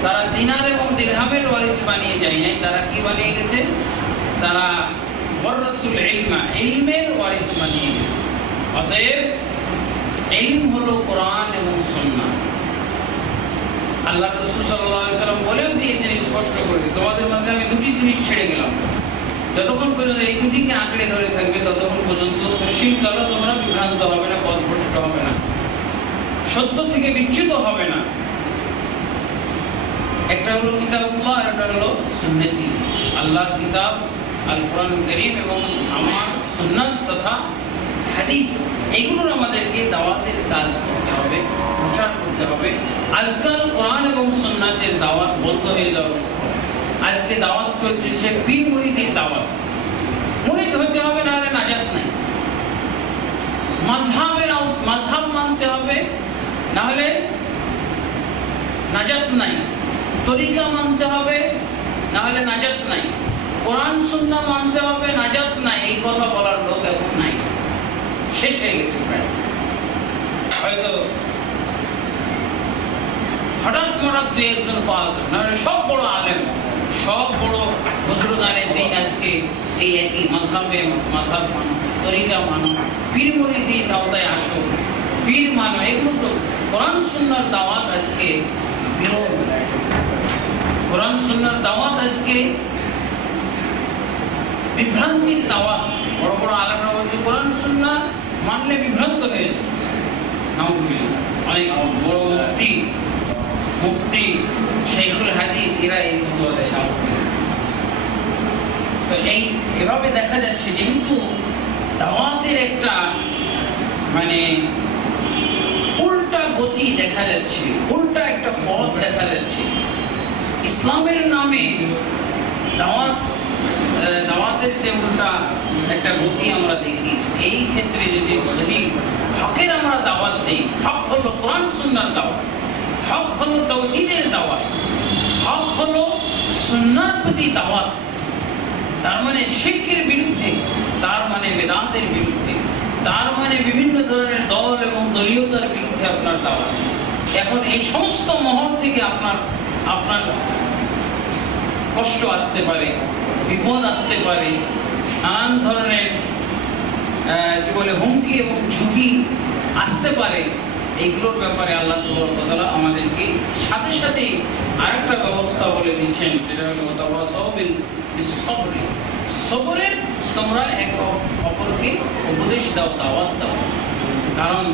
তারা দিনার এবং দিরহামের ওয়ারিস বানিয়ে যায় নাই, তারা কি বানিয়ে গেছে? তারা ওয়ারাসুল ইলমা, ইলমের ওয়ারিস বানিয়ে গেছে। অতএব ইলম হলো কোরআন এবং সুন্নাহ। আল্লাহ রাসূল সাল্লাল্লাহু আলাইহি ওয়াসাল্লাম বলেও দিয়েছেন স্পষ্ট করে, তোমাদের মাঝে আমি দুটি জিনিস ছেড়ে গেলাম, যতক্ষণ পর্যন্ত এই দুটিকে আঁকড়ে ধরে থাকবে ততক্ষণ পর্যন্ত পশ্চিমকালে তোমরা বিভ্রান্ত হবে না, পথভ্রষ্ট হবে না, সত্য থেকে বিচ্যুত হবে না। একটা হলো কিতাবুল্লাহ আর একটা হলো সুন্নতি। আল্লাহর কিতাব আল কোরআন কারীম এবং আমার সুন্নাত তথা হাদিস, এগুলোর আমাদেরকে দাওয়াতের কাজ করতে হবে, প্রচার করতে হবে। আজকাল কোরআন এবং সুন্নাতের দাওয়াত বন্ধ হয়ে যাওয়ার মতো। আজকে দাওয়াত চলছে পীর মুরিদের দাওয়াত। মুরিদ হতে হবে, না হলে নাজাত নাই। মাযহাব মানতে হবে, না হলে নাজাত নাই। তরিকা মানতে হবে, না হলে নাজাত নাই। কোরআন সুন্নাহ মানতে হবে, নাজাত নাই। এই কথা বলার লোক এখন নাই, শেষ হয়ে গেছে প্রায়। হয়তো হঠাৎ মঠাৎ দুই একজন পাওয়া যাবে, নাহলে সব বড় আলেম, সব বড় বুজুর্গানের দিন আজকে এই একই মাযহাব মানো, তরিকা মানো, পীর মুরিদের আওতায় আসো, পীর মানো, এগুলো চলতেছে। কোরআন সুন্নাহর দাওয়াত আজকে বিরল। কোরআন সুন্নাহর দাওয়াত আজকে বিভ্রান্তির দাওয়াত। বড় বড় আলেমরা বলছে কোরআন সুন্নাহ মানলে বিভ্রান্ত হয়ে যায়। নাউযুবিল্লাহ। অনেক বড় মুফতি শাইখুল হাদিস এরা এই ফতোয়া দেয়। তো এভাবে দেখা যাচ্ছে, যেহেতু দাওয়াতের একটা মানে উল্টা গতি দেখা যাচ্ছে, উল্টা একটা পথ দেখা যাচ্ছে। ইসলামের নামে দাওয়াতের যে উল্টা একটা গতি আমরা দেখি, এই ক্ষেত্রে যদি সহিহ হকের আমরা দাওয়াত দেই, হক হলো কোরআন সুন্নাহর দাওয়াত, হক হলো তাওহীদের দাওয়াত, হক হলো সুন্নাহর প্রতি দাওয়াত। তার মানে শিরকের বিরুদ্ধে, তার মানে বেদাতের বিরুদ্ধে, তার মানে বিভিন্ন ধরনের দল এবং দলীয়তার বিরুদ্ধে আপনার দাওয়াত। এখন এই সমস্ত মহল থেকে আপনার কষ্ট আসতে পারে, বিপদ আসতে পারে, নানান ধরনের কি বলে হুমকি এবং ঝুঁকি আসতে পারে। এইগুলোর ব্যাপারে আল্লাহ তাআলা আমাদেরকে সাথে সাথে আরেকটা ব্যবস্থা বলে দিচ্ছেন, সেটা হলো তাওয়াসাউ বিস-সবর। সবরের তোমরা একে অপরকে উপদেশ দাও, দাওয়াত দাও। কারণ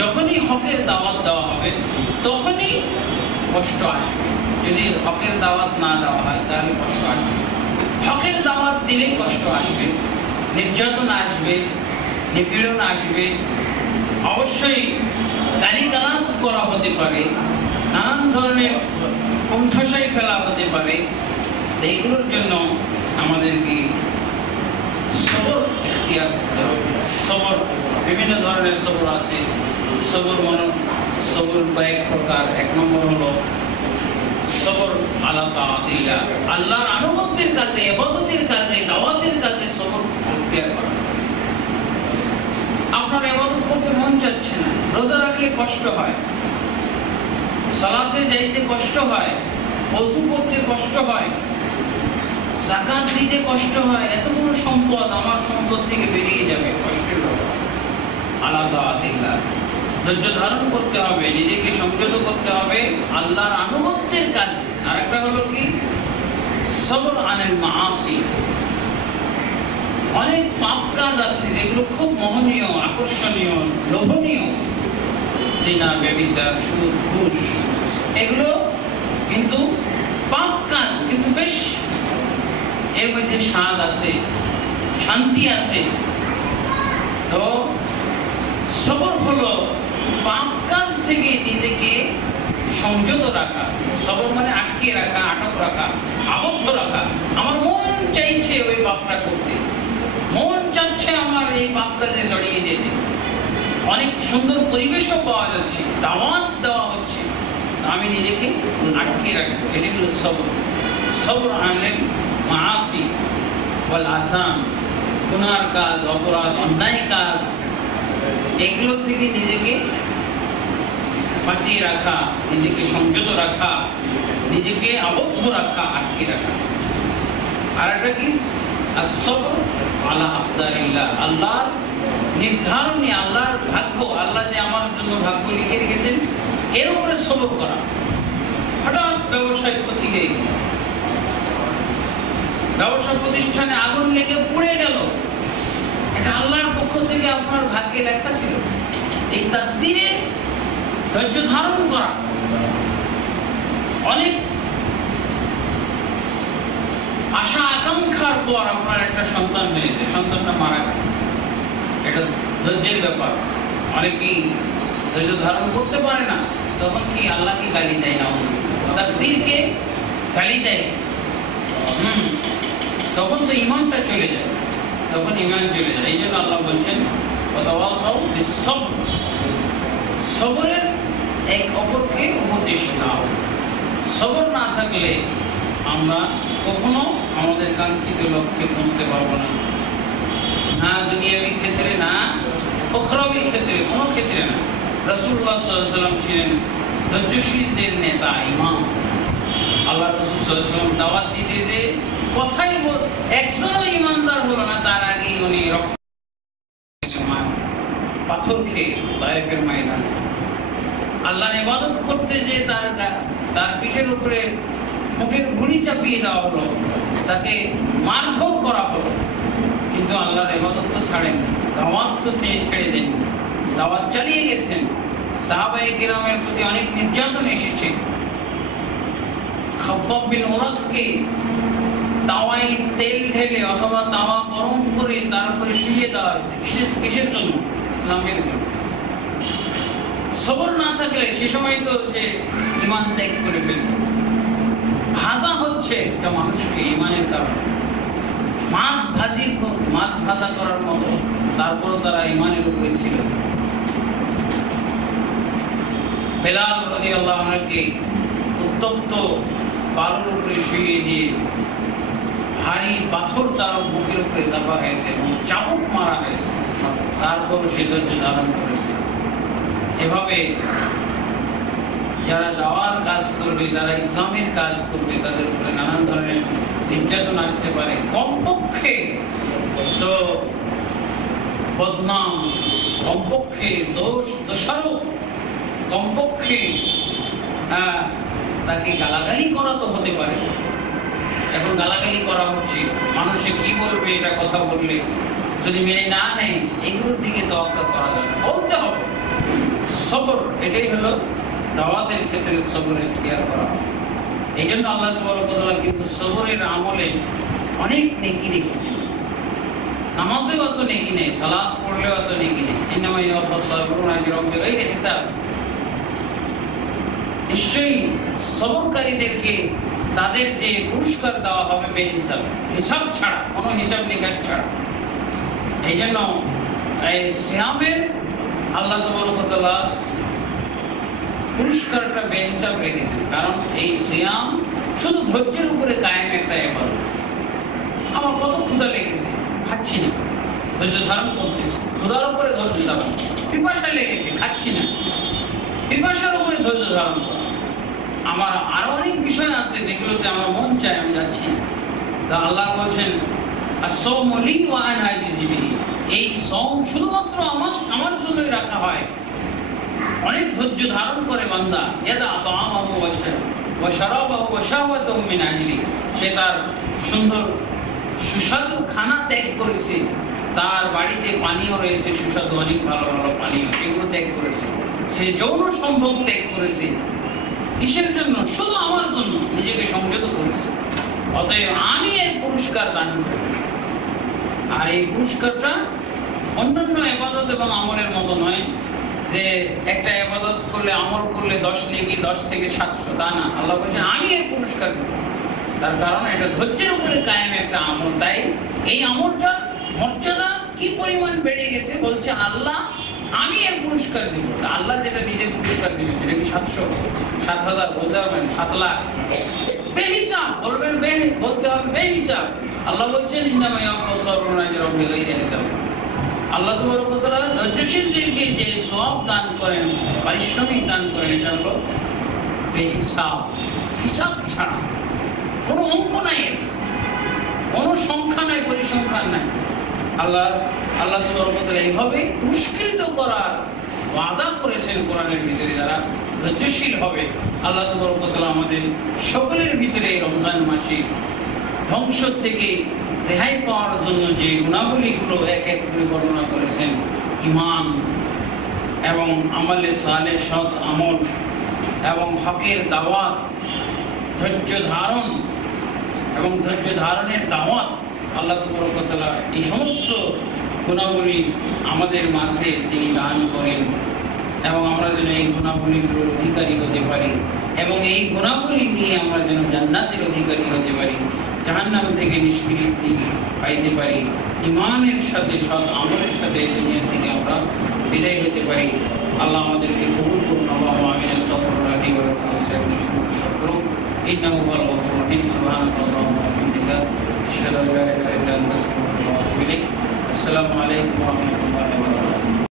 যখনই হকের দাওয়াত দেওয়া হবে তখনই কষ্ট আসবে। যদি হকের দাওয়াত না দেওয়া হয় তাহলে কষ্ট আসবে। হকের দাওয়াত দিলেই কষ্ট আসবে, নির্যাতন আসবে, নিপীড়ন আসবে, অবশ্যই গালিগালাজ করা হতে পারে, নানান ধরনের কণ্ঠস্বর ফেলা হতে পারে। এইগুলোর জন্য আমাদেরকে সবর ইখতিয়ার করতে হবে। সবর বিভিন্ন ধরনের সবর আছে। সবর কয়েক প্রকার। এক নম্বর হলো সবর আলা তাআতিল্লাহ, আল্লাহর আনুগত্যের কাজে, ইবাদতের কাজে, দাওয়াতের কাজে সবর ইখতিয়ার করা। আপনার ইবাদত করতে মন চাচ্ছে না, রোজা রাখলে কষ্ট হয়, সালাতে যাইতে কষ্ট হয়, ওযু করতে কষ্ট হয়, যাকাত দিতে কষ্ট হয়, এতগুলো সম্পদ আমার সম্পদ থেকে বেরিয়ে যাবে, কষ্টের ব্যাপার। আলা তাআতিল্লাহ, ধৈর্য ধারণ করতে হবে, নিজেকে সংযত করতে হবে আল্লাহর আনুগত্যের কাজে। আরেকটা হলো কি সবর আনিল মাআসি। অনেক পাপ কাজ আছে যেগুলো খুব মোহনীয়, আকর্ষণীয়, লোভনীয়, জিনা, ব্যভিচার, সুদ, ঘুষ, এগুলো কিন্তু পাপ কাজ, কিন্তু বেশ এর মধ্যে স্বাদ আছে, শান্তি আছে। তো সবর হলো পাপ কাজ থেকে নিজেকে সংযত রাখা। সবর মানে আটকে রাখা, আটক রাখা, আবদ্ধ রাখা। আমার মন চাইছে ওই পাপটা করতে, মন চাচ্ছে আমার এই পাপ কাজে জড়িয়ে যেতে। অনেক সুন্দর পরিবেশও পাওয়া যাচ্ছে, দাওয়াত দেওয়া হচ্ছে, আমি নিজেকে আটকে রাখবো। এটা হলো সবর। সবর আনেন মাআসি ওয়াল আসাম, গুনার কাজ, অপরাধ, অন্যায় কাজ, এগুলো থেকে নিজেকে বাঁচিয়ে রাখা, নিজেকে সংযত রাখা, নিজেকে আবদ্ধ রাখা, আটকে রাখা। আর একটা কি? আসবর আলা আকদারিল্লাহ, আল্লাহর নির্ধারণী, আল্লাহর ভাগ্য, আল্লাহ যে আমার জন্য ভাগ্য লিখে রেখেছেন এর উপরে সবর করা। হঠাৎ ব্যবসায় ক্ষতি হয়ে গেল, ব্যবসা প্রতিষ্ঠানে আগুন লেগে পুড়ে গেল, এটা আল্লাহর পক্ষ থেকে আপনার ভাগ্যে লেখা ছিল। এই তাকদীরে ধৈর্য ধারণ করা। অনেক আশা আকাঙ্ক্ষার পর আপনার একটা সন্তান হয়েছে, সন্তানটা মারা গেল, এটা ধৈর্যের ব্যাপার। অনেকেই ধৈর্য ধারণ করতে পারে না, তখন কি আল্লাহকে গালি দেয় না, তাকদীরকে গালি দেয়। তখন তো ইমানটা চলে যায়, তখন ইমান চলে যায়। এই জন্য আল্লাহ বলছেন ওয়াতাওয়াসাউ বিস-সবর, সবরের এক অপরকে উপদেশ দাও। সবর না থাকলে আমরা কখনো আমাদের কাঙ্ক্ষিত লক্ষ্যে পৌঁছতে পারবো না, না দুনিয়াবী ক্ষেত্রে, না উখরাবী ক্ষেত্রে, কোনো ক্ষেত্রে না। রাসূলুল্লাহ সাল্লাল্লাহু আলাইহি ওয়াসাল্লাম ছিলেন ধৈর্যশীলদের নেতা, ইমাম। আল্লাহ রাসূল সাল্লাল্লাহু আলাইহি ওয়াসাল্লাম দাওয়াত দিতে যে কথাই একজনও ইমানদার হলো না, তার আগেই উনি পাথর খেয়ে তায়েফের ময়দানে আল্লাহর ইবাদত করতে যে তার পিঠের উপরে মুখের ঘুড়ি চাপিয়ে দেওয়া হলো, তাকে মারধর করা হলো, কিন্তু আল্লাহর ইবাদত তো ছাড়েননি, দাওয়াত তো তিনি ছেড়ে দেননি, দাওয়াত চালিয়ে গেছেন। সাহাবায়ে কিরামের প্রতি অনেক নির্যাতন এসেছে। খাব্বাব বিন উরাদকে তাওয়ায় তেল ঢেলে অথবা তাওয়া গরম করে তার উপরে শুইয়ে দেওয়া হয়েছে। কিসের জন্য? ইসলামের জন্য। সবর না থাকলে সে সময় তো যে ইমান ত্যাগ করে ফেলবে। ভাজা হচ্ছে একটা মানুষকে ইমানের কারণে, মাছ ভাজা করার মতো, তারপরও তারা ইমানের উপরে ছিল। বেলাল রাদিয়াল্লাহু আনহুকে উত্তপ্ত বালুর উপরে শুইয়ে দিয়ে ভারী পাথর তার বুকের উপরে চাপা হয়েছে এবং চাবুক মারা হয়েছে, তারপরও সে ধৈর্য ধারণ করেছে। এভাবে যারা দাওয়ার কাজ করবে, যারা ইসলামের কাজ করবে, তাদের উপরে নানান ধরনের নির্যাতন আসতে পারে। কমপক্ষে তো বদনাম, কমপক্ষে দোষারোপ, কমপক্ষে তাকে গালাগালি করা তো হতে পারে। এখন গালাগালি করা হচ্ছে, মানুষে কি বলবে এটা কথা বললে, যদি মেনে না নেয়, এগুলোর দিকে তোয়াক্কা করা যাবে, বলতে হবে। সবর, এটাই হলো দাওয়াতের ক্ষেত্রে সবরের ইখতিয়ার করা। এই জন্য আল্লাহ তাআলা কিন্তু সবরের আমলে অনেক নেকি রেখেছেন। নামাজেও অত নেকি নেই, সালাত পড়লেও অত নেকি নেই। ইন্নামা ইউওয়াফাস সাবিরুনা আজরাহুম বিগাইরি হিসাব। নিশ্চয়ই সবরকারীদেরকে তাদের যে পুরস্কার দেওয়া হবে বেহিসাব, হিসাব ছাড়া, কোনো হিসাব নিকাশ ছাড়া। এই জন্য এই সিয়ামের আল্লাহ তাআলা পুরস্কারটা বেহিসাব রেখেছেন, কারণ এই সিয়াম শুধু ধৈর্যের উপরে কায়েম একটা ইবাদত। আমার কত ক্ষুধা লেগেছে, খাচ্ছি না, ধৈর্য ধারণ করতেছি, ক্ষুধার উপরে ধৈর্য ধারণ, পিপাসা লেগেছে, খাচ্ছি না, পিপাসার উপরে ধৈর্য ধারণ করা। আমার আরো অনেক বিষয় আছে যেগুলোতে আমার মন চায়, আমি যাচ্ছি না। তা আল্লাহ বলছেন আস-সাওমু লি ওয়া আনা আজজি বিহি, এই সওম শুধুমাত্র আমার জন্যই রাখা হয়। অনেক ধৈর্য ধারণ করে বান্দা, ইয়াদা তাআমাহু ওয়া শারাবাহু ওয়া শাহওয়াতাহু মিন আজলি, সে তার সুন্দর সুস্বাদু খানা ত্যাগ করেছে, তার বাড়িতে পানীয় রয়েছে সুস্বাদু অনেক ভালো ভালো পানীয়, সেগুলো ত্যাগ করেছে। সে যৌন সম্ভোগ ত্যাগ করেছে, কিসের জন্য? শুধু আমার জন্য, নিজেকে সংযত করেছে। অতএব আমি এর পুরস্কার দান করব। আর এই পুরস্কারটা অন্যান্য ইবাদত এবং আমলের মতো নয় যে একটা ইবাদত করলে, আমল করলে 10 নেকি, 10 থেকে 700, তা না। আল্লাহ বলছেন আমি এর পুরস্কার দেব। তার কারণ এটা ধৈর্যের উপরে কায়েম একটা আমল। তাই এই আমলটার মর্যাদা কি পরিমাণ বেড়ে গেছে, বলছে আল্লাহ আমি এর পুরস্কার দিব। আল্লাহ যেটা নিজের পুরস্কার দিবেন, এটা কি 700, 7,000 বলতে হবেন, 7 লাখ বেহিসাব বলবেন, বলতে হবে বেহিসাব। আল্লাহ বলছেন ইন্নামা ইয়াওফাস সাবিরুনা আজরাহুম বিগাইরি হিসাব। আল্লাহ তাবারক ওয়া তাআলা ধৈর্যশীলদেরকে যে সওয়াব দান করেন, পারিশ্রমিক দান করেন, এটা হলো বেহিসাব, হিসাব ছাড়া। কোনো অঙ্ক নাই, কোনো সংখ্যা নাই, পরিসংখ্যান নাই। আল্লাহ তাবারক ওয়া তাআলা এইভাবে পুরস্কৃত করার ওয়াদা করেছেন কোরআনের ভিতরে, যারা ধৈর্যশীল হবে। আল্লাহ তাবারক ওয়া তাআলা আমাদের সকলের ভিতরে এই রমজান মাসে ধ্বংস থেকে রেহাই পাওয়ার জন্য যে গুণাবলীগুলো এক এক করে বর্ণনা করেছেন, ঈমান এবং আমালে সালেহ, সৎ আমল এবং হকের দাওয়াত, ধৈর্য ধারণ এবং ধৈর্য ধারণের দাওয়াত, আল্লাহ তাবারক ওয়া তাআলা এই সমস্ত গুণাবলী আমাদের মাঝে তিনি দান করেন এবং আমরা যেন এই গুণাবলীগুলোর অধিকারী হতে পারি এবং এই গুণাবলী নিয়ে আমরা যেন জান্নাতের অধিকারী হতে পারি, জাহান্নাম থেকে নিষ্কৃতি পাইতে পারি, ঈমানের সাথে সৎ আমলের সাথে দুনিয়া থেকে আমরা বিদায় হতে পারি। আল্লাহ আমাদেরকে কবুল করুন। আল্লাহুম্মা আমিন। আস্তাগফিরুল্লাহ লি ওয়া লাকুম ওয়া সাল্লাল্লাহু ইন্নাহু হুয়াল গফুরুর রহিম। সুবহানাকাল্লাহুম্মা ওয়া বিহামদিকা আশহাদু আল্লা ইলাহা ইল্লা আনতা আস্তাগফিরুকা ওয়া আতুবু ইলাইক। আসসালামু আলাইকুম ওয়া রাহমাতুল্লাহি ওয়া বারাকাতুহু।